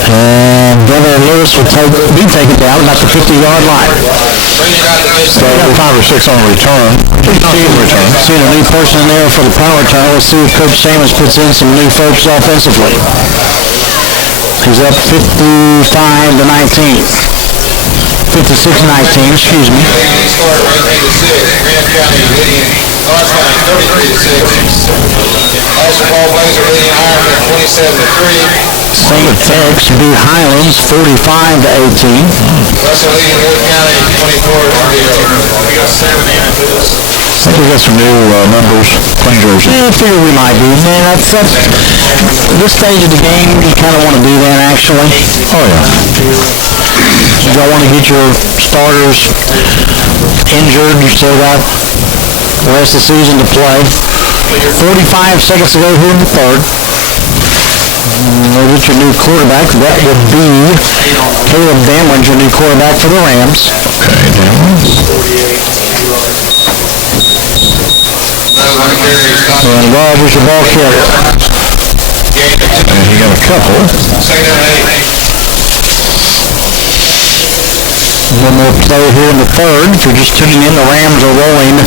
And Gunnar Lewis will be taken down about the 50-yard line. So 5 or 6 on return. Seeing a new person in there for the power return. We'll see if Coach Samus puts in some new folks offensively. He's up 55-19. 56-19, excuse me. St. X beat Highlands 45-18. I think we got some new members, clean jerseys. I figure we might be. Man, that's this stage of the game, you kind of want to do that, actually. Oh, yeah. You don't want to get your starters injured. You still got the rest of the season to play. 45 seconds to go here in the third. We'll get your new quarterback. That would be Caleb Damlin, your new quarterback for the Rams. Okay, Damlin. And Rob was your ball carrier. And he got a couple. One more play here in the third. If you're just tuning in, the Rams are rolling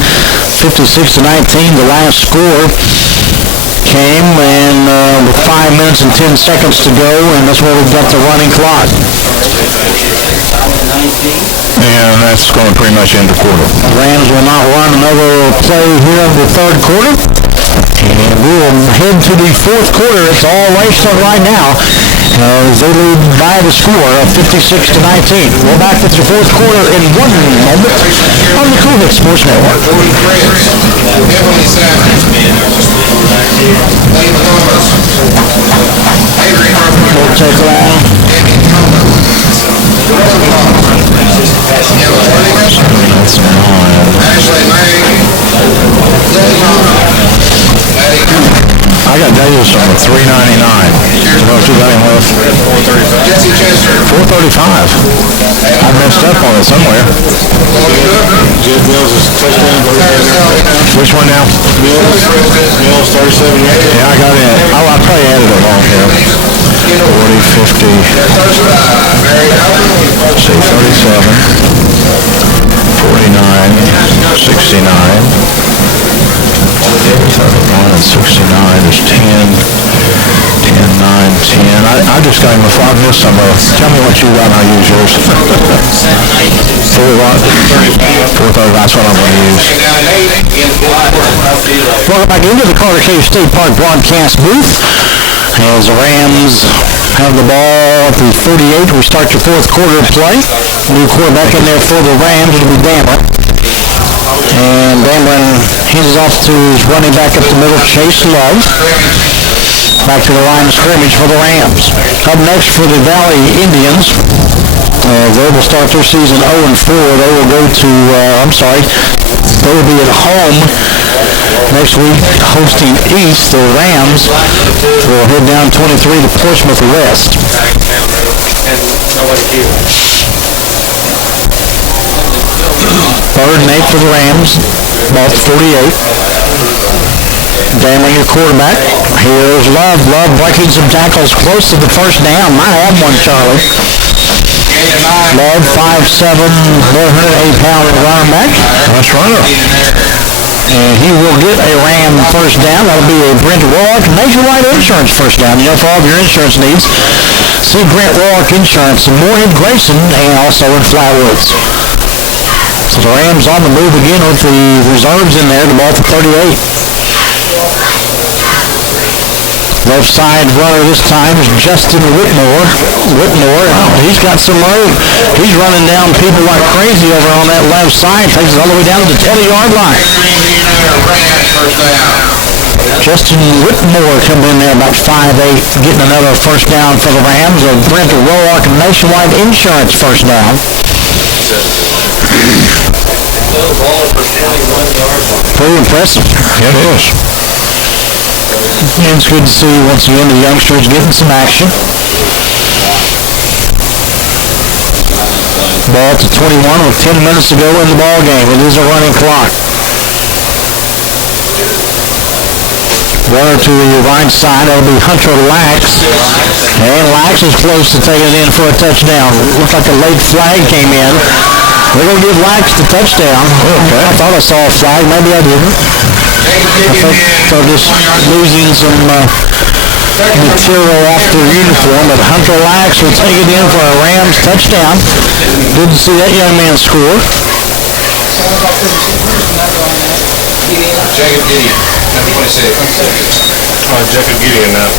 56-19. The last score came and with 5 minutes and 10 seconds to go, and that's where we've got the running clock. And that's going to pretty much end the quarter. The Rams will not run another play here in the third quarter. And we will head to the fourth quarter. It's all Raceland right now. They lead by the score of 56-19. We're back with the fourth quarter in 1 moment on the Cool Hit Sports Network. I got Davis on $3.99. What you got him with? $4.35. I messed up on it somewhere. Which one now? Mills 37. Yeah, I got it. I probably added it wrong here. 40, 50. Say 37. 49, 69. 31 and 69 is 10, 10, 9, 10. I just got him before I missed some of it. Tell me what you got and I'll use yours. 430, that's what I'm going to use. Welcome back into the Carter Cave State Park broadcast booth. As the Rams have the ball at the 48. We start your fourth quarter play. New quarterback in there for the Rams. It'll be Damlin. And Damlin hands it off to his running back up the middle, Chase Love. Back to the line of scrimmage for the Rams. Up next for the Valley Indians. They will start their season 0-4. They will go to, they will be at home next week hosting East. The Rams will head down 23 to Portsmouth West. Third and 8 for the Rams. Ball at 48. Damlin, your quarterback. Here's Love. Love breaking some tackles close to the first down. Might have one, Charlie. Love, 5'7", 108-pound running back. Nice runner. And he will get a Ram first down. That'll be a Brent Warlock Nationwide Insurance first down. You know, for all of your insurance needs, see Brent Warlock Insurance in Moorhead, Grayson, and also in Flatwoods. So the Rams on the move again with the reserves in there. The ball for 38. Left side runner this time is Justin Whitmore. He's got some room. He's running down people like crazy over on that left side. Takes it all the way down to the 20-yard line. Justin Whitmore coming in there about 5'8", getting another first down for the Rams. A Brent Roark Nationwide Insurance first down. Pretty impressive. It is. And it's good to see, once again, the youngsters getting some action. Ball to 21 with 10 minutes to go in the ball game. It is a running clock. Runner to the right side, that'll be Hunter Lax. And Lax is close to taking it in for a touchdown. Looks like a late flag came in. They're going to give Lax the touchdown. Okay. I thought I saw a flag, maybe I didn't. I think they're just losing some material off their uniform, but Hunter Lax will take it in for a Rams touchdown. Good to see that young man score. Jacob Gideon, number 26. Jacob Gideon now.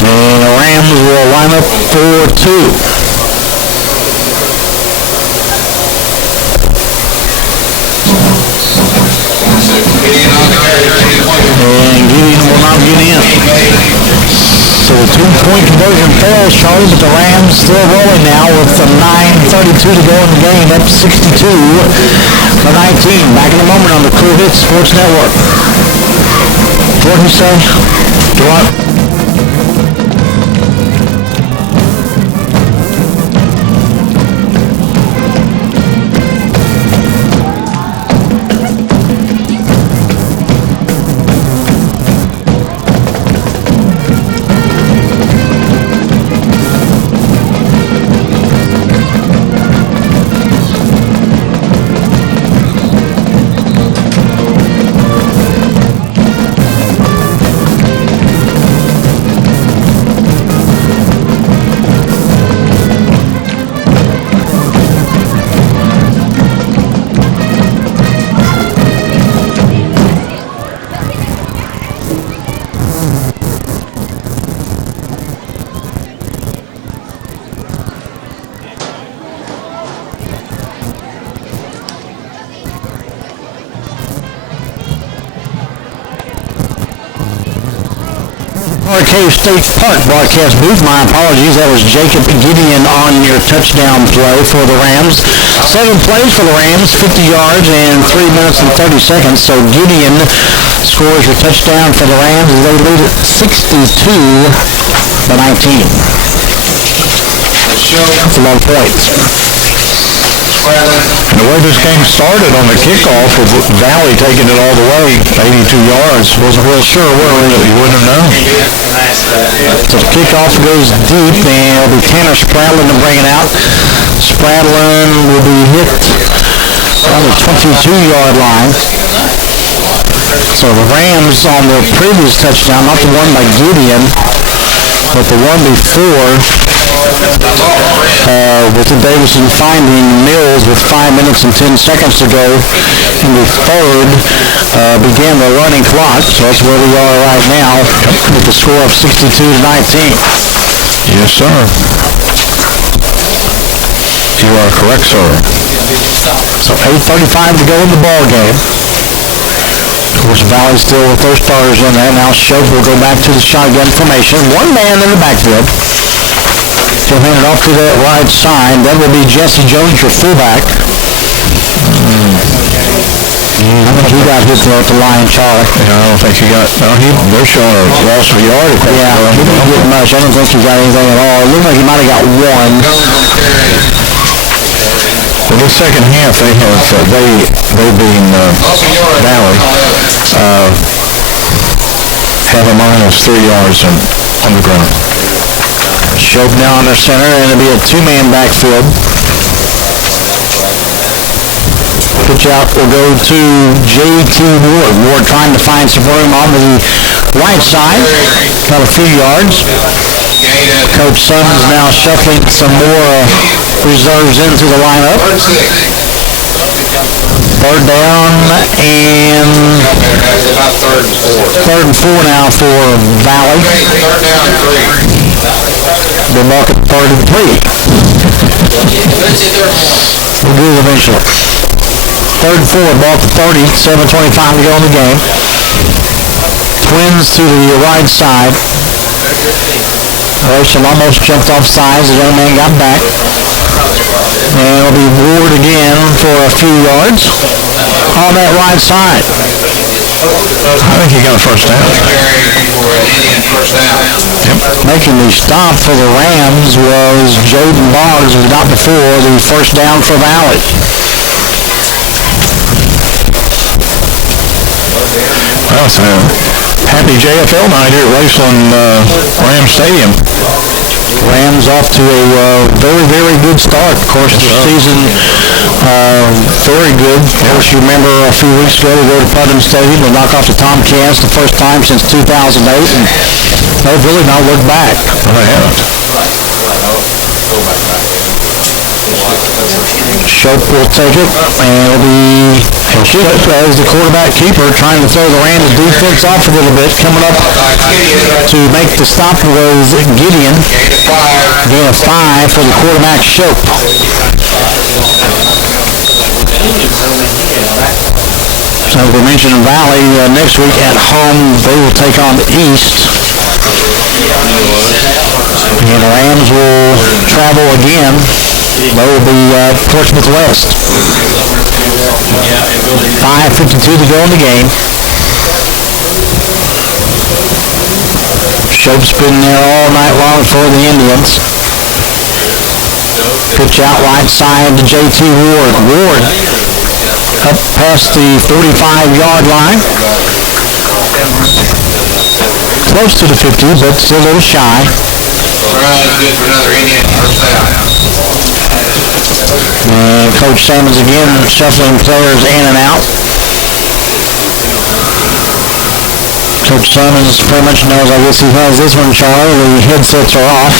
And the Rams will line up for 2. And Gideon will not get in. So the 2-point conversion fails, Charlie, but the Rams still rolling now with 9:32 to go in the game, up 62-19. Back in a moment on the Cool Hits Sports Network. What did you say? Do what? Cave State Park broadcast booth. My apologies. That was Jacob Gideon on your touchdown play for the Rams. 7 plays for the Rams, 50 yards and 3 minutes and 30 seconds. So Gideon scores your touchdown for the Rams as they lead it 62-19. That's a lot of points. And the way this game started on the kickoff with Valley taking it all the way, 82 yards, wasn't real sure where you wouldn't have known. So the kickoff goes deep, and it'll be Tanner Spradlin to bring it out. Spradlin will be hit on the 22-yard line. So the Rams on the previous touchdown, not the one by Gideon, but the one before, with Davidson finding Mills with 5 minutes and 10 seconds to go in the third, began the running clock. So that's where we are right now with the score of 62-19. Yes, sir. You are correct, sir. So 8:35 to go in the ball game. Of course, Valley still with their starters in there. Now Shope will go back to the shotgun formation. One man in the backfield. He'll hand it off to that right side. That will be Jesse Jones, your fullback. I think he got hit there at the line, Charlie. I don't think he got, they're showing a loss of yard. Yeah, he didn't get much. I don't think he got anything at all. It looked like he might have got one. In the second half, they being Valley, have a minus 3 yards on the ground. Shope now under center, and it'll be a 2-man backfield. Pitch out will go to J.T. Ward. Ward trying to find some room on the right side. Got a few yards. Coach Simmons now shuffling some more reserves into the lineup. Third down and third and four now for Valley. They'll mark it third and three. We'll do it eventually. Third and four, ball at the 30, 7:25 to go in the game. Twins to the right side. Rachel almost jumped off sides. The young man got back. And it'll be Ward again for a few yards on that right side. I think he got a first down. Yep. Making the stop for the Rams was Jaden Boggs, who got before the first down for Valley. Well, it's a happy JFL night here at Raceland Rams Stadium. Rams off to a very, very good start. Of course, the season very good. Of course, you remember a few weeks ago we go to Putnam Stadium to knock off the Tomcats the first time since 2008, and they've really not looked back. Well, they haven't. Shope will take it, and it'll be as the quarterback keeper trying to throw the Rams defense off a little bit. Coming up to make the stop was Gideon. Gain of 5 for the quarterback, Shope. So we mentioned Valley next week at home. They will take on the East. And the Rams will travel again. They will be Portsmouth West. 5:52 to go in the game. Shope's been there all night long for the Indians. Pitch out right side to J.T. Ward. Ward up past the 45-yard line. Close to the 50, but still a little shy. Good for another Indian first down. And Coach Simmons again shuffling players in and out. Coach Simmons pretty much knows, I guess he has this one, Charlie. The headsets are off.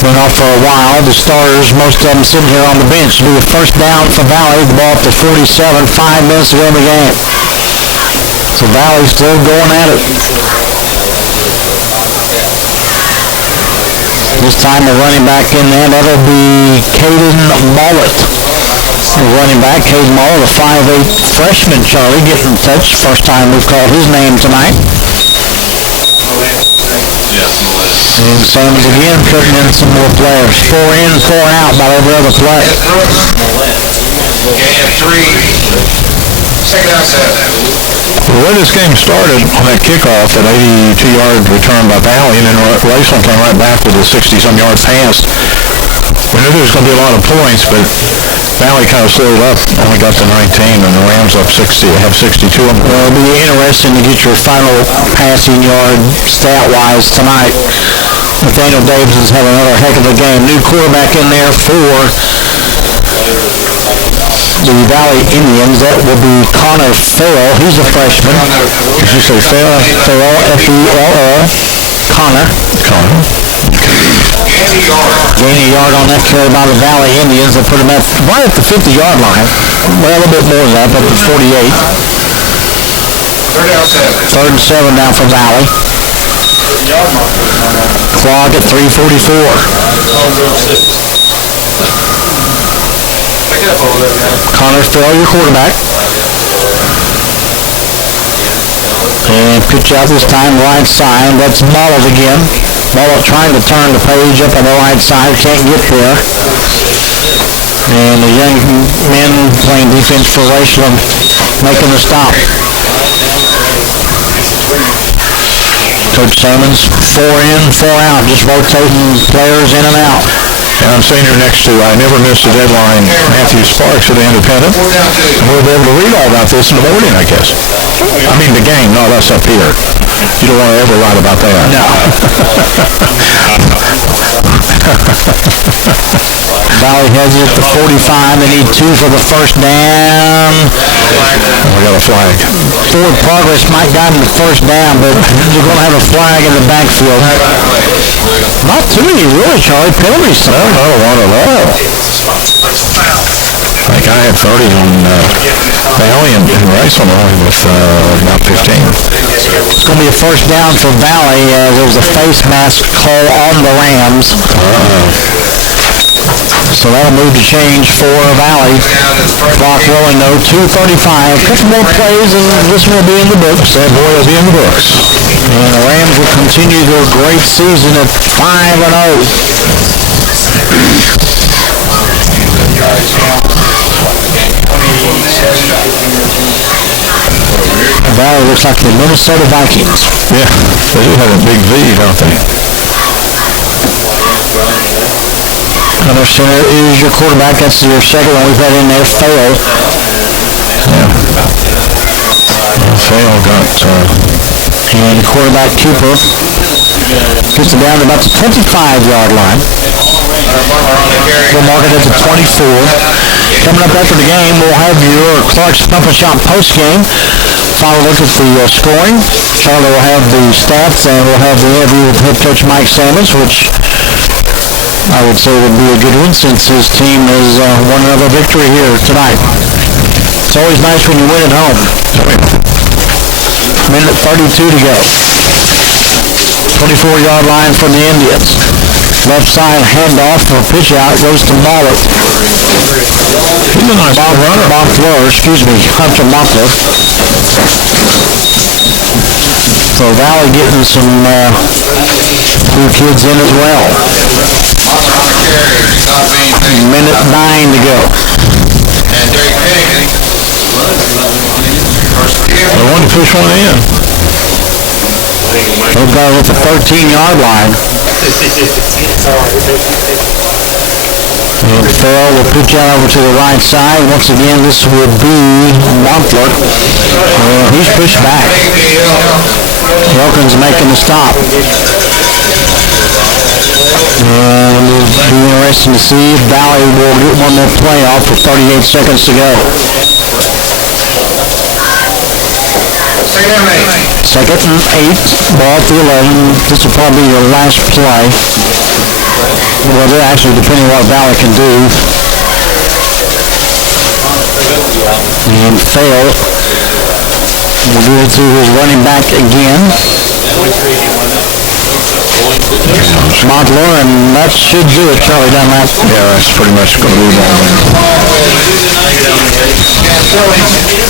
Been off for a while. The starters, most of them sitting here on the bench. It'll be the first down for Valley. The ball up to 47, 5 minutes to go in the game. So Valley's still going at it. This time the running back in there, that'll be Caden Mollett. The running back, Caden Mollett, a 5'8 freshman, Charlie, getting in touch. First time we've called his name tonight. And Simmons again putting in some more players. 4 in, 4 out by every other play. Gain of 3. Second down, 7. The way this game started on that kickoff, that 82-yard return by Valley, and then Raceland came right back with a 60-some-yard pass. We knew there was going to be a lot of points, but Valley kind of slowed up, only got to 19, and the Rams up 60, have 62 on the Well, it'll be interesting to get your final passing yard stat-wise tonight. Nathaniel Davison's having another heck of a game. New quarterback in there for the Valley Indians. That will be Connor Farrell. He's a freshman. Did you say Farrell? Farrell, F-E-L-L. Connor. Gain a yard on that carry by the Valley Indians. They put him right at the 50-yard line. Well, a little bit more than that, up to 48. Third down, 7. Third and 7 now for Valley. Clock at 3:44. Connor Farrell, your quarterback. And pitch out this time right side. That's Mollett again. Mollett trying to turn the page up on the right side. Can't get there. And the young men playing defense for Raceland making the stop. Coach Simmons, 4 in, 4 out, just rotating players in and out. And I'm sitting here next to, I never missed a deadline, Matthew Sparks of the Independent. And we'll be able to read all about this in the morning, I guess. I mean the game, not us up here. You don't want to ever write about that. No. Valley has it at the 45. They need 2 for the first down. We got a flag. Forward progress might got him the first down, but you're going to have a flag in the backfield. Not too many, really, Charlie. Penalties. No, not a lot at all. I think I had 30 on Valley and Raceland only with about 15. It's going to be a first down for Valley. There was a face mask call on the Rams. So that'll move to change for Valley. Clock rolling though, 2:35. Couple more plays and this one will be in the books. That boy will be in the books. And the Rams will continue their great season at 5-0. Valley looks like the Minnesota Vikings. Yeah, they do have a big V, don't they? Under center is your quarterback. That's your second one we've had in there. Fail. Yeah. Fail got... and quarterback Cooper gets it down to about the 25-yard line. We'll mark it at the 24. Coming up after the game, we'll have your Clark's Pump and Shop post-game. Final look at the scoring. Charlie will have the stats, and we'll have the interview with head coach Mike Sammons, which I would say would be a good one since his team has won another victory here tonight. It's always nice when you win at home. Minute 32 to go. 24-yard line from the Indians. Left side handoff for pitch out goes to Mollett. He's a nice runner. Hunter Mockler. So Valley getting some new kids in as well. Minute 9 to go. They want to push one in. They'll go with the 13-yard line. And Farrell will pitch out over to the right side. Once again, this will be Montler. He's pushed back. Elkins making the stop. And it'll be interesting to see if Valley will get one more play off with 38 seconds to go. Second and 8, ball at the 11. This will probably be your last play. Well, they're actually depending on what Valley can do. And fail. We'll do it to his running back again. Montler, and that should do it. Charlie done that. Yeah, that's pretty much going to be all.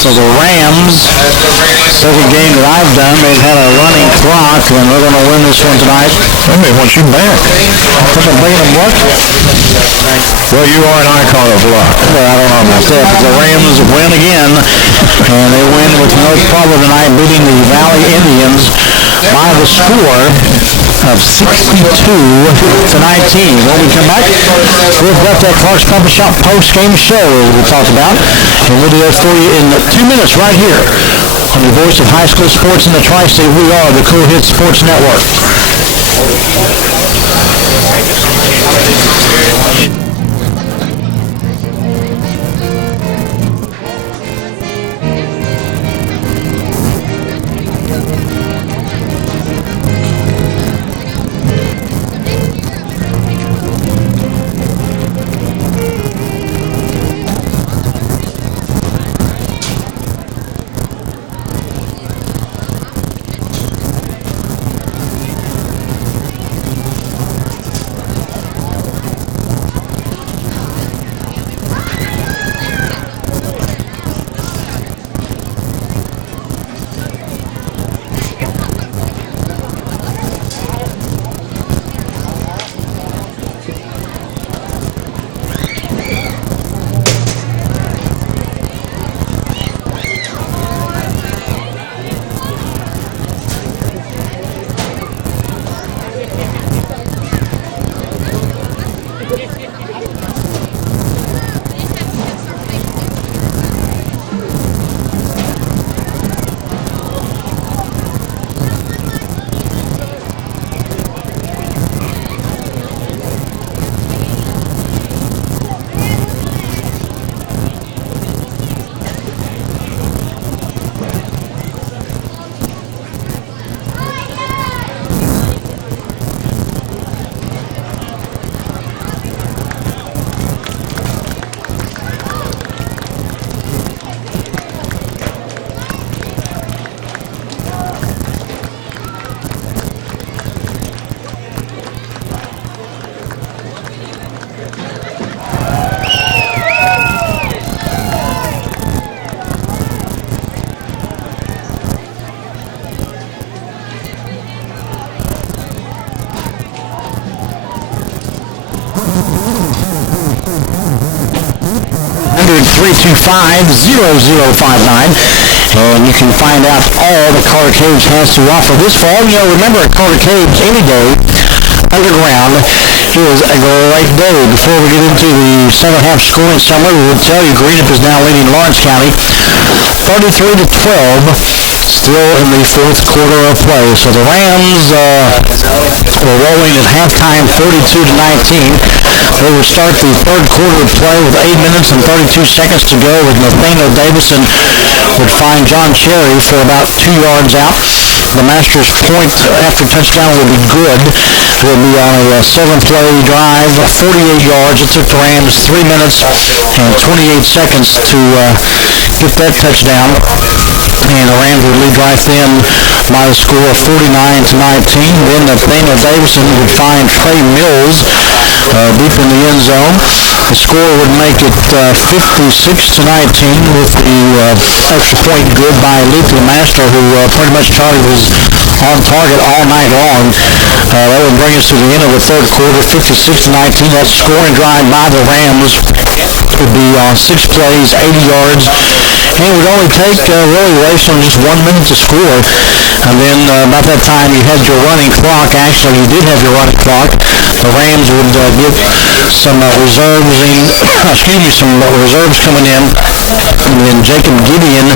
So the Rams, second game that I've done, they've had a running clock, and they're going to win this one tonight. They may want you back. I think I'm bringing them luck. Well, you are an icon of luck. Well, I don't know about that, but the Rams win again, and they win with no problem tonight, beating the Valley Indians by the score of 62 to 19. When we come back, we've got that Clark's Pump and Shop post-game show we talked about, and we'll do that for you in 2 minutes right here on the voice of high school sports in the Tri-State. We are the Cool Hit Sports Network. 325-0059. And you can find out all the Carter Caves has to offer this fall. You know, remember at Carter Caves, any day underground is a great day. Before we get into the second half scoring summary, we will tell you Greenup is now leading Lawrence County 33-12, still in the fourth quarter of play. So the Rams were rolling at halftime 42-19. They will start the third quarter of play with 8 minutes and 32 seconds to go, with Nathaniel Davison would find John Cherry for about 2 yards out. The Masters' point after touchdown will be good. It will be on a 7-play drive, 48 yards. It took the Rams 3 minutes and 28 seconds to get that touchdown. And the Rams would lead right then by the score of 49-19. Then Nathaniel Davison would find Trey Mills deep in the end zone. The score would make it 56-19 with the extra point good by Luke Master, who pretty much Charlie was on target all night long. That would bring us to the end of the third quarter, 56-19. That scoring drive by the Rams would be on 6 plays, 80 yards. And it would only take really Raceland just 1 minute to score. And then about that time you had your running clock. Actually, you did have your running clock. The Rams would get some reserves in, some reserves coming in. And then Jacob Gideon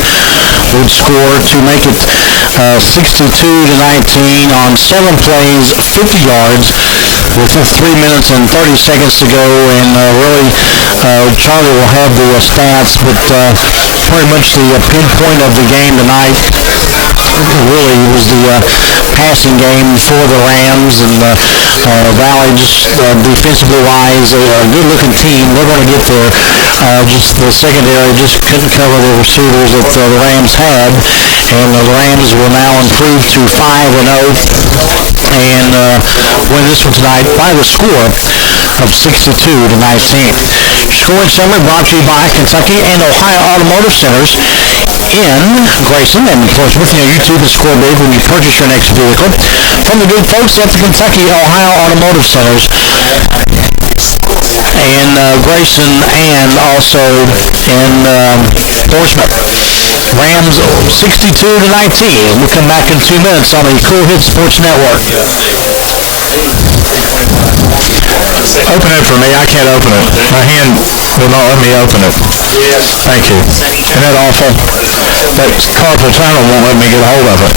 would score to make it 62-19 on 7 plays, 50 yards. With 3 minutes and 30 seconds to go, and really Charlie will have the stats, but pretty much the pinpoint of the game tonight really was the passing game for the Rams, and Valley just defensively wise, a good-looking team. They're going to get there. Just the secondary just couldn't cover the receivers that the Rams had, and the Rams will now improve to 5-0 and win this one tonight by the score of 62-19. Scoring summary brought to you by Kentucky and Ohio Automotive Centers in Grayson and Portsmouth. You know, you too can score big when you purchase your next vehicle from the good folks at the Kentucky Ohio Automotive Centers in Grayson and also in Portsmouth. Rams 62-19. We'll come back in 2 minutes on the Cool Hit Sports Network. Open it for me. I can't open it. My hand will not let me open it. Thank you. Isn't that awful? That carpal tunnel won't let me get a hold of it.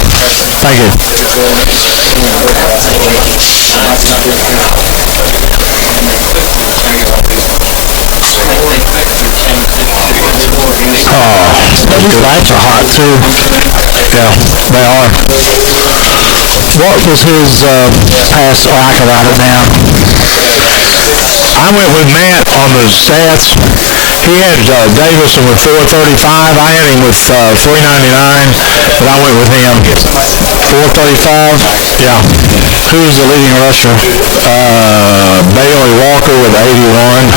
Thank you. Oh, these lights are hot too. Yeah, they are. What was his pass? Oh, I can write it down. I went with Matt on the stats. He had Davison with 435. I had him with 399, but I went with him. 435? Yeah. Who's the leading rusher? Bailey Walker with 81.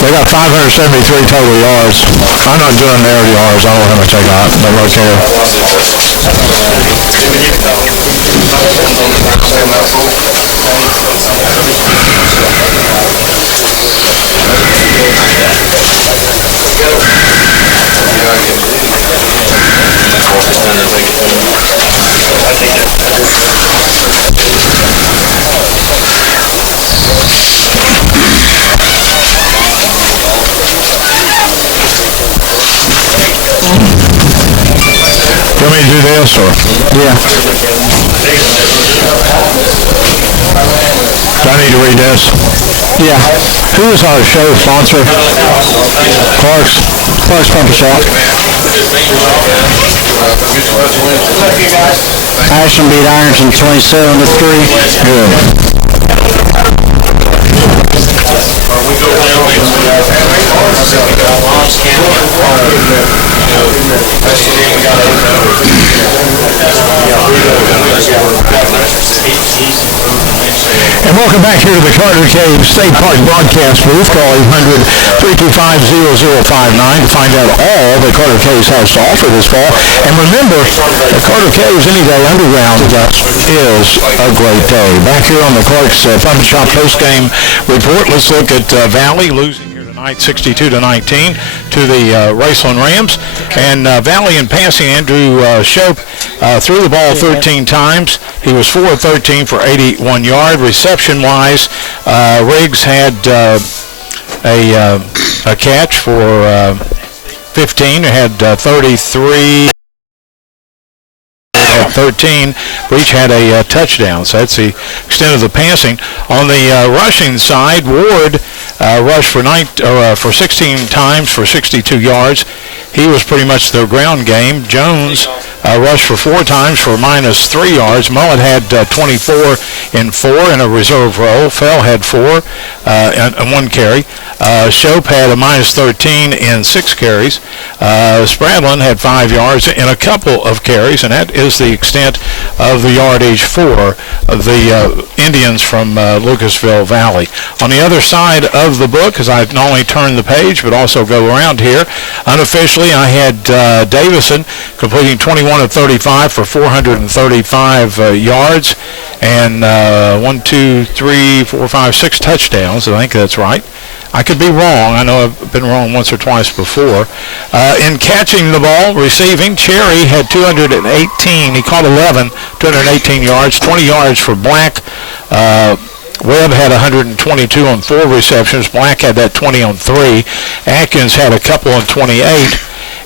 They got 573 total yards. I'm not doing their yards. I don't know how much they got. Don't really care. You want me to do this, or? Yeah. Do I need to read this? Yeah. Who is our show sponsor? Clark's Pump Shop. Ashland beat Ironton 27-3. Good. And welcome back here to the Carter Cave State Park broadcast booth. Call 325-0059 to find out all that Carter Caves has to offer this fall. And remember, the Carter Caves Any Day Underground is a great day. Back here on the Clark's Pump and Shop postgame report, let's look at Valley losing here tonight 62-19 to the Raceland Rams. And Valley in passing, Andrew Shope threw the ball 13 times. He was 4 of 13 for 81 yards. Reception-wise, Riggs had a catch for 15. He had 33. 13. Breach had a touchdown, so that's the extent of the passing. On the rushing side, Ward rushed for 16 times for 62 yards. He was pretty much the ground game. Jones rushed for 4 times for -3 yards. Mullet had 24 in 4 in a reserve role. Fell had 4 and 1 carry. Shope had a -13 in 6 carries. Spradlin had 5 yards in a couple of carries, and that is the extent of the yardage for the Indians from Lucasville Valley. On the other side of the book, as I not only turn the page but also go around here, unofficially I had Davison completing 21 of 35 for 435 yards and 6 touchdowns. I think that's right. I could be wrong. I know I've been wrong once or twice before. In catching the ball, receiving, Cherry had 218. He caught 11, 218 yards, 20 yards for Black. Webb had 122 on 4 receptions. Black had that 20 on 3. Atkins had a couple on 28.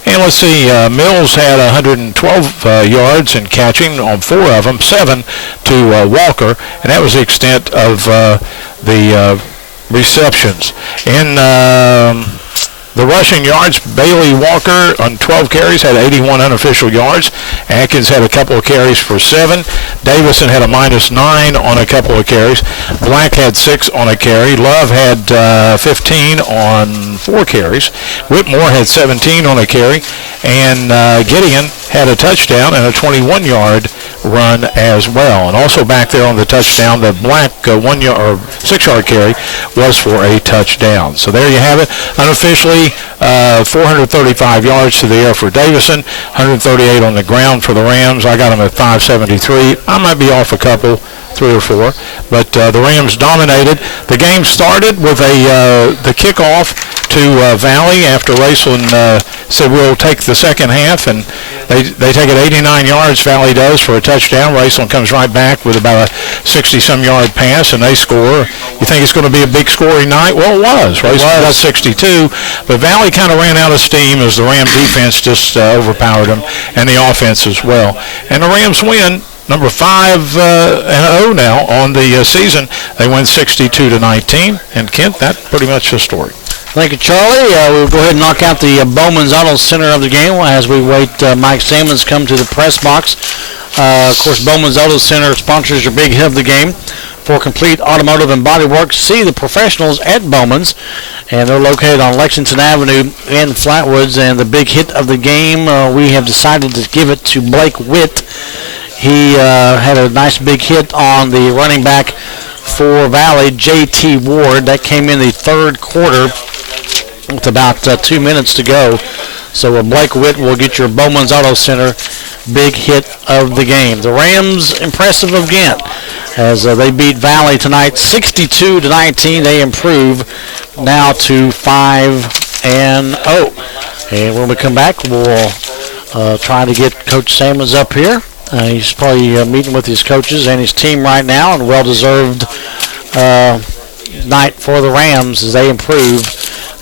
And let's see, Mills had 112 yards in catching on 4 of them, 7 to Walker. And that was the extent of the receptions. In the rushing yards, Bailey Walker on 12 carries had 81 unofficial yards. Atkins had a couple of carries for 7. Davison had a -9 on a couple of carries. Black had 6 on a carry. Love had 15 on 4 carries. Whitmore had 17 on a carry. And Gideon had a touchdown and a 21-yard run as well. And also back there on the touchdown, the Black 6-yard carry was for a touchdown. So there you have it. Unofficially, 435 yards to the air for Davison, 138 on the ground for the Rams. I got them at 573. I might be off a couple, 3 or 4, but the Rams dominated. The game started with the kickoff to Valley after Raceland said we'll take the second half, and they take it 89 yards, Valley does, for a touchdown. Raceland comes right back with about a 60-some yard pass, and they score. You think it's going to be a big scoring night? Well, it was. Raceland got 62, but Valley kind of ran out of steam as the Ram defense just overpowered them, and the offense as well. And the Rams win. Number 5-0 now on the season. They win 62-19. And Kent, that's pretty much the story. Thank you, Charlie. We'll go ahead and knock out the Bowman's Auto Center of the game as we wait Mike Sammons come to the press box. Of course, Bowman's Auto Center sponsors your big hit of the game. For complete automotive and body work, see the professionals at Bowman's. And they're located on Lexington Avenue in Flatwoods. And the big hit of the game, we have decided to give it to Blake Witt. He had a nice big hit on the running back for Valley, J.T. Ward. That came in the third quarter with about 2 minutes to go. So Blake Witt will get your Bowman's Auto Center big hit of the game. The Rams, impressive again, as they beat Valley tonight 62-19. They improve now to 5-0. And when we come back, we'll try to get Coach Sammons up here. He's probably meeting with his coaches and his team right now, and well-deserved night for the Rams as they improve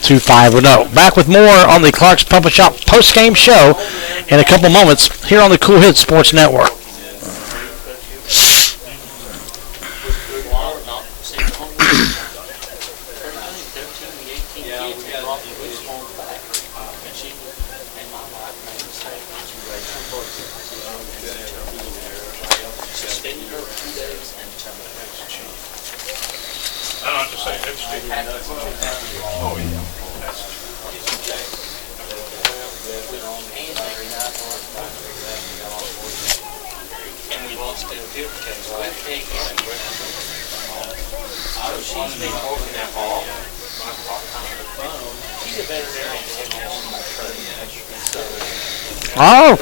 to 5-0. Back with more on the Clark's Pump and Shop post-game show in a couple moments here on the Cool Hits Sports Network. She's been holding that ball. Oh.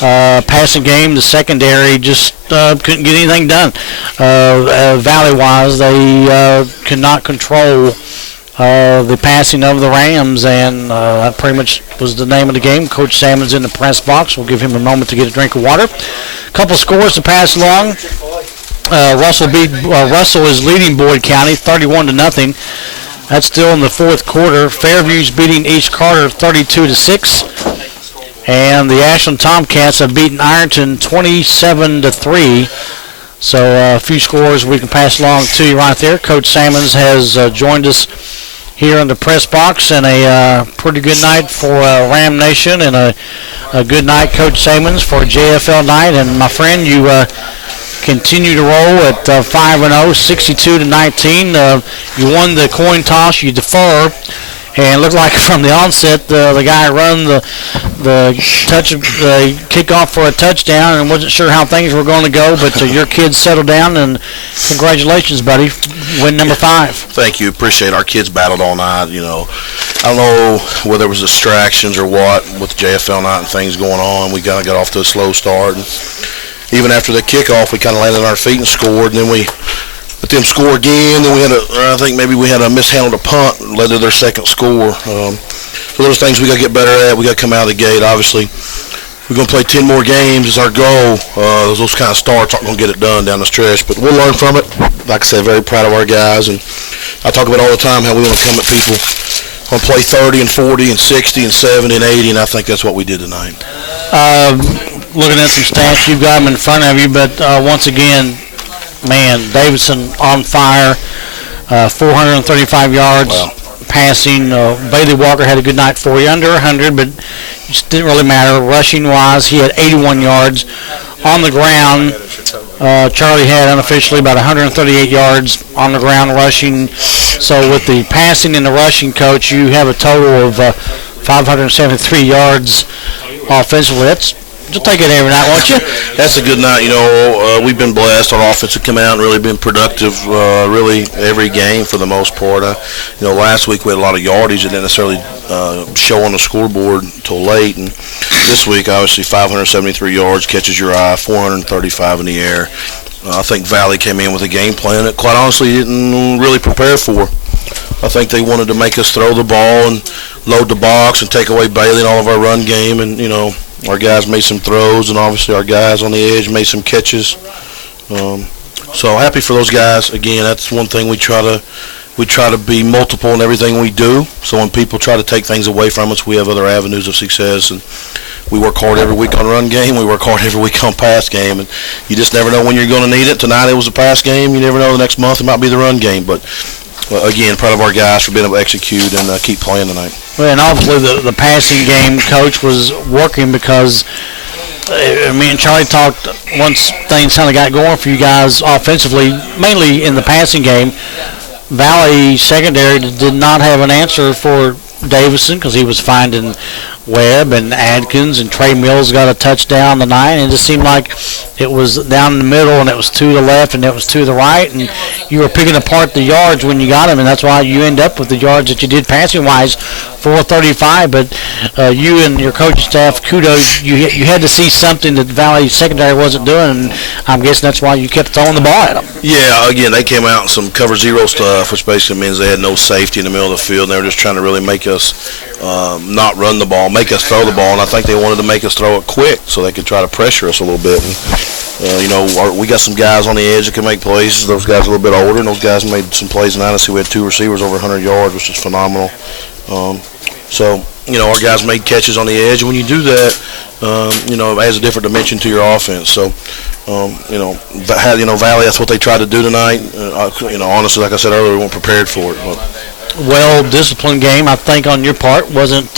Passing game, the secondary just couldn't get anything done. Valley-wise, they could not control the passing of the Rams, and that pretty much was the name of the game. Coach Salmon's in the press box. We'll give him a moment to get a drink of water. A couple scores to pass along. Russell is leading Boyd County 31-0. That's still in the fourth quarter. Fairview's beating East Carter 32-6. And the Ashland Tomcats have beaten Ironton 27-3. So a few scores we can pass along to you right there. Coach Salmons has joined us here in the press box, and a pretty good night for Ram Nation, and a good night, Coach Salmons, for JFL night. And my friend, you continue to roll at 5-0, 62-19. You won the coin toss. You defer. And it looked like from the onset, the guy run the kickoff for a touchdown, and wasn't sure how things were going to go. But your kids settled down, and congratulations, buddy, win number 5. Thank you. Appreciate it. Our kids battled all night. You know, I don't know whether there was distractions or what with JFL night and things going on. We kind of got off to a slow start. And even after the kickoff, we kind of landed on our feet and scored, and then we let them score again. Then we had I think maybe we had a mishandled a punt, led to their second score. So those things we got to get better at. We got to come out of the gate. Obviously, we're going to play 10 more games is our goal. Those kind of starts aren't going to get it done down the stretch, but we'll learn from it. Like I said, very proud of our guys, and I talk about all the time how we want to come at people. Want to play 30 and 40 and 60 and 70 and 80, and I think that's what we did tonight. Looking at some stats, you've got them in front of you, but once again, man, Davidson on fire, 435 yards passing. Bailey Walker had a good night for you, under 100, but it just didn't really matter. Rushing-wise, he had 81 yards. On the ground, Charlie had unofficially about 138 yards on the ground rushing. So with the passing and the rushing, Coach, you have a total of 573 yards offensively. You'll take it every night, won't you? That's a good night. You know, we've been blessed. Our offense has come out and really been productive, really every game for the most part. Last week we had a lot of yardage that didn't necessarily show on the scoreboard until late. And this week, obviously, 573 yards catches your eye, 435 in the air. I think Valley came in with a game plan that, quite honestly, didn't really prepare for. I think they wanted to make us throw the ball and load the box and take away Bailey and all of our run game. And, our guys made some throws, and obviously our guys on the edge made some catches. So happy for those guys. Again, that's one thing we try to we try to be multiple in everything we do. So when people try to take things away from us, we have other avenues of success. And we work hard every week on run game. We work hard every week on pass game. And you just never know when you're going to need it. Tonight it was a pass game. You never know the next month it might be the run game. But, again, proud of our guys for being able to execute and keep playing tonight. Well, and obviously the passing game, Coach, was working because me and Charlie talked once things kind of got going for you guys offensively, mainly in the passing game. Valley secondary did not have an answer for Davison because he was finding Webb and Adkins, and Trey Mills got a touchdown tonight, and it just seemed like it was down in the middle, and it was to the left, and it was to the right, and you were picking apart the yards when you got them, and that's why you end up with the yards that you did passing-wise, 435. But you and your coaching staff, kudos, you had to see something that Valley secondary wasn't doing, and I'm guessing that's why you kept throwing the ball at them. Yeah, again, they came out in some cover zero stuff, which basically means they had no safety in the middle of the field, and they were just trying to really make us not run the ball, make us throw the ball, and I think they wanted to make us throw it quick so they could try to pressure us a little bit. And, we got some guys on the edge that can make plays. Those guys are a little bit older, and those guys made some plays tonight. I see we had 2 receivers over 100 yards, which is phenomenal. So, our guys made catches on the edge, and when you do that, it adds a different dimension to your offense. So, Valley, that's what they tried to do tonight. Honestly, like I said earlier, we weren't prepared for it. But. Well-disciplined game, I think, on your part. Wasn't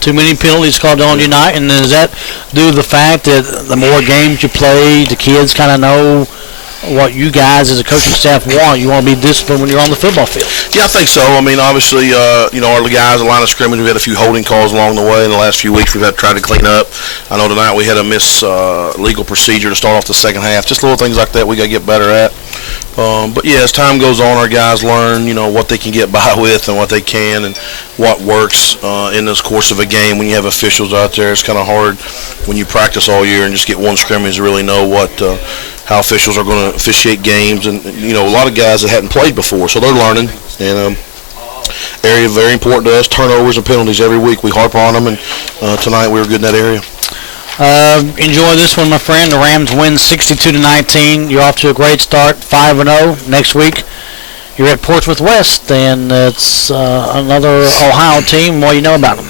too many penalties called on you tonight, and is that due to the fact that the more games you play, the kids kind of know what you guys as a coaching staff want? You want to be disciplined when you're on the football field. Yeah, I think so. I mean, obviously, our guys, the line of scrimmage, we had a few holding calls along the way in the last few weeks. We've had to try to clean up. I know tonight we had a legal procedure to start off the second half. Just little things like that we got to get better at. But yeah, as time goes on, our guys learn, what they can get by with and what they can and what works in this course of a game. When you have officials out there, it's kind of hard when you practice all year and just get one scrimmage to really know how officials are going to officiate games. And, a lot of guys that hadn't played before, so they're learning. And area very important to us, turnovers and penalties every week. We harp on them, and tonight we were good in that area. Enjoy this one, my friend. The Rams win 62-19. You're off to a great start, 5-0. Next week, you're at Portsmouth West, and it's another Ohio team. What do you know about them?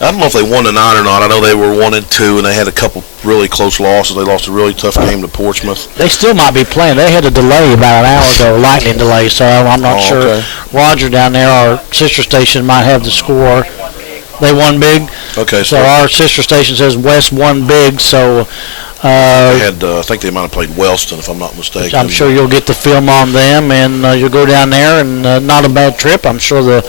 I don't know if they won tonight or not. I know they were 1-2, and they had a couple really close losses. They lost a really tough game to Portsmouth. They still might be playing. They had a delay about an hour ago, lightning delay, so I'm not sure. Okay. Roger down there, our sister station, might have the score. They won big. Okay. So our sister station says West won big. So they had, I think they might have played Wellston, if I'm not mistaken. I'm sure you'll get the film on them, and you'll go down there, and not a bad trip. I'm sure the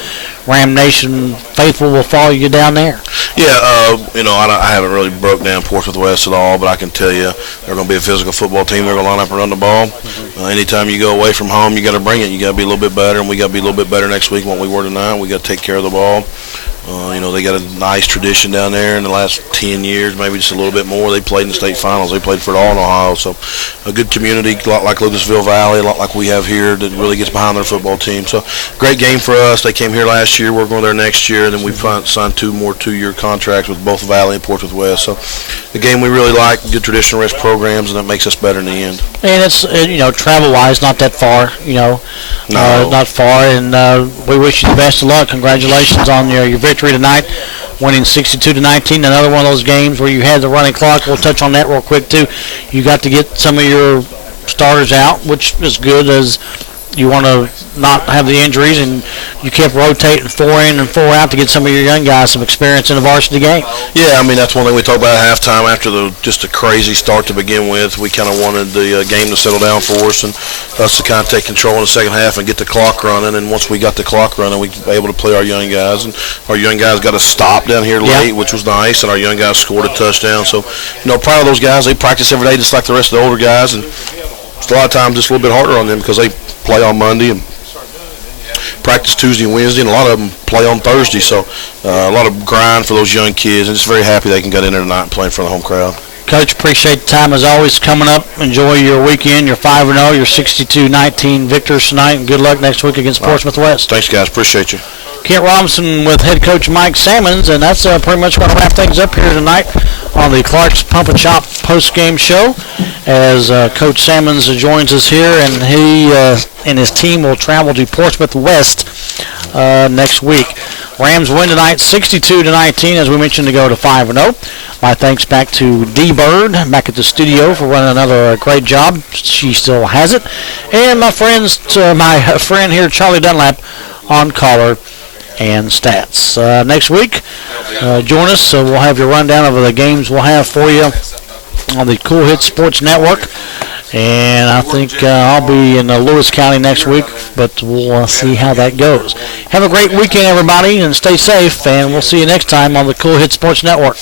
Ram Nation faithful will follow you down there. Yeah, I haven't really broke down Portsmouth West at all, but I can tell you they're going to be a physical football team. They're going to line up and run the ball. Anytime you go away from home, you got to bring it. You got to be a little bit better, and we got to be a little bit better next week than what we were tonight. We got to take care of the ball. They got a nice tradition down there in the last 10 years, maybe just a little bit more. They played in the state finals. They played for it all in Ohio. So a good community, a lot like Lucasville Valley, a lot like we have here that really gets behind their football team. So great game for us. They came here last year. We're going there next year. And then we signed 2 more 2-year contracts with both Valley and Portsmouth West. So the game we really like, good traditional rest programs, and that makes us better in the end. And it's, travel-wise, not that far, No. Not far. And we wish you the best of luck. Congratulations on your victory tonight, winning 62-19. Another one of those games where you had the running clock. We'll touch on that real quick too. You got to get some of your starters out, which is good, as you want to not have the injuries, and you kept rotating 4 in and 4 out to get some of your young guys some experience in the varsity game. Yeah, that's one thing we talked about at halftime. After just a crazy start to begin with, we kind of wanted the game to settle down for us and us to kind of take control in the second half and get the clock running. And once we got the clock running, we were able to play our young guys. And our young guys got a stop down here late, which was nice, and our young guys scored a touchdown. So, proud of those guys. They practice every day just like the rest of the older guys, and it's a lot of times just a little bit harder on them because they play on Monday and practice Tuesday and Wednesday, and a lot of them play on Thursday. So a lot of grind for those young kids, and just very happy they can get in there tonight and play in front of the home crowd. Coach, appreciate the time as always coming up. Enjoy your weekend. You're 5-0. You're 62-19 victors tonight, and good luck next week against Portsmouth West. Thanks, guys. Appreciate you. Kent Robinson with head coach Mike Sammons, and that's pretty much going to wrap things up here tonight on the Clark's Pump and Shop post-game show as Coach Sammons joins us here, and he and his team will travel to Portsmouth West next week. Rams win tonight 62-19, as we mentioned, to go to 5-0. My thanks back to D. Bird back at the studio for running another great job. She still has it. And my friend here, Charlie Dunlap, on caller and stats. Next week, join us. We'll have your rundown of the games we'll have for you on the Cool Hits Sports Network. And I think I'll be in Lewis County next week, but we'll see how that goes. Have a great weekend, everybody, and stay safe, and we'll see you next time on the Cool Hits Sports Network.